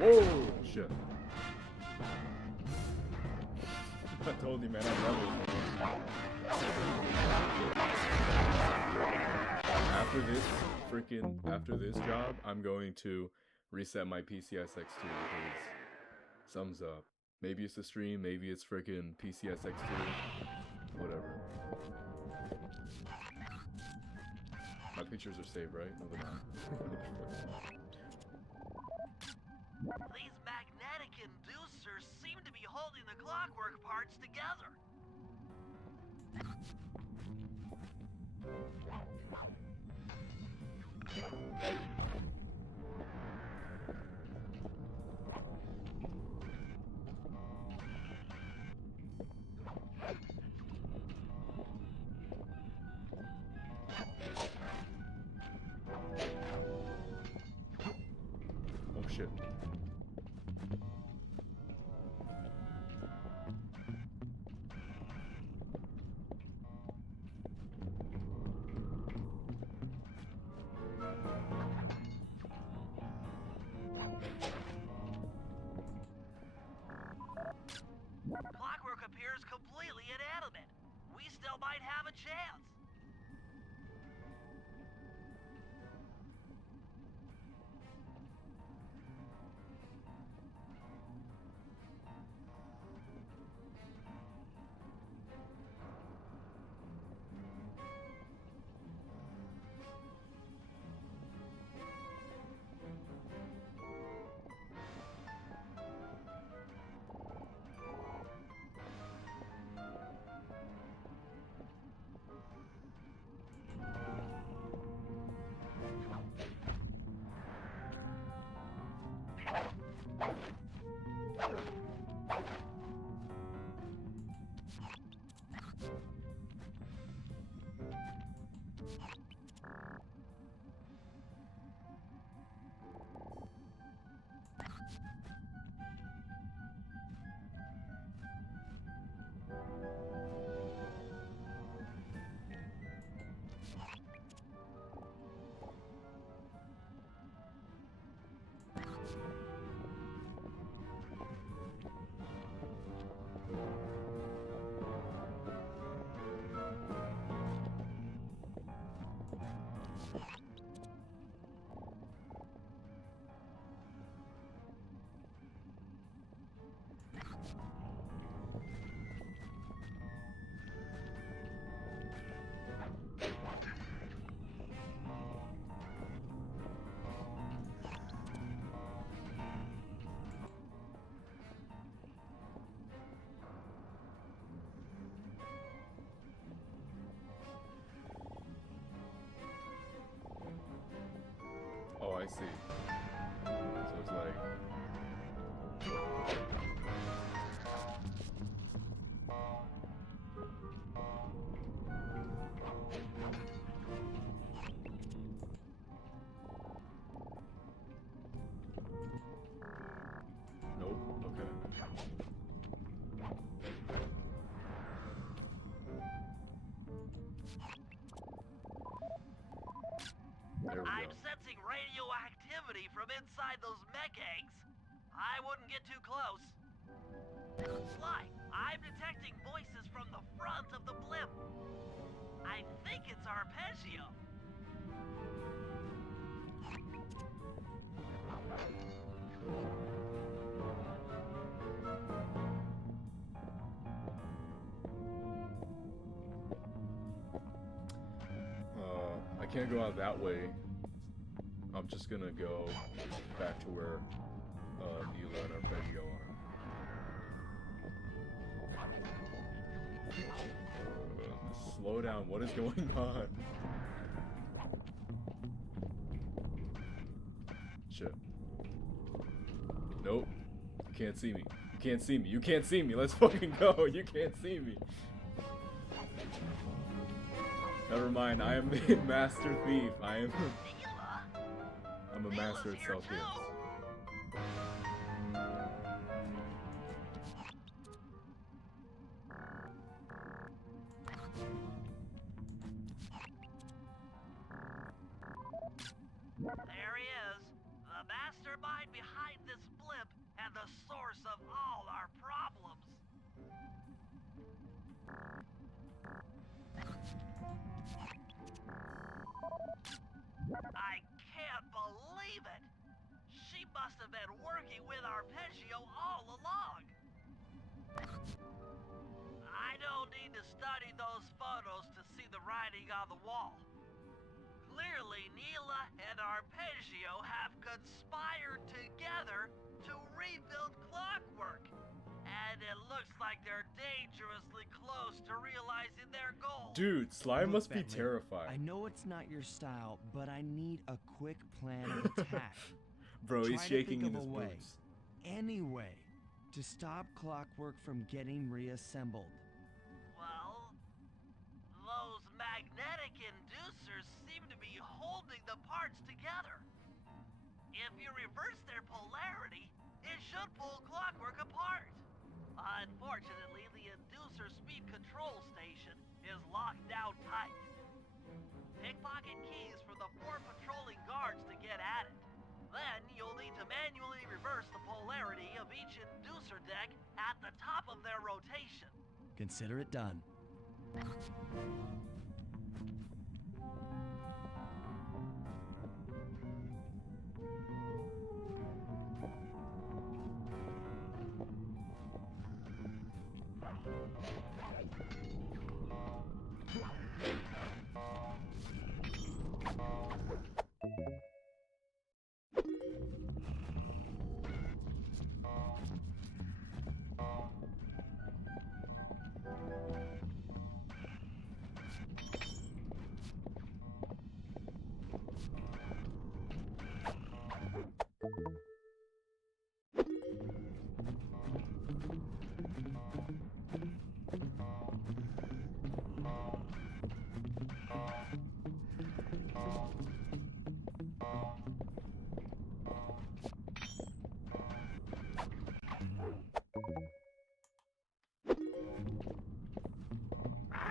Whoa! Shit. I told you, man, I love it. After this job, I'm going to reset my PCSX2 because something's up. Maybe it's the stream, maybe it's freaking PCSX2, whatever. My pictures are saved, right? No, they're not. These magnetic inducers seem to be holding the Clockwork parts together. shit. Clockwork appears completely inanimate. We still might have a chance. Oh, I see. So it's like... Nope, okay. There we I'm go. sensing radioactivity from inside those mech eggs. I wouldn't get too close. Sly, I'm detecting voices from the front of the blimp. I think it's Arpeggio. I can't go out that way. I'm just gonna go back to where Neela and Arpeggio are. Slow down, what is going on? Shit. Nope. You can't see me. You can't see me. You can't see me. Let's fucking go. You can't see me. Never mind, I am the master thief. I'm a master at self-defense. There he is, the mastermind behind this blimp and the source of all our problems. I can't believe it! She must have been working with Arpeggio all along. I don't need to study those photos to see the writing on the wall. Clearly, Neela and Arpeggio have conspired together to rebuild Clockwork. And it looks like they're dangerously close to realizing their goal. Dude, Sly Look, must be Bentley, terrified. I know it's not your style, but I need a quick plan of attack. Bro, he's Try to shaking think in of his a way, boots. any way, to stop Clockwork from getting reassembled. Well, those magnetic inducers seem to be holding the parts together. If you reverse their polarity, should pull Clockwork apart. Unfortunately, the inducer speed control station is locked down tight. Pickpocket keys from the 4 patrolling guards to get at it. Then you'll need to manually reverse the polarity of each inducer deck at the top of their rotation. Consider it done.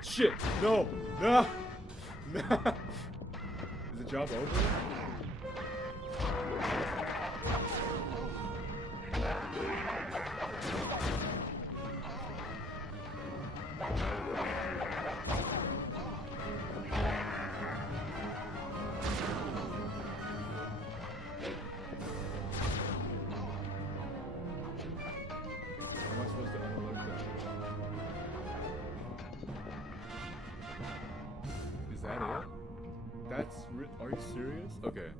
Shit! No! No! No! Is the job over? How am I supposed to unload that? Is that it? That's are you serious? Okay.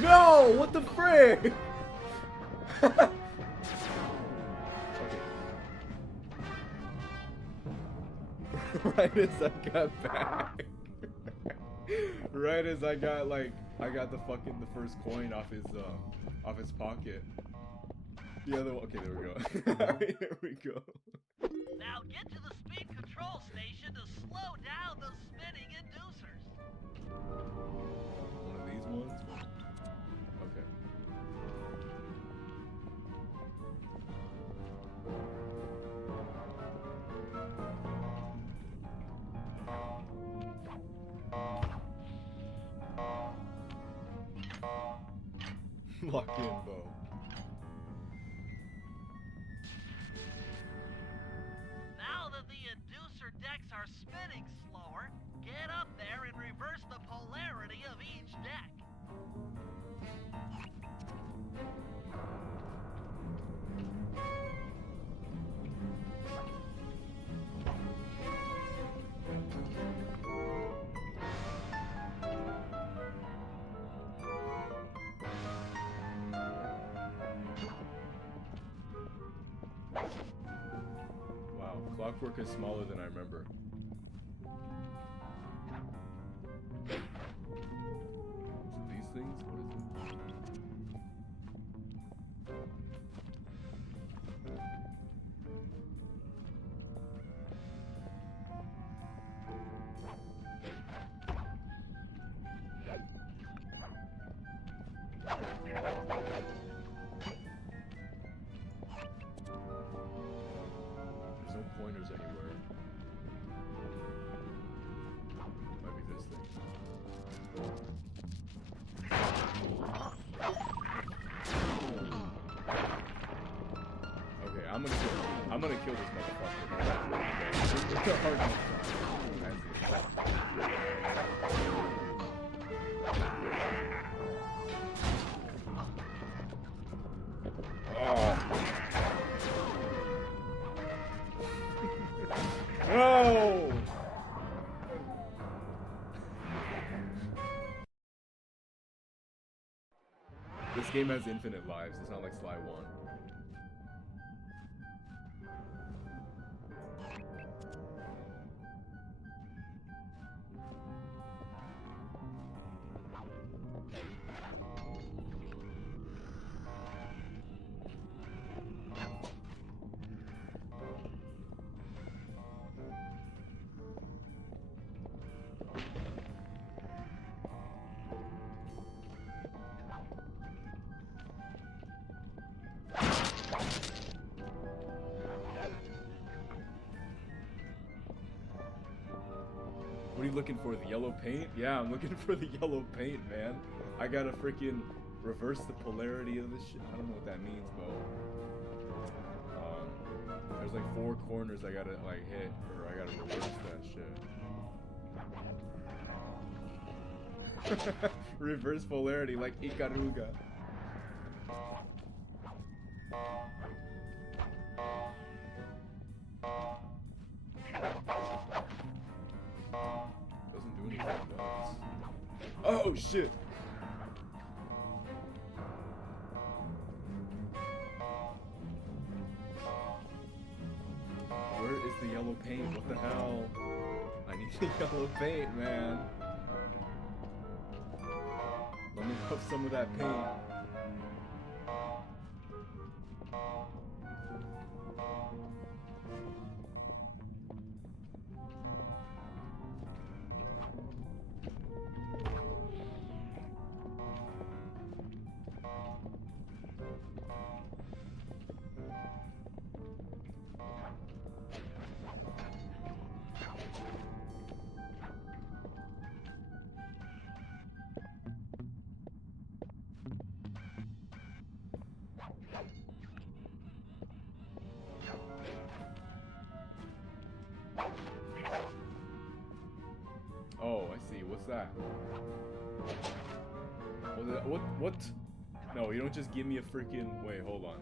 No! What the frick? Okay. Right as I got back. Right as I got the first coin off his pocket. The other one. Okay, there we go. There we go. Now get to the speed control station to slow down those spinning inducers. One of these ones? Okay. Lock in, Bo. Now that the inducer decks are spinning slower, get up there and reverse the polarity of each deck. Wow, Clockwork is smaller than I remember. Is it these things? What is it? There's no pointers anywhere. Might be this thing. Okay, I'm gonna kill this motherfucker. It's a hard enough No! This game has infinite lives. It's not like Sly 1. What are you looking for? The yellow paint? Yeah, I'm looking for the yellow paint, man. I gotta freaking reverse the polarity of this shit. I don't know what that means, bro. There's like 4 corners I gotta like hit, or I gotta reverse that shit. Reverse polarity like Ikaruga. Doesn't do anything, does. Oh shit! Where is the yellow paint? What the hell? I need the yellow paint, man. Let me have some of that paint. Oh, I see. What's that? What? No, you don't just give me a freaking... Wait, hold on.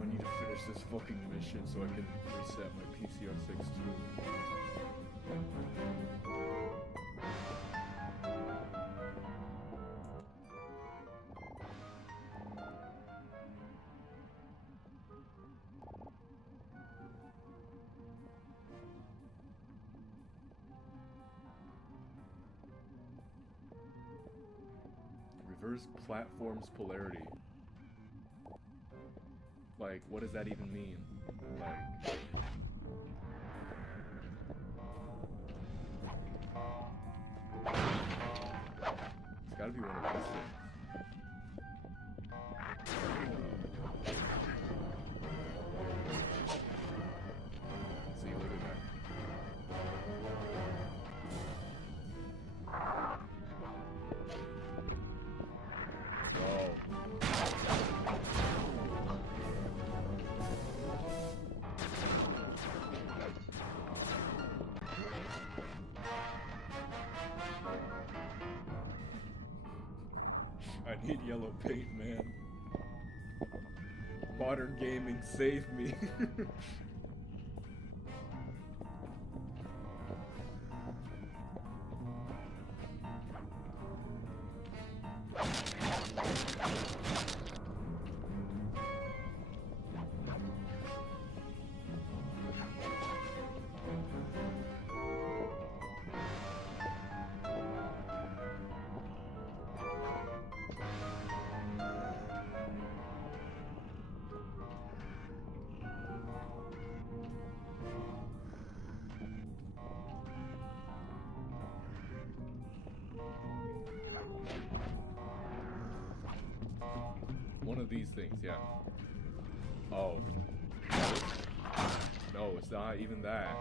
I need to finish this fucking mission so I can reset my PCR6 too. Reverse platform's polarity. Like, what does that even mean? Like... It's gotta be one of these things. See, look at that. I need yellow paint, man. Modern gaming, save me. One of these things, yeah. Oh. No, it's not even that.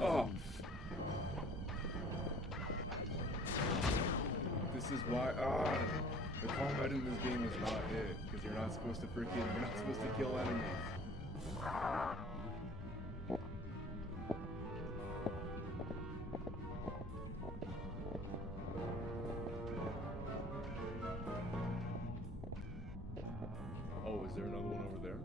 Oh! This is why, the combat in this game is not it. Because you're not supposed to you're not supposed to kill enemies. Oh, is there another one over there?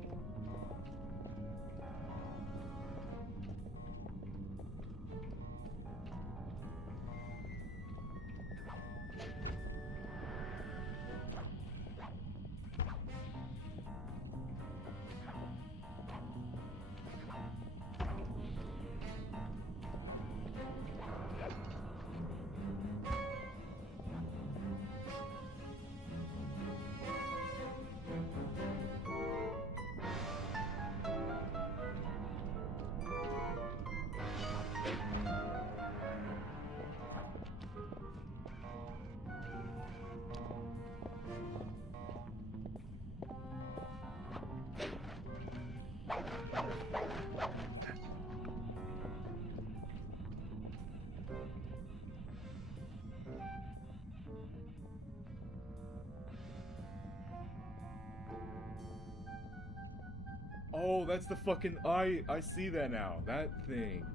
Oh, that's the fucking... I see that now. That thing.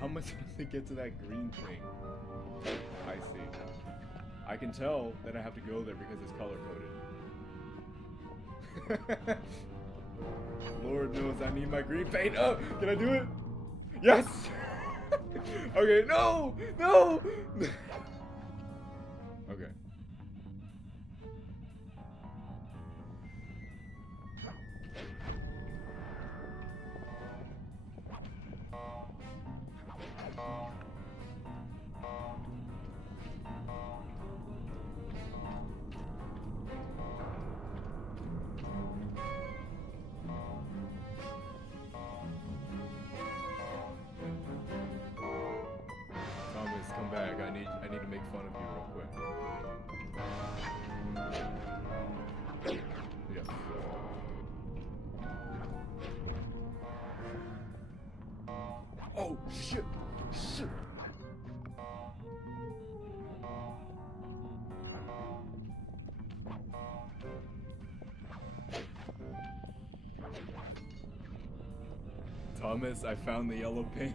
How much does it get to that green thing? I see. I can tell that I have to go there because it's color-coded. Lord knows I need my green paint. Oh, can I do it? Yes! Okay, no! No! Okay. Thomas, come back. I need to make fun of you real quick. Yes. Oh shit! Shit! Thomas, I found the yellow paint.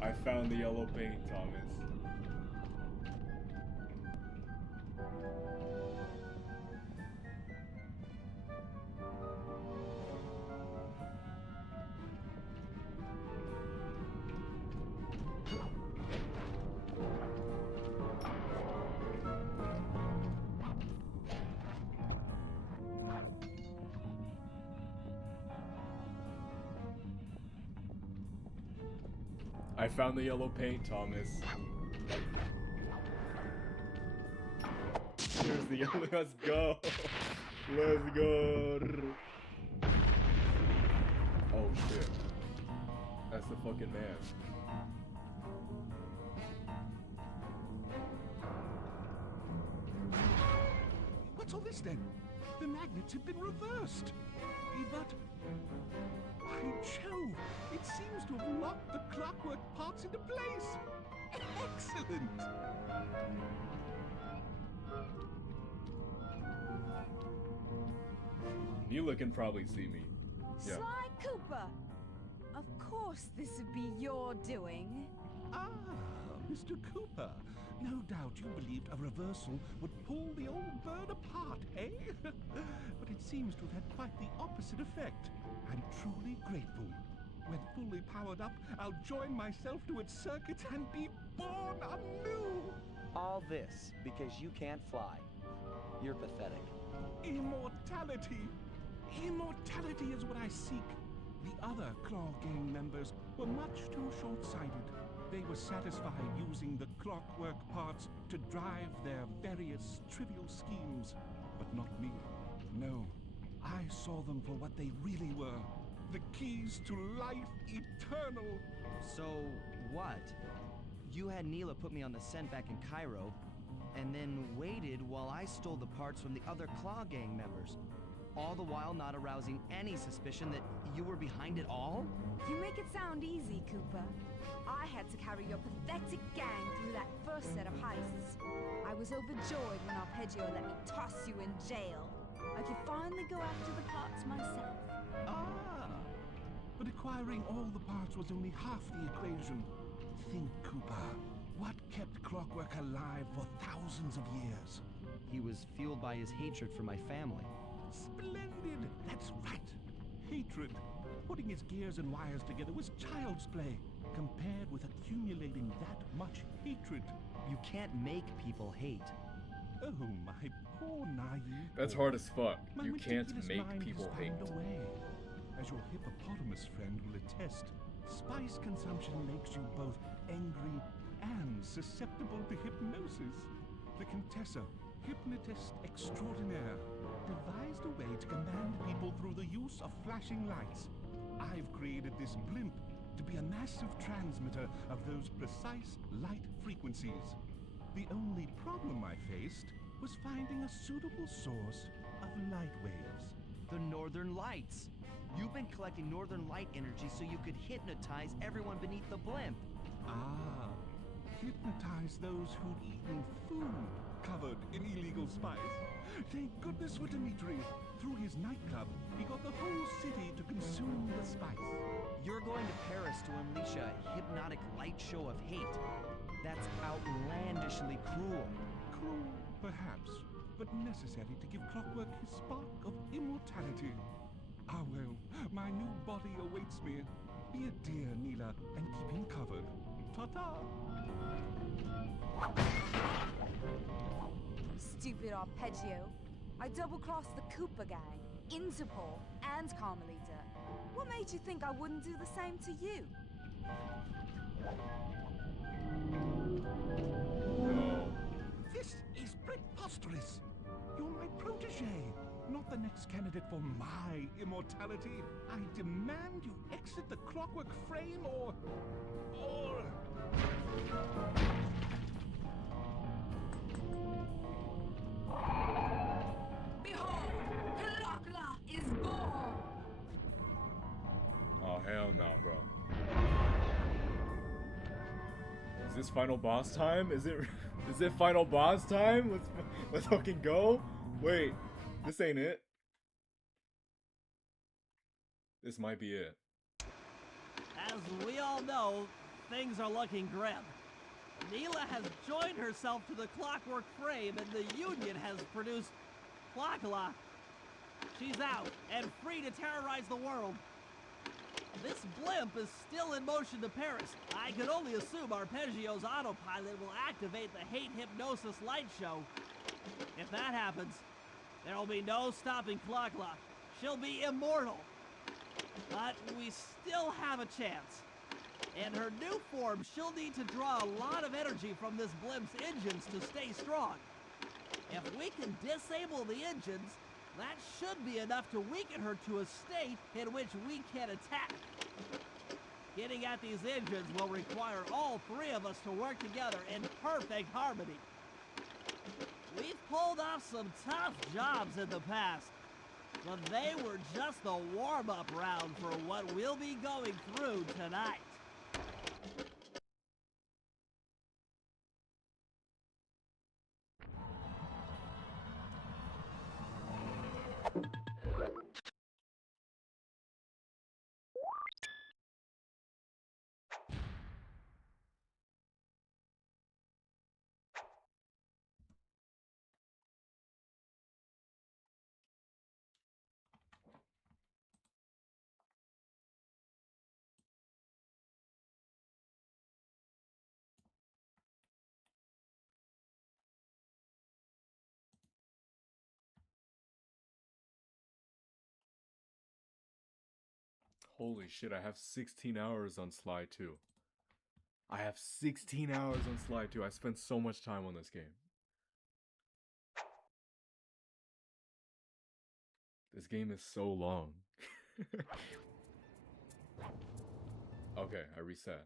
I found the yellow paint, Thomas. I found the yellow paint, Thomas. Here's the yellow. Let's go. Let's go. Oh shit. That's the fucking man. What's all this then? The magnets have been reversed. But... by Jove, it seems to have locked the clockwork parts into place. Excellent. Neela can probably see me. Yeah. Sly Cooper! Of course this would be your doing. Ah, Mr. Cooper. No doubt you believed a reversal would pull the old bird apart, eh? But it seems to have had quite the opposite effect. I'm truly grateful. When fully powered up, I'll join myself to its circuits and be born anew! All this because you can't fly. You're pathetic. Immortality! Immortality is what I seek. The other Claw Gang members were much too short-sighted. They were satisfied using the clockwork parts to drive their various trivial schemes. But not me. No. I saw them for what they really were. The keys to life eternal. So, what? You had Neela put me on the scent back in Cairo, and then waited while I stole the parts from the other Claw Gang members. All the while not arousing any suspicion that you were behind it all? You make it sound easy, Cooper. I had to carry your pathetic gang through that first set of heists. I was overjoyed when Arpeggio let me toss you in jail. I could finally go after the parts myself. Ah! But acquiring all the parts was only half the equation. Think, Cooper. What kept Clockwork alive for thousands of years? He was fueled by his hatred for my family. Splendid! That's right. Hatred. Putting his gears and wires together was child's play, compared with accumulating that much hatred. You can't make people hate. Oh, my poor naive. That's hard as fuck. My You can't meticulous make mind people has hate. found a way. As your hippopotamus friend will attest, spice consumption makes you both angry and susceptible to hypnosis. The Contessa, hypnotist extraordinaire, devised a way to command people through the use of flashing lights. I've created this blimp to be a massive transmitter of those precise light frequencies. The only problem I faced was finding a suitable source of light waves. The Northern Lights. You've been collecting Northern Light energy so you could hypnotize everyone beneath the blimp. Ah, hypnotize those who'd eaten food covered in illegal spice. Thank goodness for Dimitri. Through his nightclub, he got the whole city to consume the spice. You're going to Paris to unleash a hypnotic light show of hate. That's outlandishly cruel. Cruel, perhaps, but necessary to give Clockwork his spark of immortality. Ah well, my new body awaits me. Be a dear, Neela, and keep him covered. Ta-ta! Stupid arpeggio. I double-crossed the Cooper gang, Interpol, and Carmelita. What made you think I wouldn't do the same to you? This is preposterous. You're my protege, not the next candidate for my immortality. I demand you exit the Clockwork frame or... Behold, Kalakla is born! Oh, hell no, bro. Is this final boss time? Is it final boss time? Let's fucking go. Wait, this ain't it. This might be it. As we all know, things are looking grim. Neela has joined herself to the Clockwork frame, and the Union has produced Clockla. She's out and free to terrorize the world. This blimp is still in motion to Paris. I can only assume Arpeggio's autopilot will activate the hate hypnosis light show. If that happens, there will be no stopping Clockla. She'll be immortal. But we still have a chance. In her new form, she'll need to draw a lot of energy from this blimp's engines to stay strong. If we can disable the engines, that should be enough to weaken her to a state in which we can attack. Getting at these engines will require all three of us to work together in perfect harmony. We've pulled off some tough jobs in the past, but they were just the warm-up round for what we'll be going through tonight. Holy shit, I have 16 hours on Sly 2. I have 16 hours on Sly 2. I spent so much time on this game. This game is so long. Okay, I reset.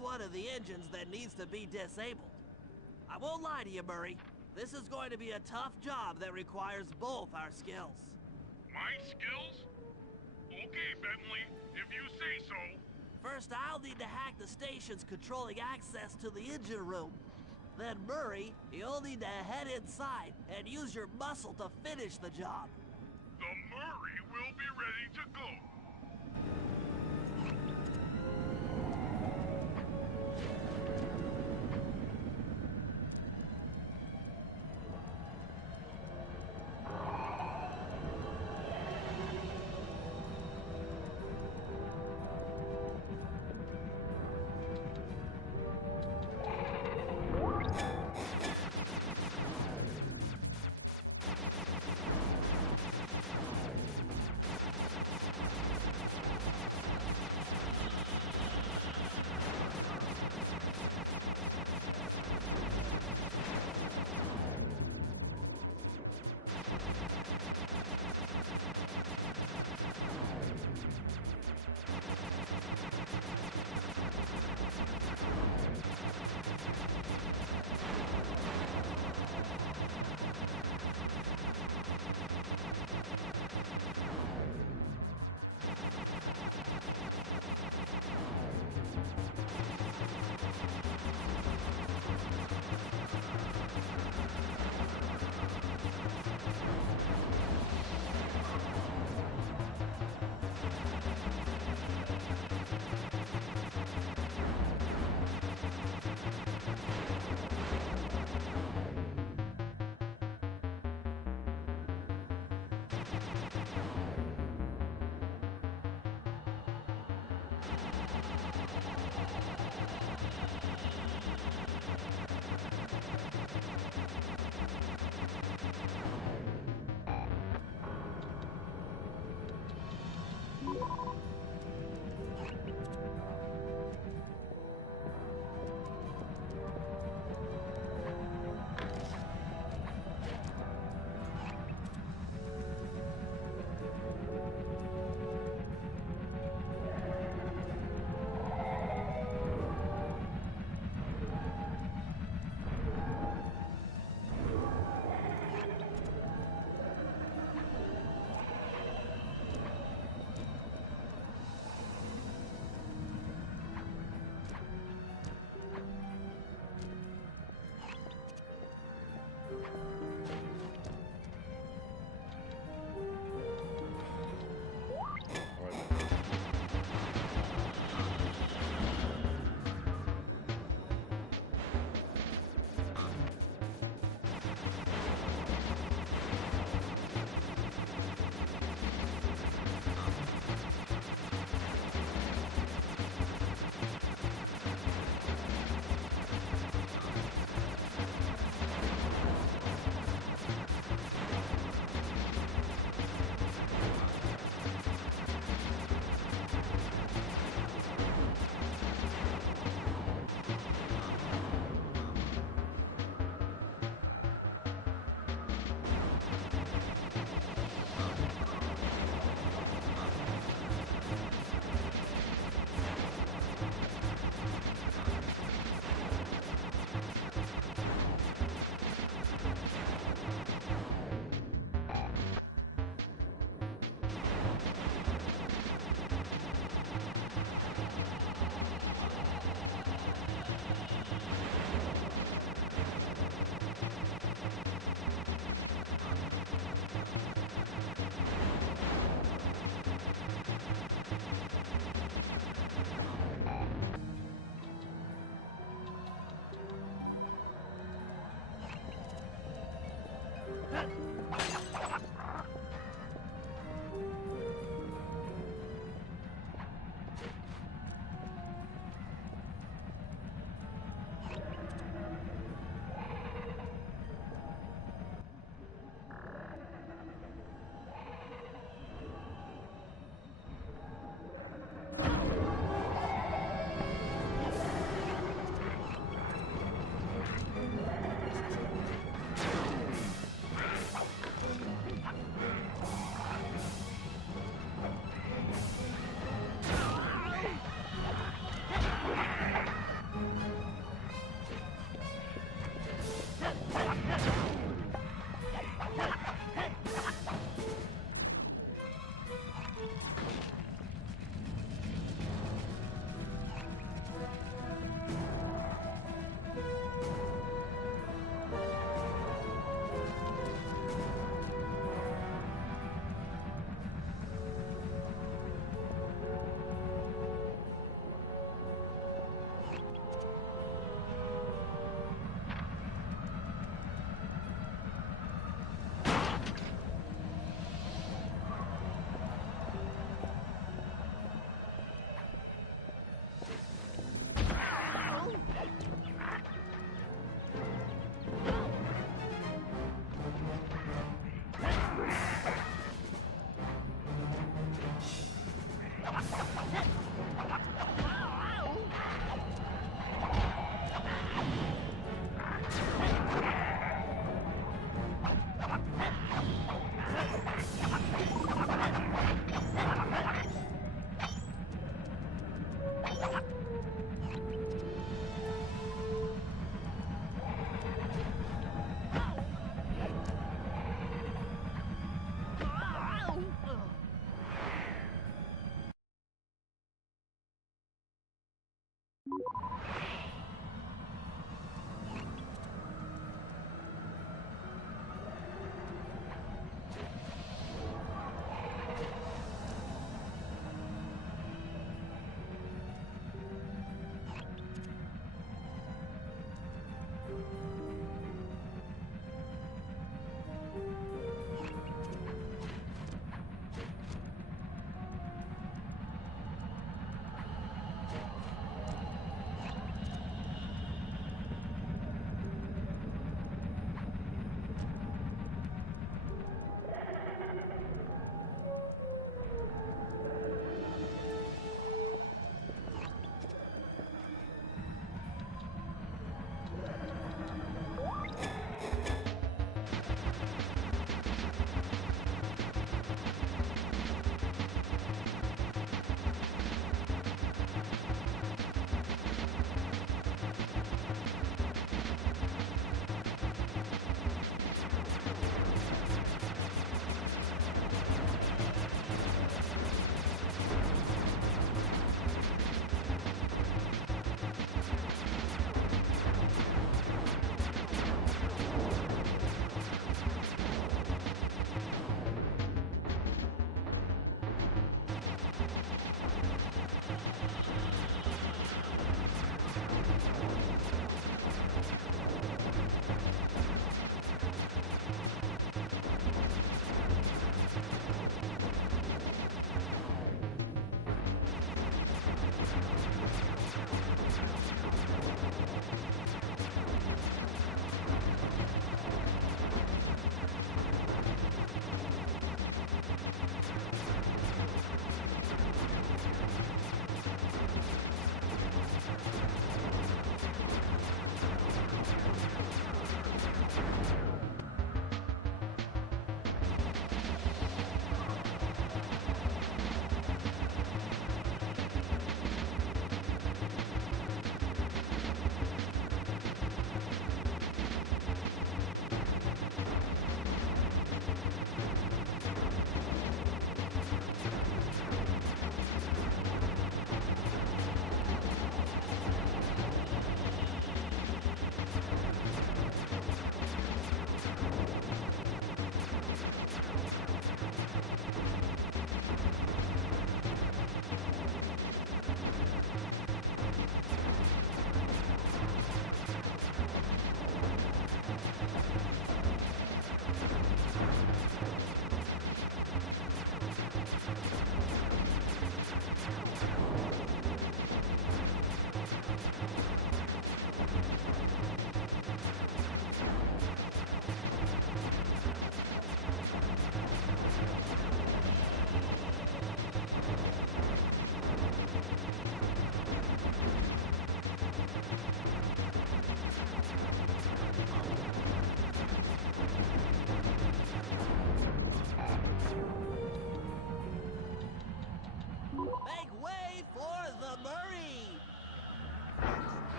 One of the engines that needs to be disabled. I won't lie to you, Murray. This is going to be a tough job that requires both our skills. My skills? Okay, Bentley, if you say so. First, I'll need to hack the stations controlling access to the engine room. Then, Murray, you'll need to head inside and use your muscle to finish the job. The Murray will be ready to go.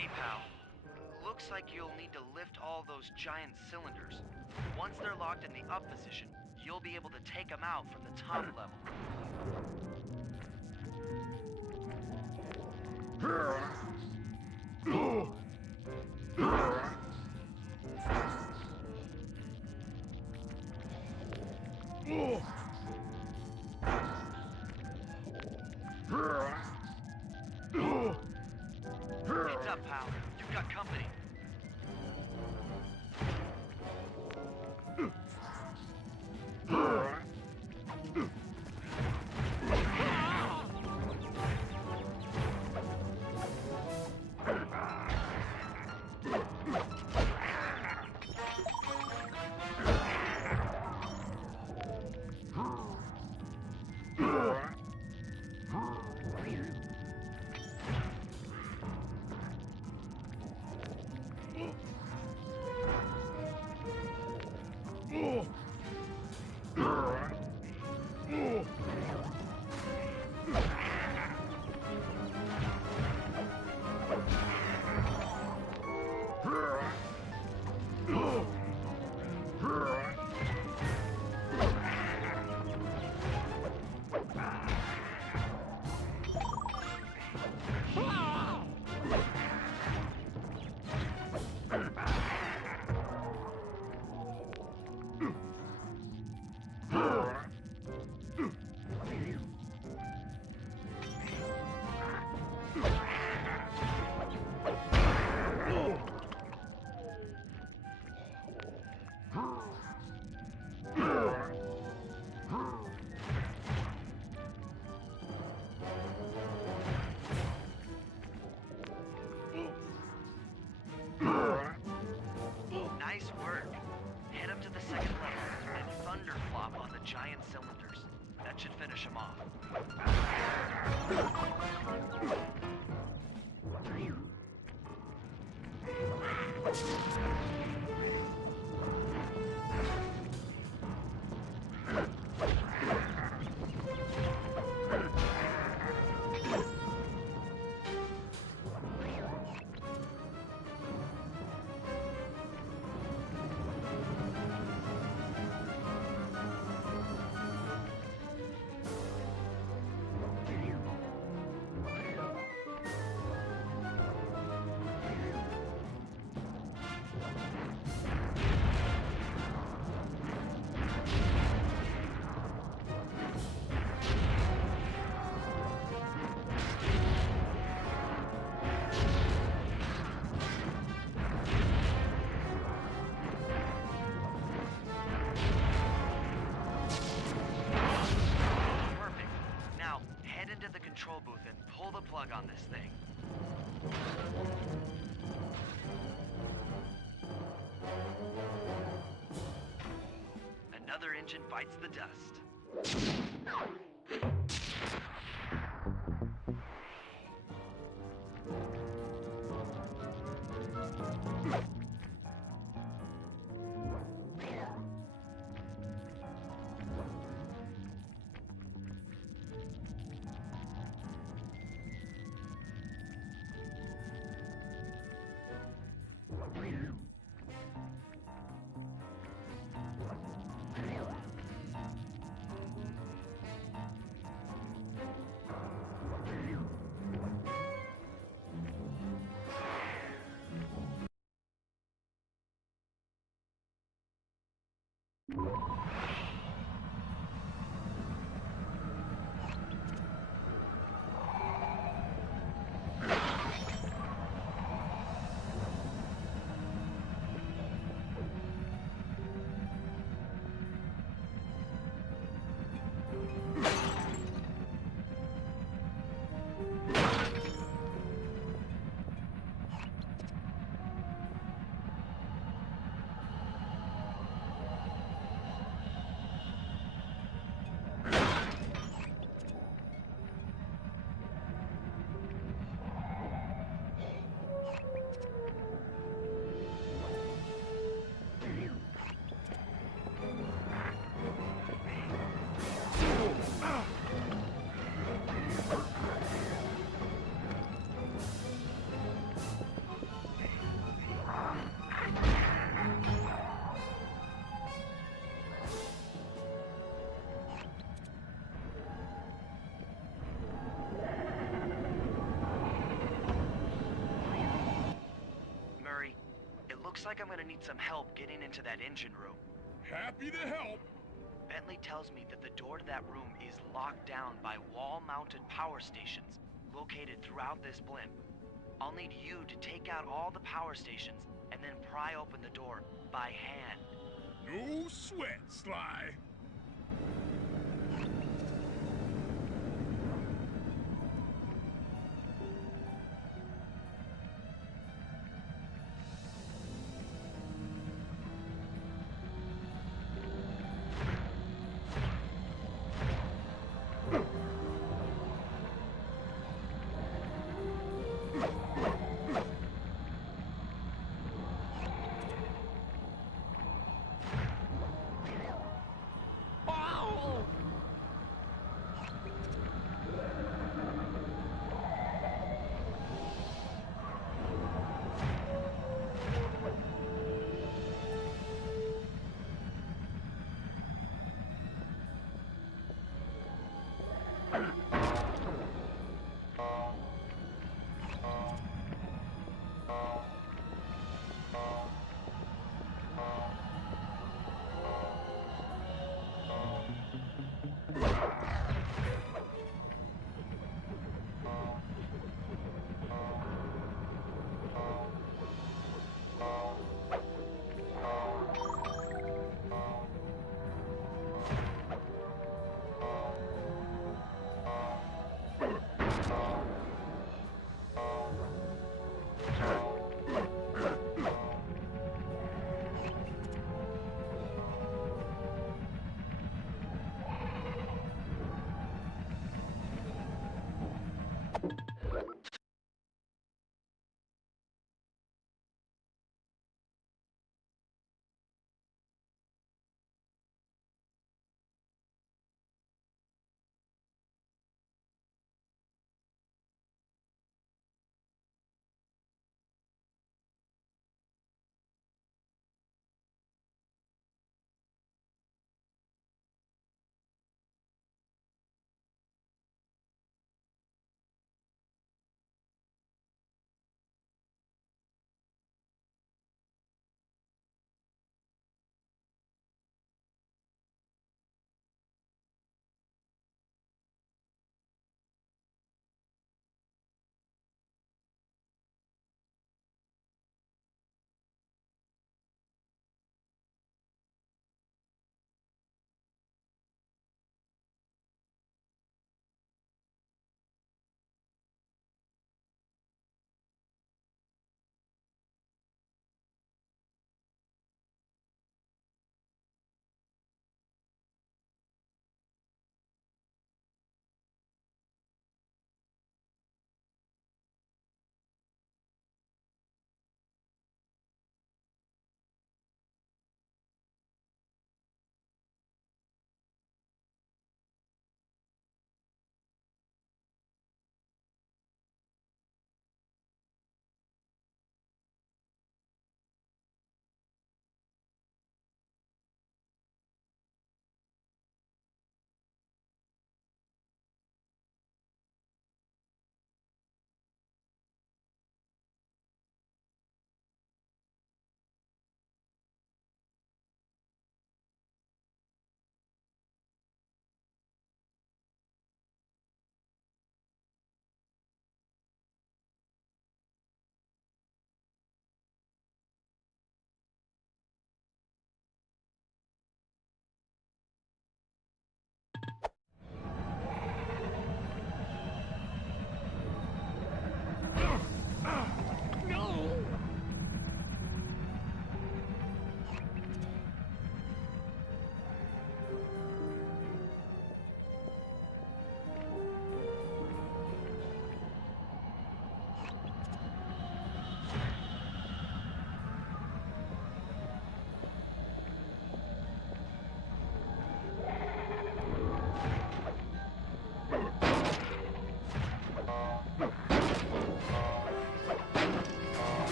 Hey, pal. Looks like you'll need to lift all those giant cylinders. Once they're locked in the up position, you'll be able to take them out from the top level. Heads up, pal. You've got company. Nice work. Head up to the second level and thunderflop on the giant cylinders. That should finish them off. Perfect. Now, head into the control booth and pull the plug on this thing. Another engine bites the dust. Looks like I'm gonna need some help getting into that engine room. Happy to help. Bentley tells me that the door to that room is locked down by wall-mounted power stations located throughout this blimp. I'll need you to take out all the power stations and then pry open the door by hand. No sweat, Sly.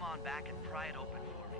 come on back and pry it open for me.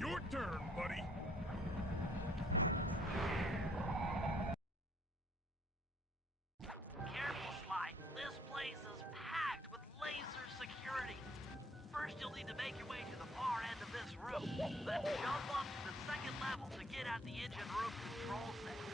Your turn, buddy. Careful, Sly. This place is packed with laser security. First, you'll need to make your way to the far end of this room. Then jump up to the second level to get at the engine room control center.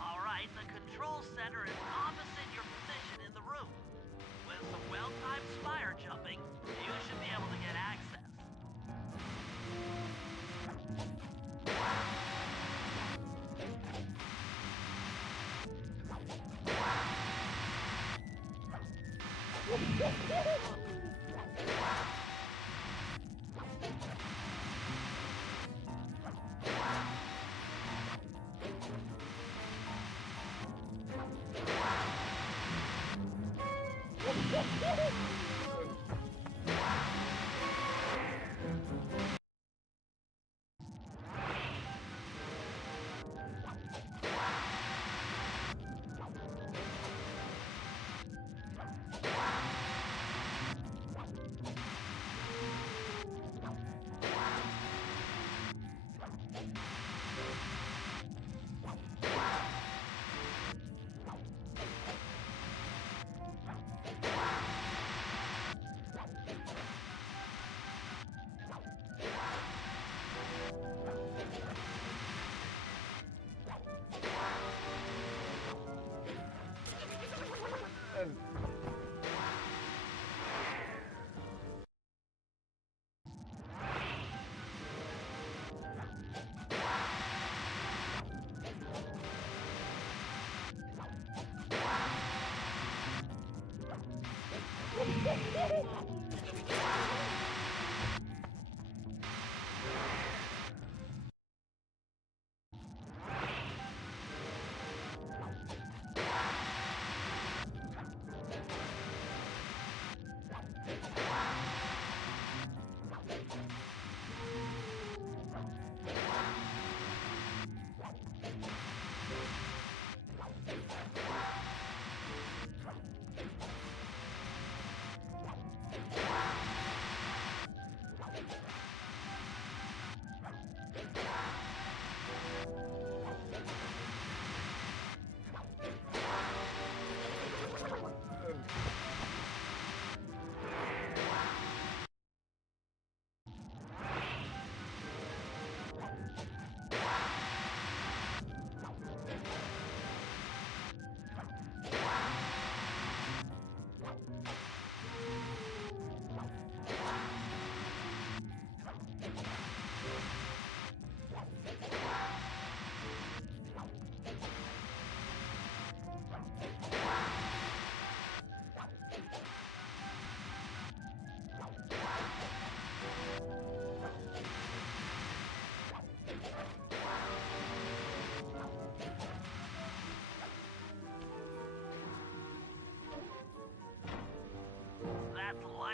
Alright, the control center is opposite your position in the room. With some well-timed spire jumping, you should be able to get access.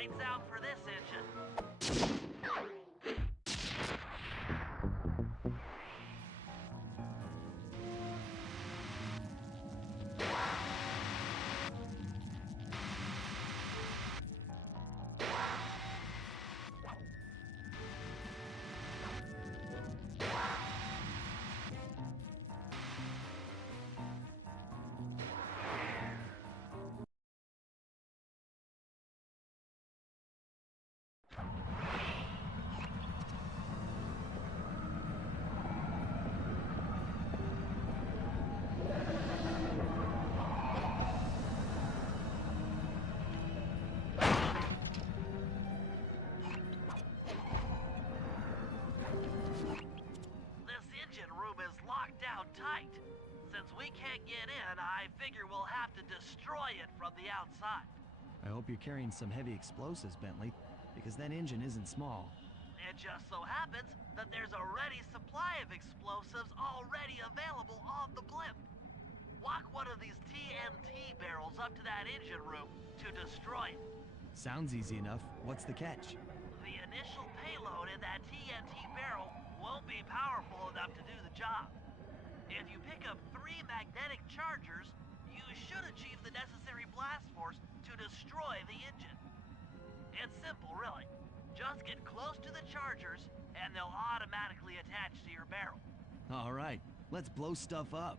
Lights out for this engine. Tight. Since we can't get in, I figure we'll have to destroy it from the outside. I hope you're carrying some heavy explosives, Bentley, because that engine isn't small. It just so happens that there's a ready supply of explosives already available on the blimp. Walk one of these TNT barrels up to that engine room to destroy it. Sounds easy enough. What's the catch? The initial payload in that TNT barrel won't be powerful enough to do the job. If you pick up 3 magnetic chargers, you should achieve the necessary blast force to destroy the engine. It's simple, really. Just get close to the chargers, and they'll automatically attach to your barrel. All right, let's blow stuff up.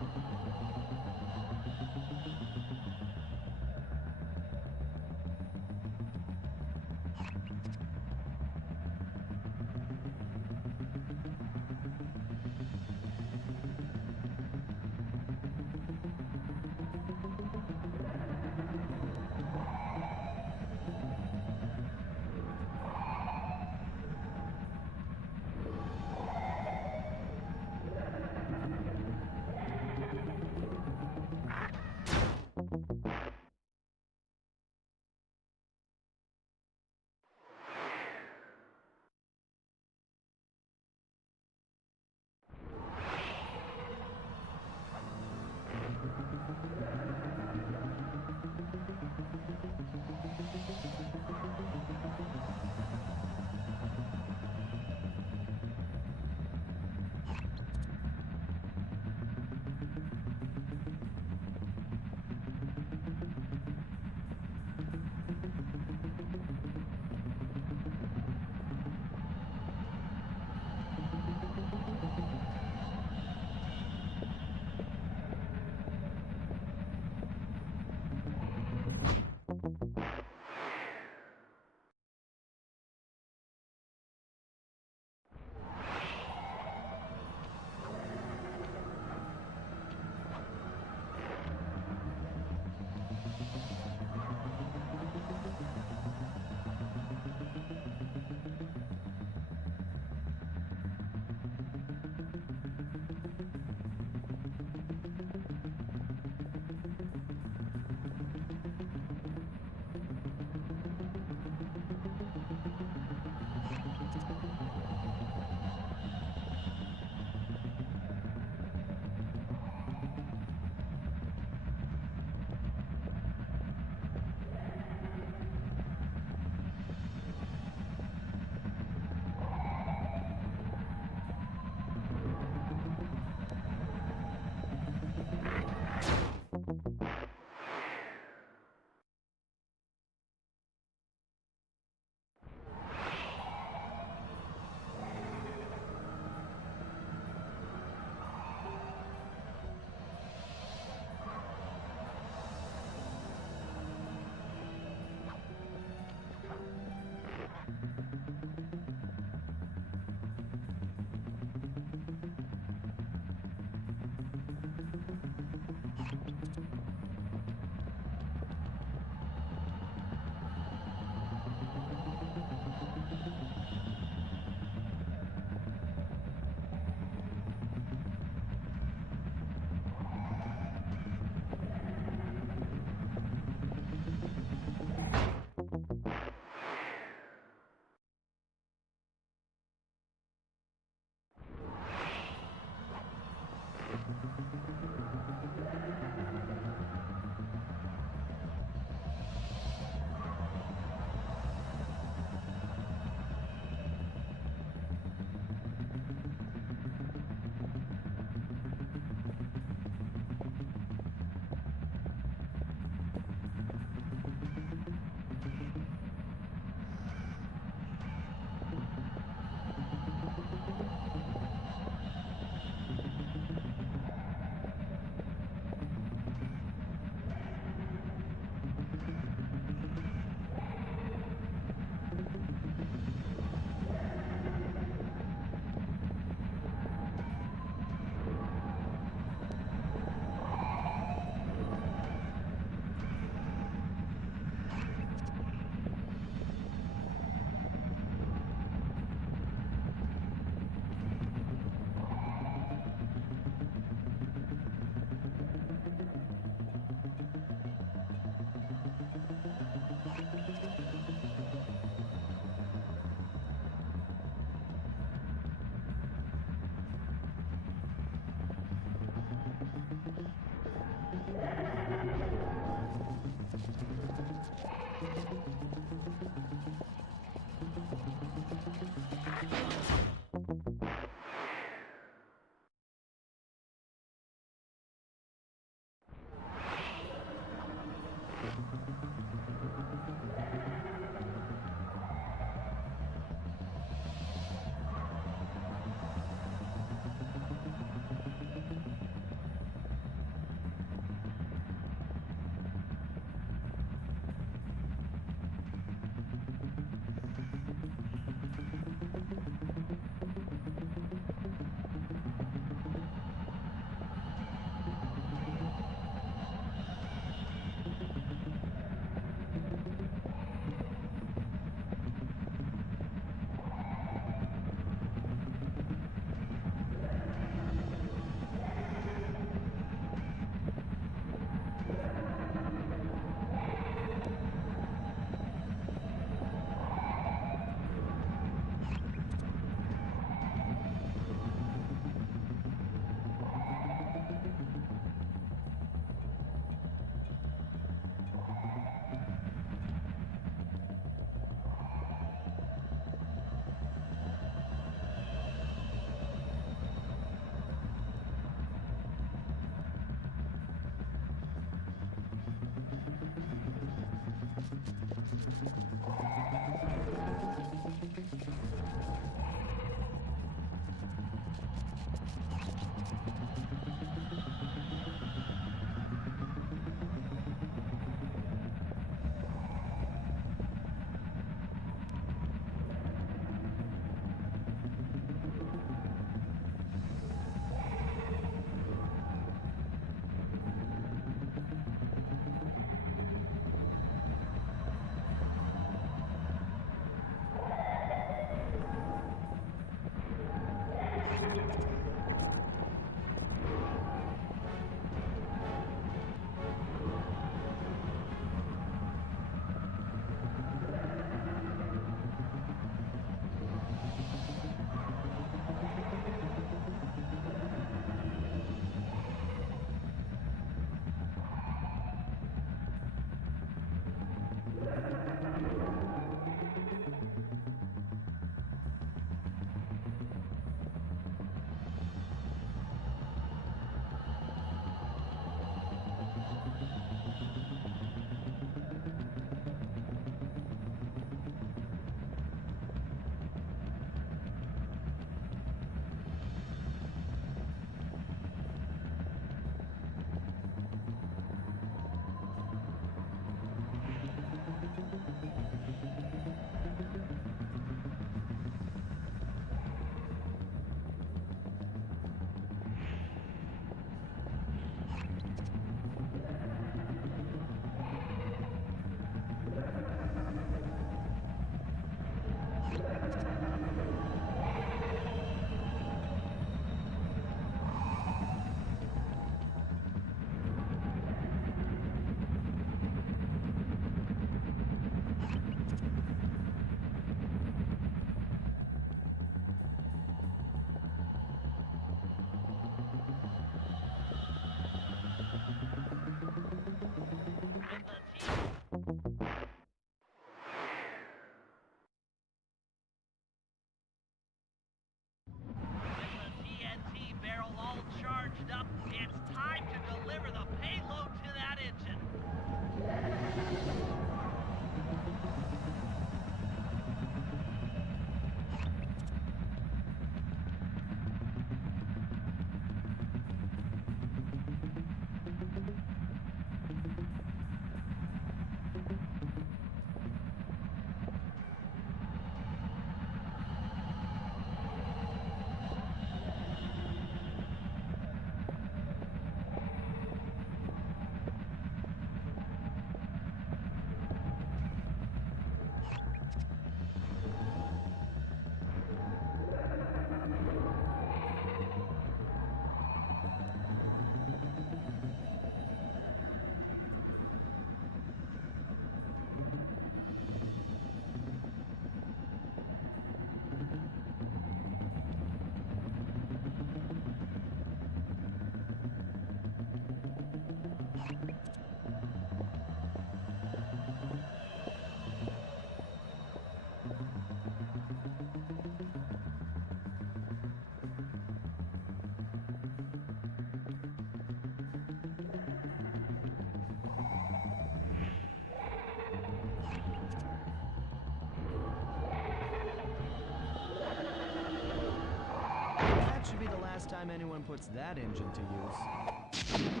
That should be the last time anyone puts that engine to use.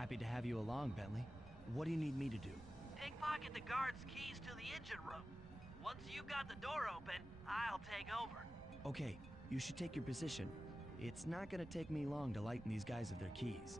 Happy to have you along, Bentley. What do you need me to do? Pickpocket the guard's keys to the engine room. Once you've got the door open, I'll take over. Okay, you should take your position. It's not gonna take me long to lighten these guys of their keys.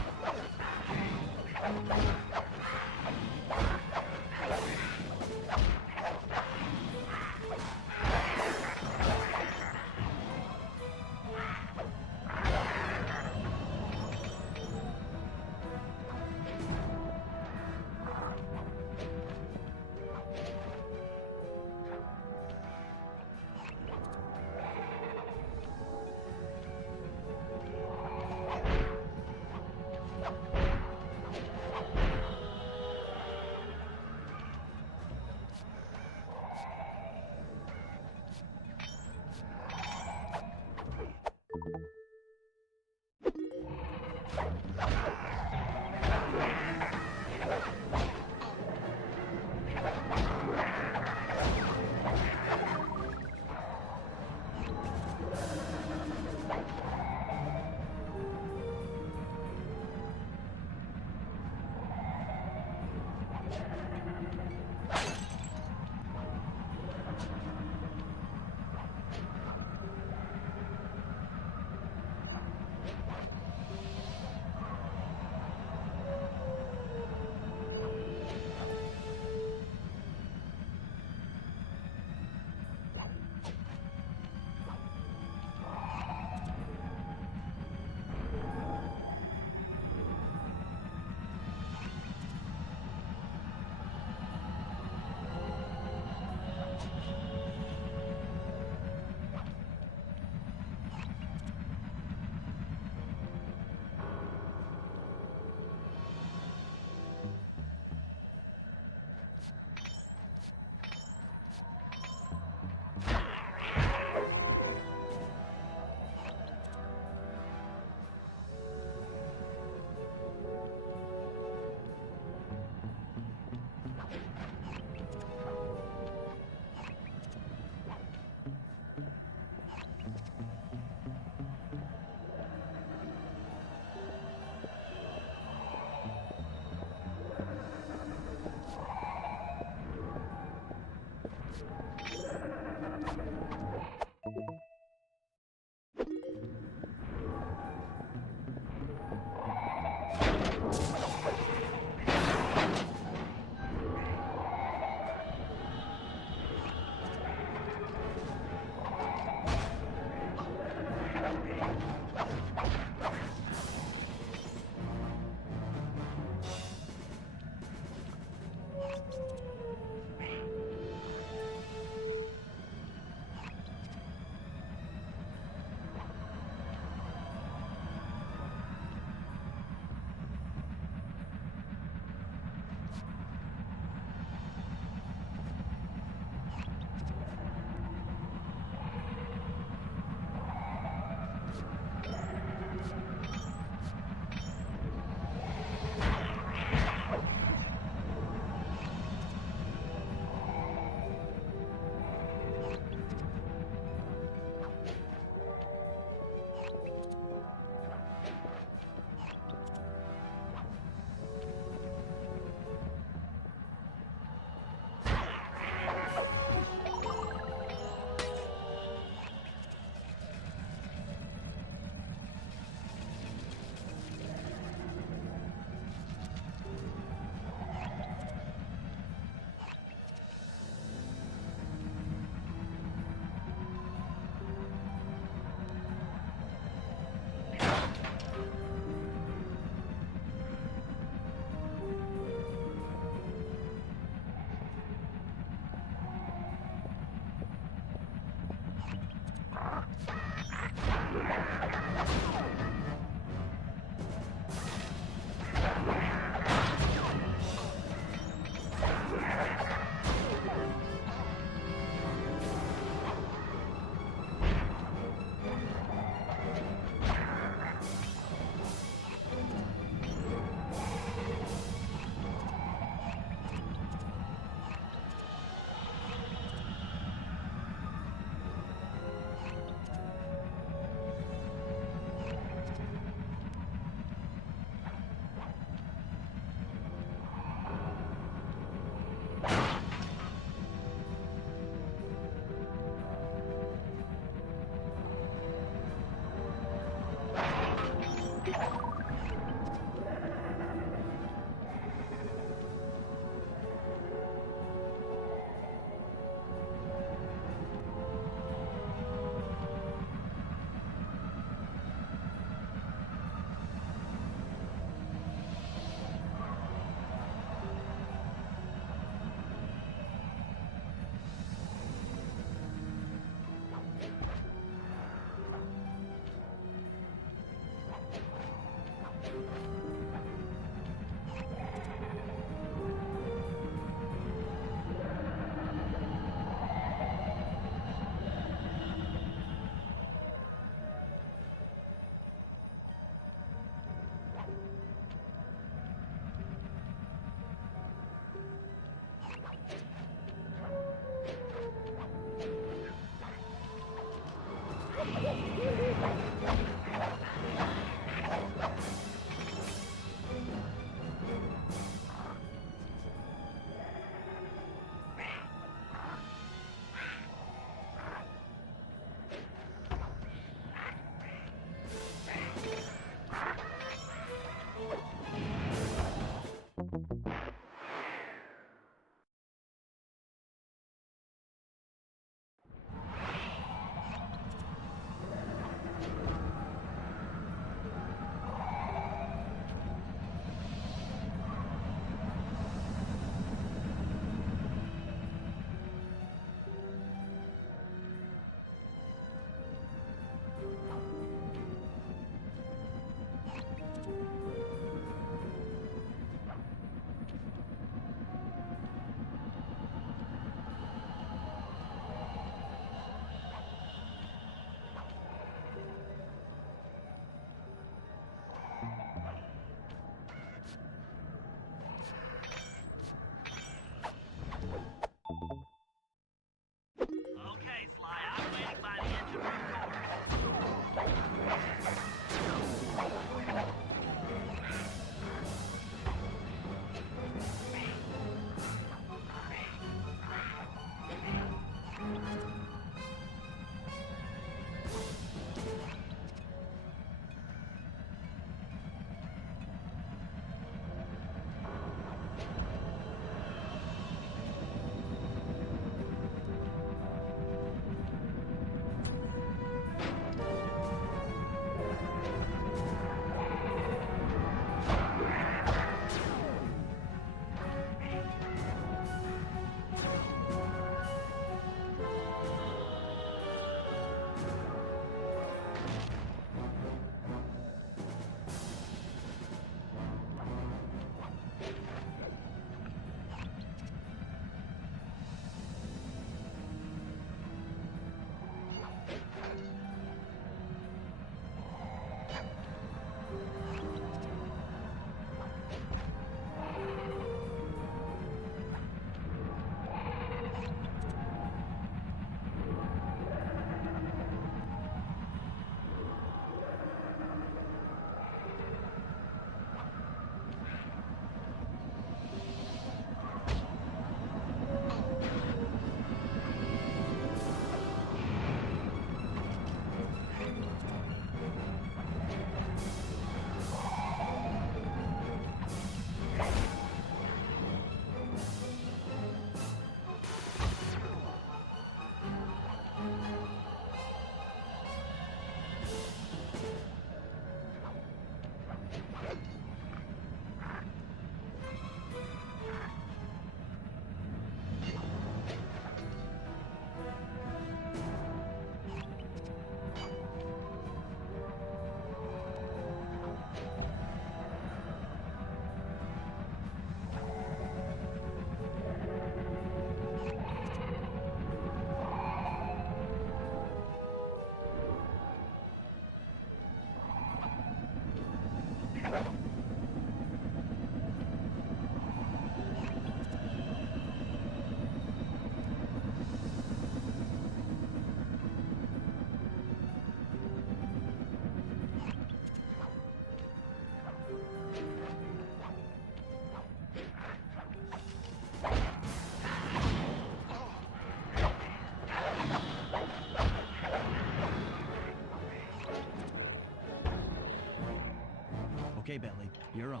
Okay, Bentley, you're on.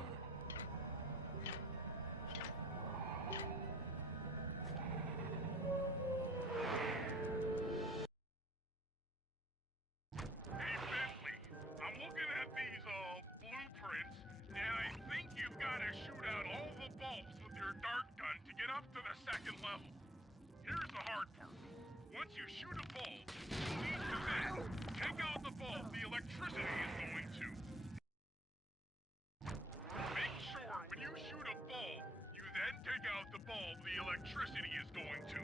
Hey, Bentley, I'm looking at these, blueprints, and I think you've got to shoot out all the bulbs with your dart gun to get up to the second level. Here's the hard part. Once you shoot a bulb, you need to then take out the bulb the electricity is going to. Make sure when you shoot a bulb, you then take out the bulb the electricity is going to.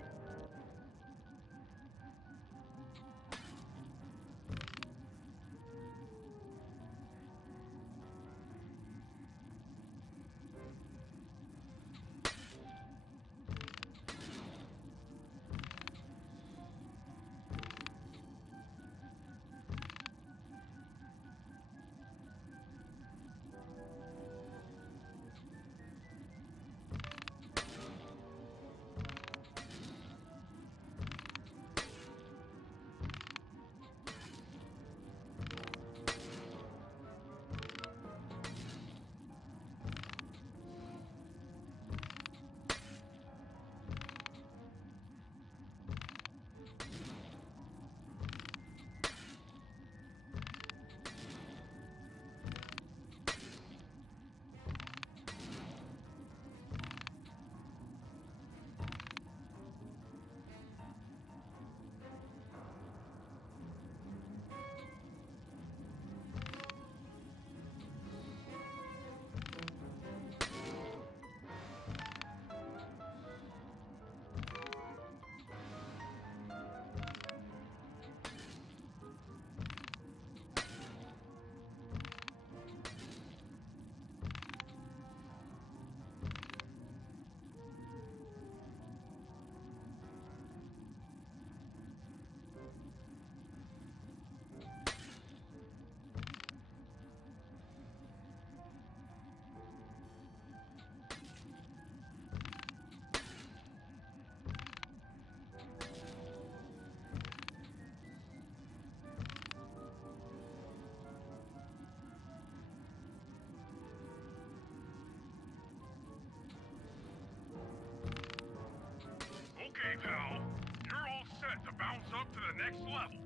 Okay, pal. You're all set to bounce up to the next level.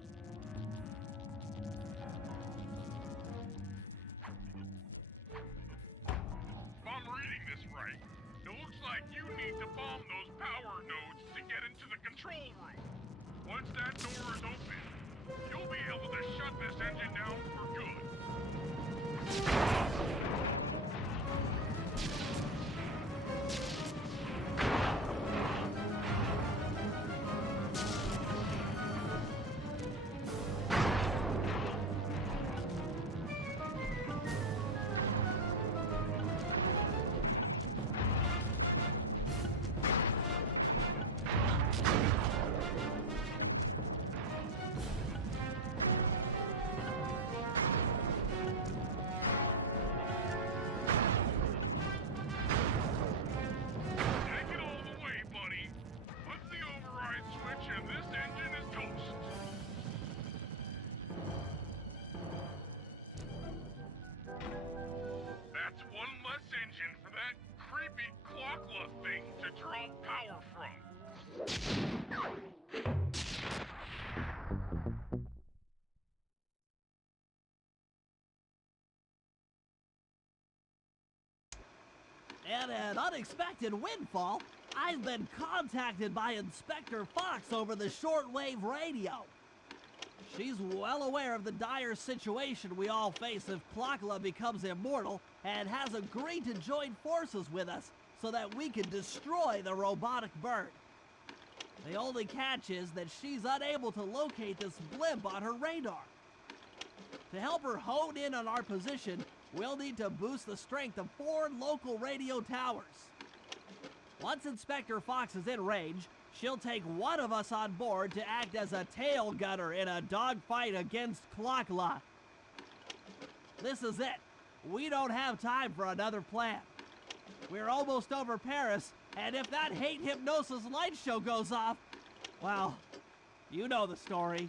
If I'm reading this right, it looks like you need to bomb those power nodes to get into the control room. Once that door is open, you'll be able to shut this engine down for good. Take it all the way, buddy. Put the override switch and this engine is toast. That's one less engine for that creepy clockla thing to draw power from. And an unexpected windfall, I've been contacted by Inspector Fox over the shortwave radio. She's well aware of the dire situation we all face if Clockla becomes immortal and has agreed to join forces with us so that we can destroy the robotic bird. The only catch is that she's unable to locate this blimp on her radar. To help her hone in on our position, we'll need to boost the strength of 4 local radio towers. Once Inspector Fox is in range, she'll take one of us on board to act as a tail gunner in a dogfight against Clockla. This is it. We don't have time for another plan. We're almost over Paris, and if that hate hypnosis light show goes off, well, you know the story.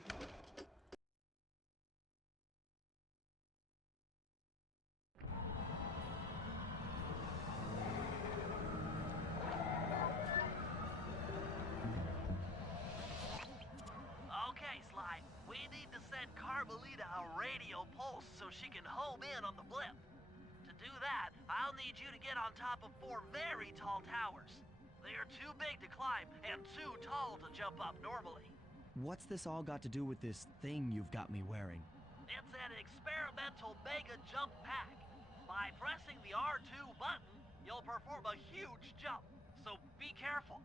get on top of 4 very tall towers. They are too big to climb and too tall to jump up normally. What's this all got to do with this thing you've got me wearing? It's an experimental mega jump pack. By pressing the R2 button, you'll perform a huge jump, so be careful.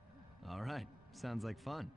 All right, sounds like fun.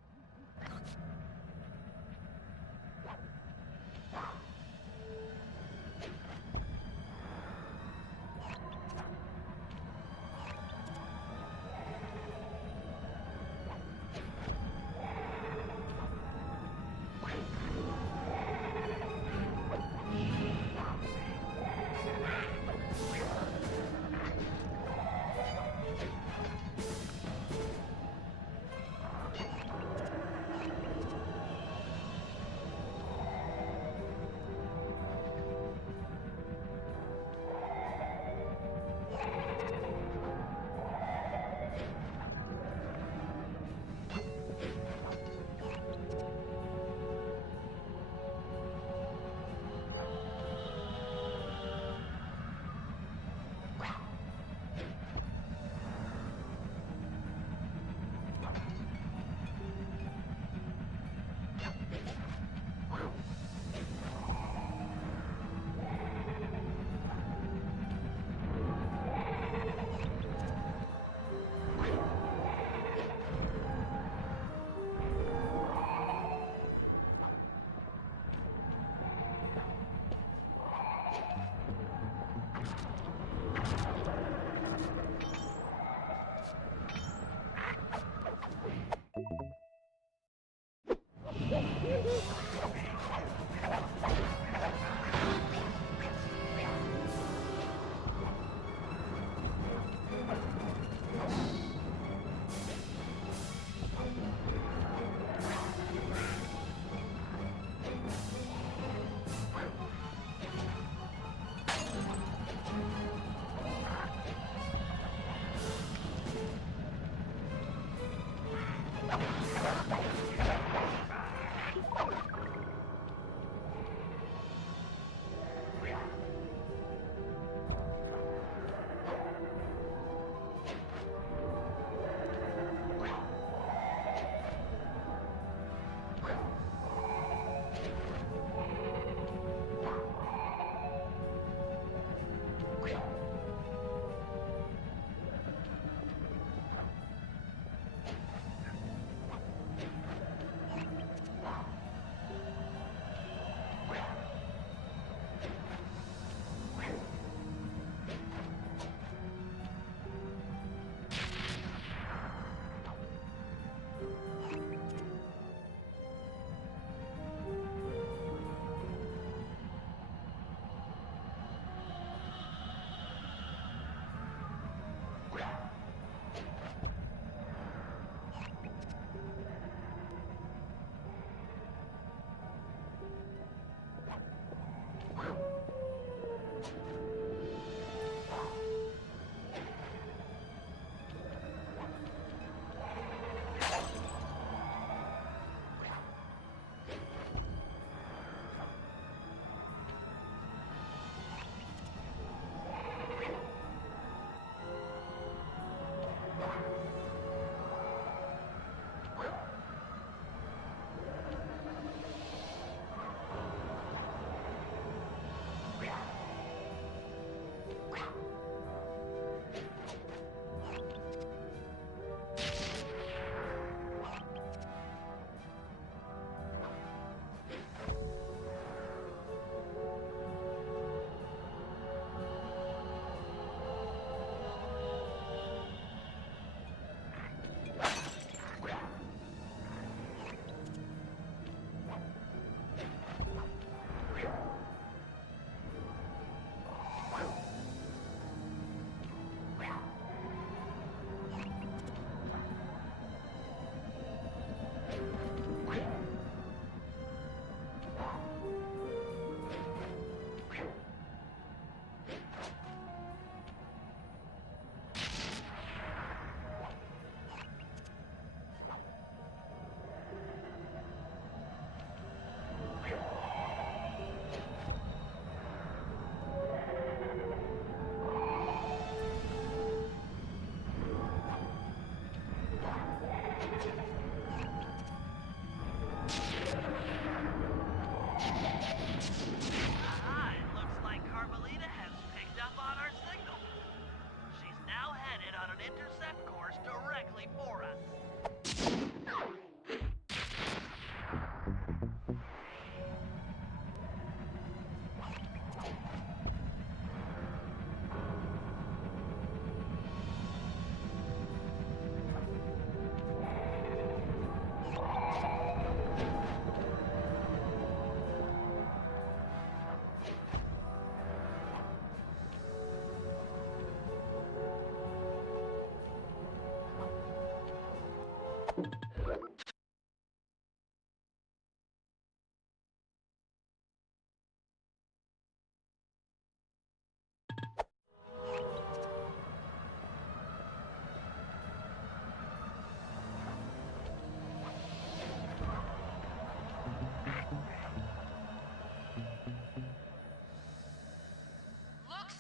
Look,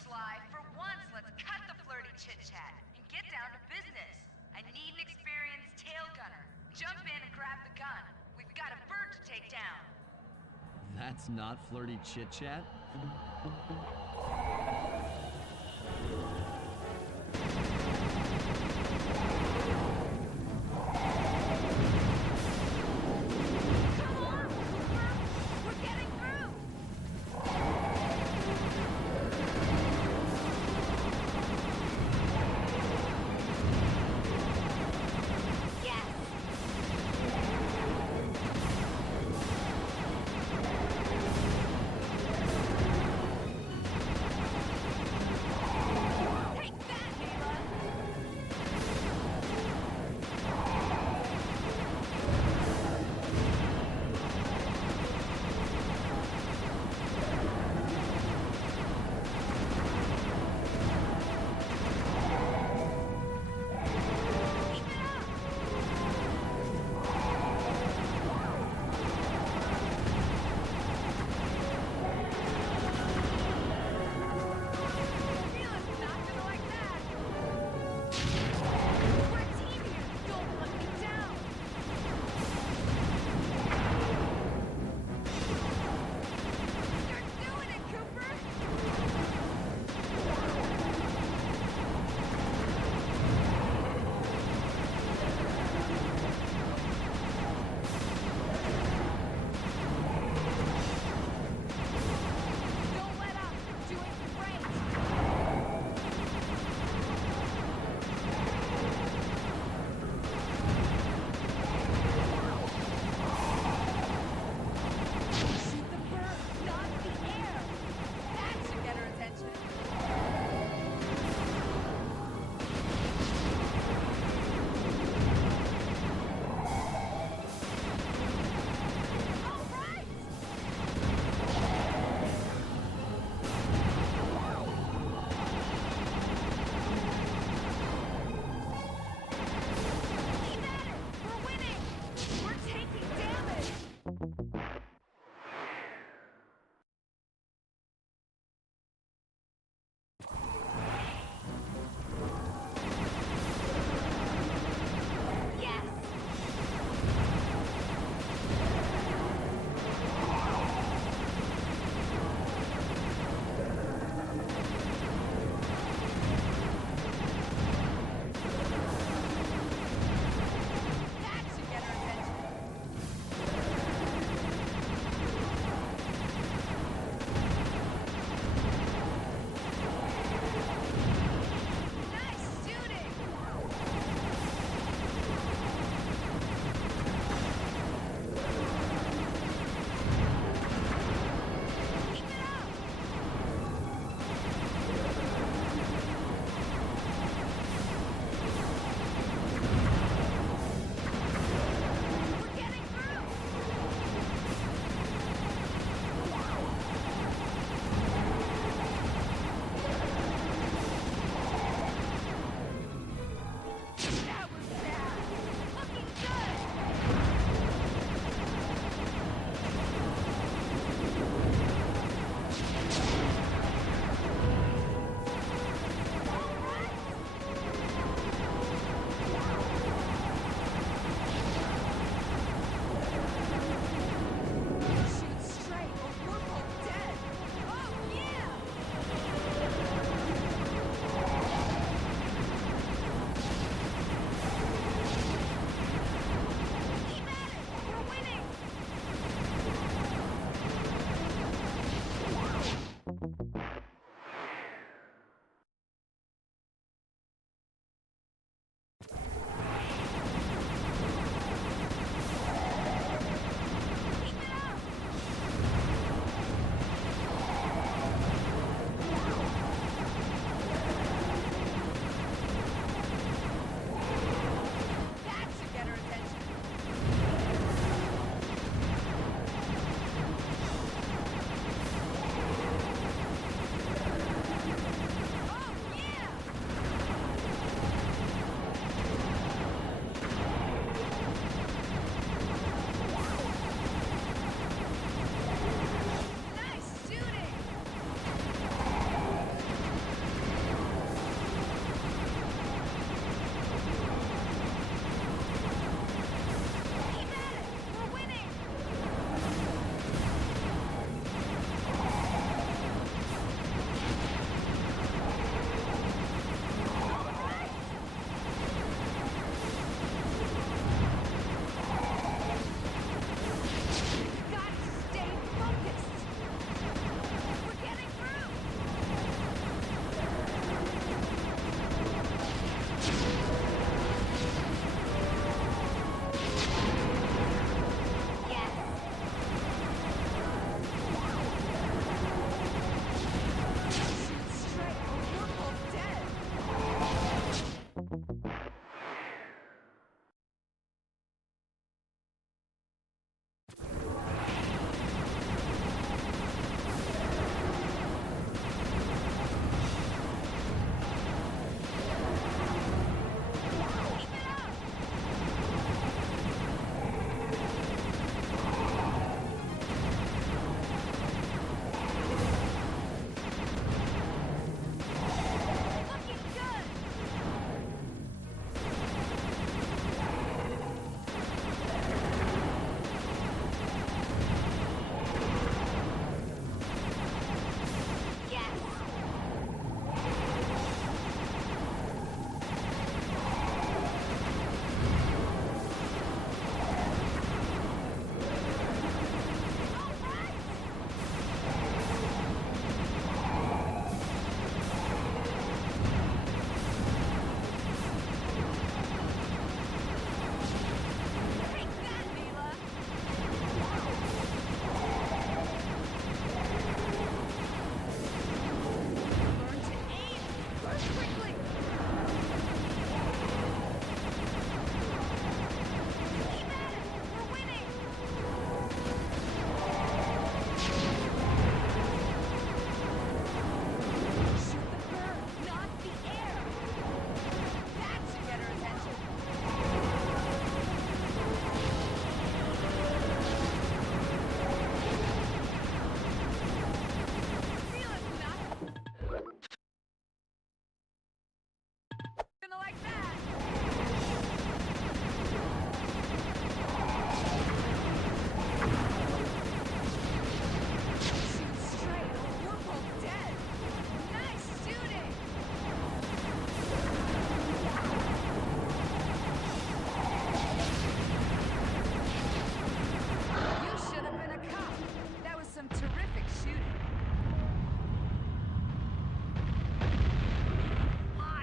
Sly, for once, let's cut the flirty chit-chat and get down to business. I need an experienced tail gunner. Jump in and grab the gun. We've got a bird to take down. That's not flirty chit-chat? Come on, Cooper! We're getting through! Yes!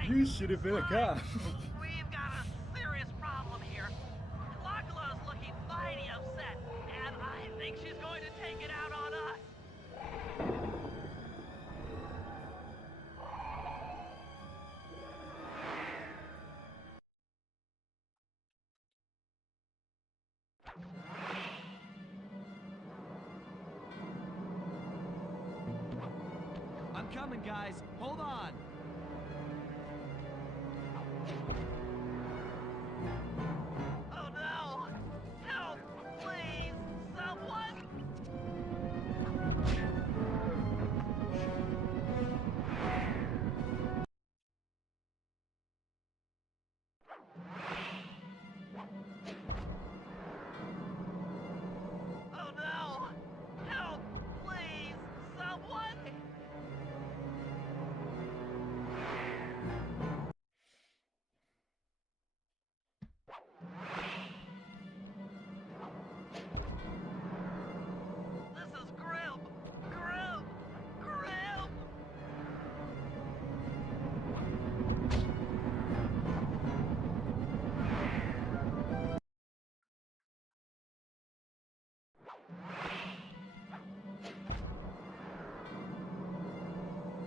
You should have been a cop. We've got a serious problem here. Lachlan's looking mighty upset, and I think she's going to take it out on us. I'm coming, guys. Hold on. Oh no! Help! Please! Someone! Oh no! Help! Please! Someone! This is Grim! Grim! Grim!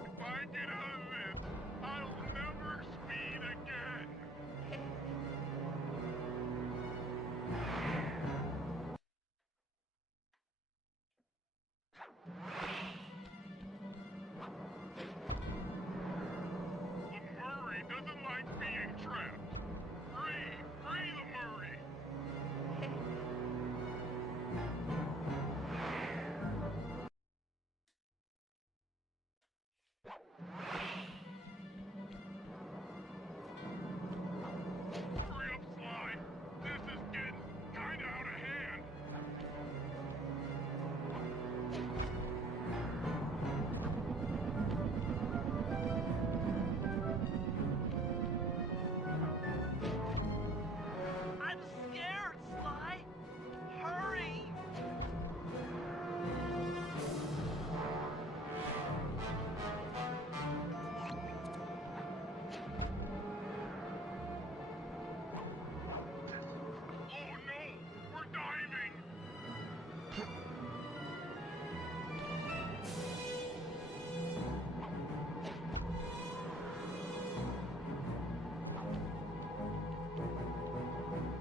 If I get out of this, I'll never speed again. The Murray doesn't like being trapped. Free the Murray. Hurry up, Sly. This is getting kinda out of hand. I'm scared, Sly! Hurry! Oh no! We're diving!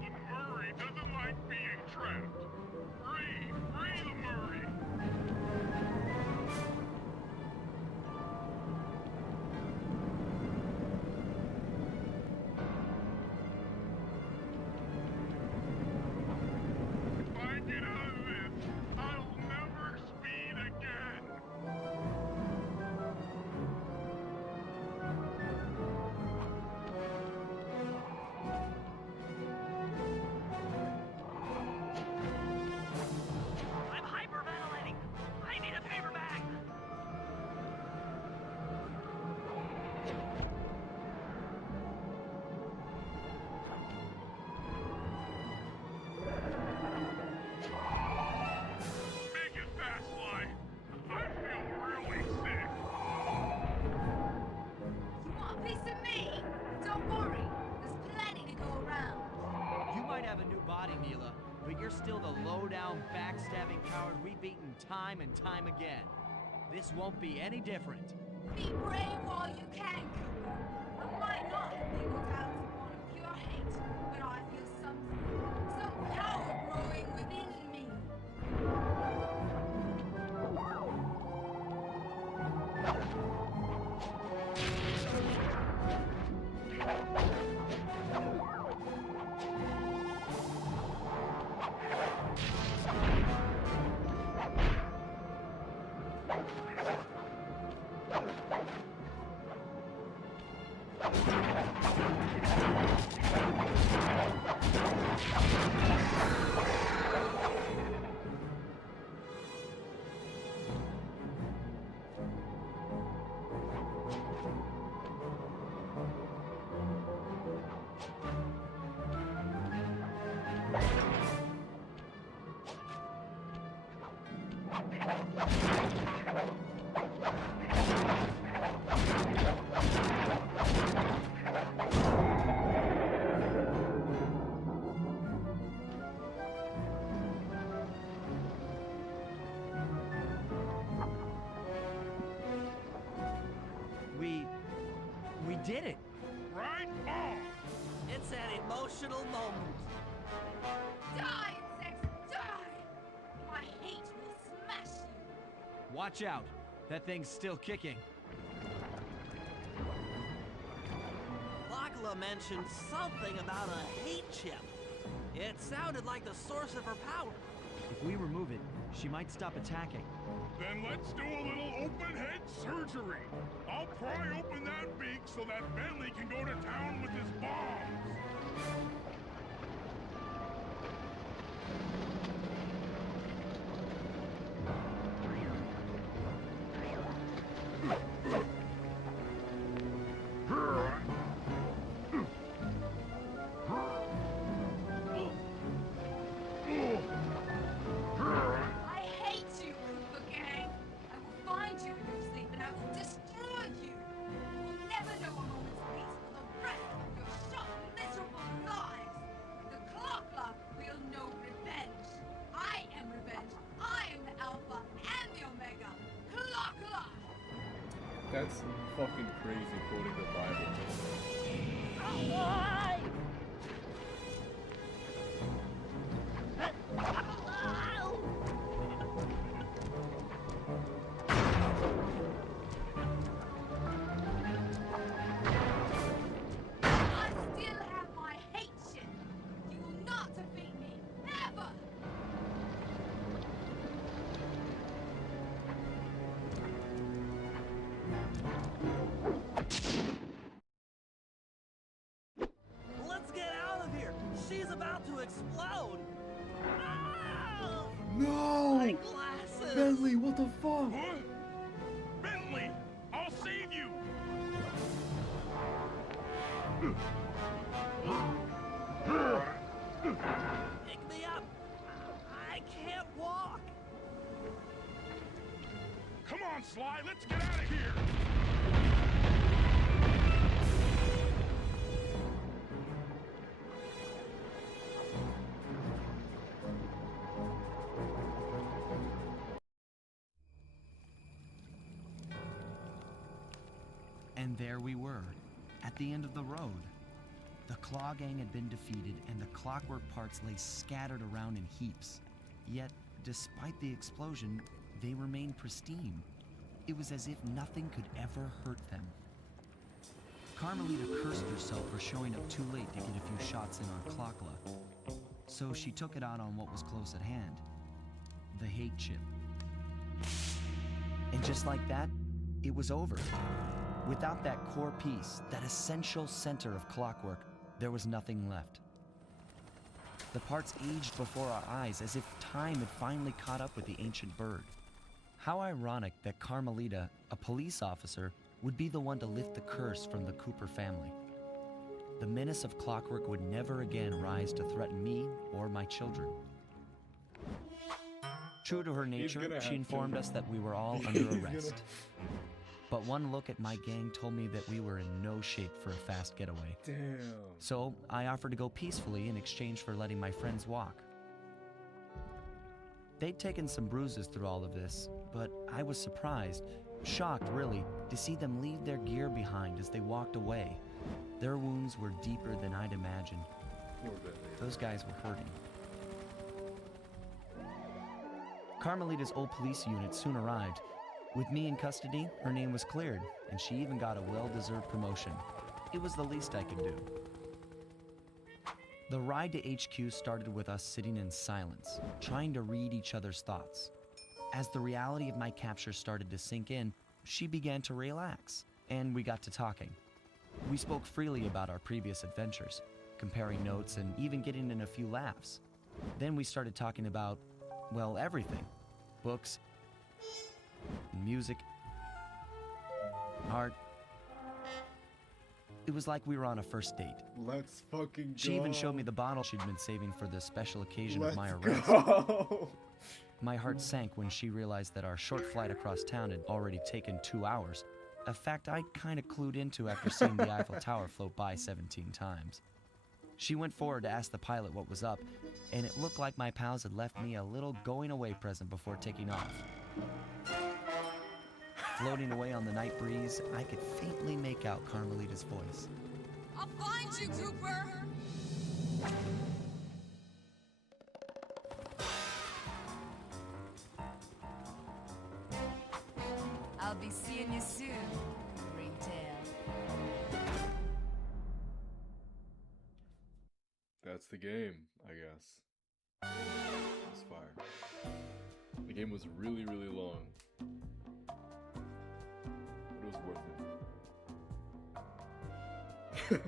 The Murray doesn't like being trapped. Free the Murray. If I get out of this, I'll never speed again. I'm hyperventilating! I need a paper bag! Make it fast, Sly. I feel really sick. You want a piece of me? Don't worry, there's plenty to go around. You might have a new body, Neela, but you're still the low-down, backstabbing coward we've beaten time and time again. This won't be any different. Be brave while you can, Cooper. I might not have been out of one of pure hate, but I feel something, some power growing within me. emotional moment. Die, insects, die! My hate will smash you! Watch out. That thing's still kicking. Lachla mentioned something about a hate chip. It sounded like the source of her power. If we remove it, she might stop attacking. Then let's do a little open head surgery. I'll pry open that beak so that Bentley can go to town with his bombs. I hate you, Cooper Gang! I will find you in your sleep and I will destroy you! You will never know a moment's peace for the rest of your short, miserable lives! The Clock will know revenge! I am revenge! I am the Alpha and the Omega! Clock! That's fucking crazy quoting the Bible. I still have my hate shit! You will not defeat me! Never! Let's get out of here! She's about to explode! Ah! No! My glasses! Bentley, what the fuck? Bentley, I'll save you. Pick me up! I can't walk! Come on, Sly, let's get out of here. And there we were, at the end of the road. The Claw Gang had been defeated, and the clockwork parts lay scattered around in heaps. Yet, despite the explosion, they remained pristine. It was as if nothing could ever hurt them. Carmelita cursed herself for showing up too late to get a few shots in on Clockla. So she took it out on what was close at hand, the hate chip. And just like that, it was over. Without that core piece, that essential center of clockwork, there was nothing left. The parts aged before our eyes as if time had finally caught up with the ancient bird. How ironic that Carmelita, a police officer, would be the one to lift the curse from the Cooper family. The menace of clockwork would never again rise to threaten me or my children. True to her nature, she informed us that we were all under arrest. But one look at my gang told me that we were in no shape for a fast getaway. Damn. So I offered to go peacefully in exchange for letting my friends walk. They'd taken some bruises through all of this, but I was surprised, shocked really, to see them leave their gear behind as they walked away. Their wounds were deeper than I'd imagined. Those guys were hurting. Carmelita's old police unit soon arrived. With me in custody, her name was cleared, and she even got a well-deserved promotion. It was the least I could do. The ride to HQ started with us sitting in silence, trying to read each other's thoughts. As the reality of my capture started to sink in, she began to relax, and we got to talking. We spoke freely about our previous adventures, comparing notes and even getting in a few laughs. Then we started talking about, well, everything. Books, music, art. It was like we were on a first date. Let's fucking go. She even showed me the bottle she'd been saving for the special occasion of my Let's arrest. go. My heart sank when she realized that our short flight across town had already taken 2 hours, a fact I'd kinda clued into after seeing the Eiffel Tower float by 17 times. She went forward to ask the pilot what was up, and it looked like my pals had left me a little going-away present before taking off. Floating away on the night breeze, I could faintly make out Carmelita's voice. I'll find you, Cooper! I'll be seeing you soon, Ringtail. That's the game, I guess. It's fire. The game was really, really long. But it was worth it.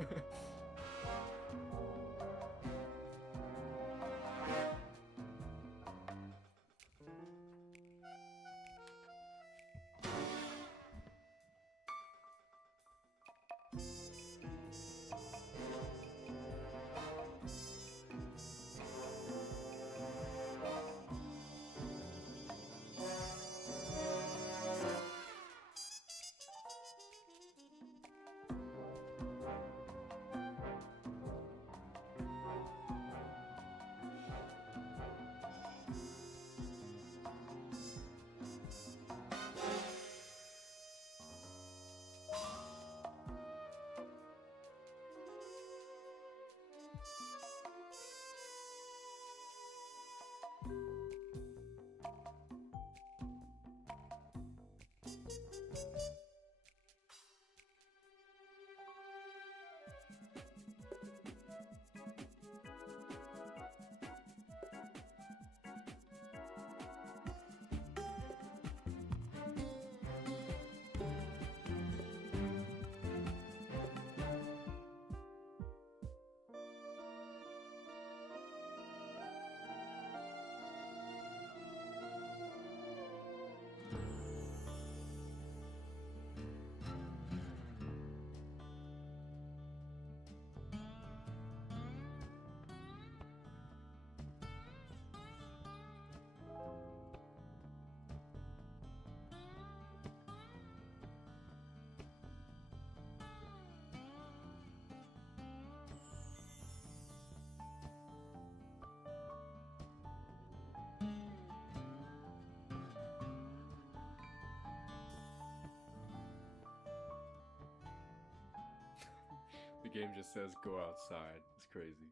The game just says go outside. It's crazy.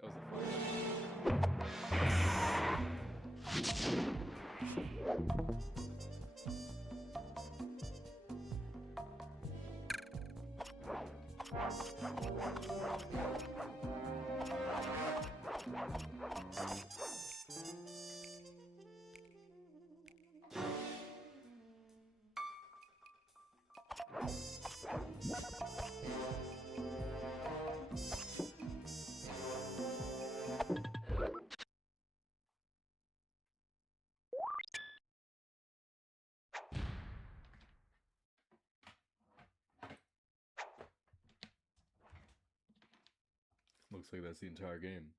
That was a fun Looks like that's the entire game.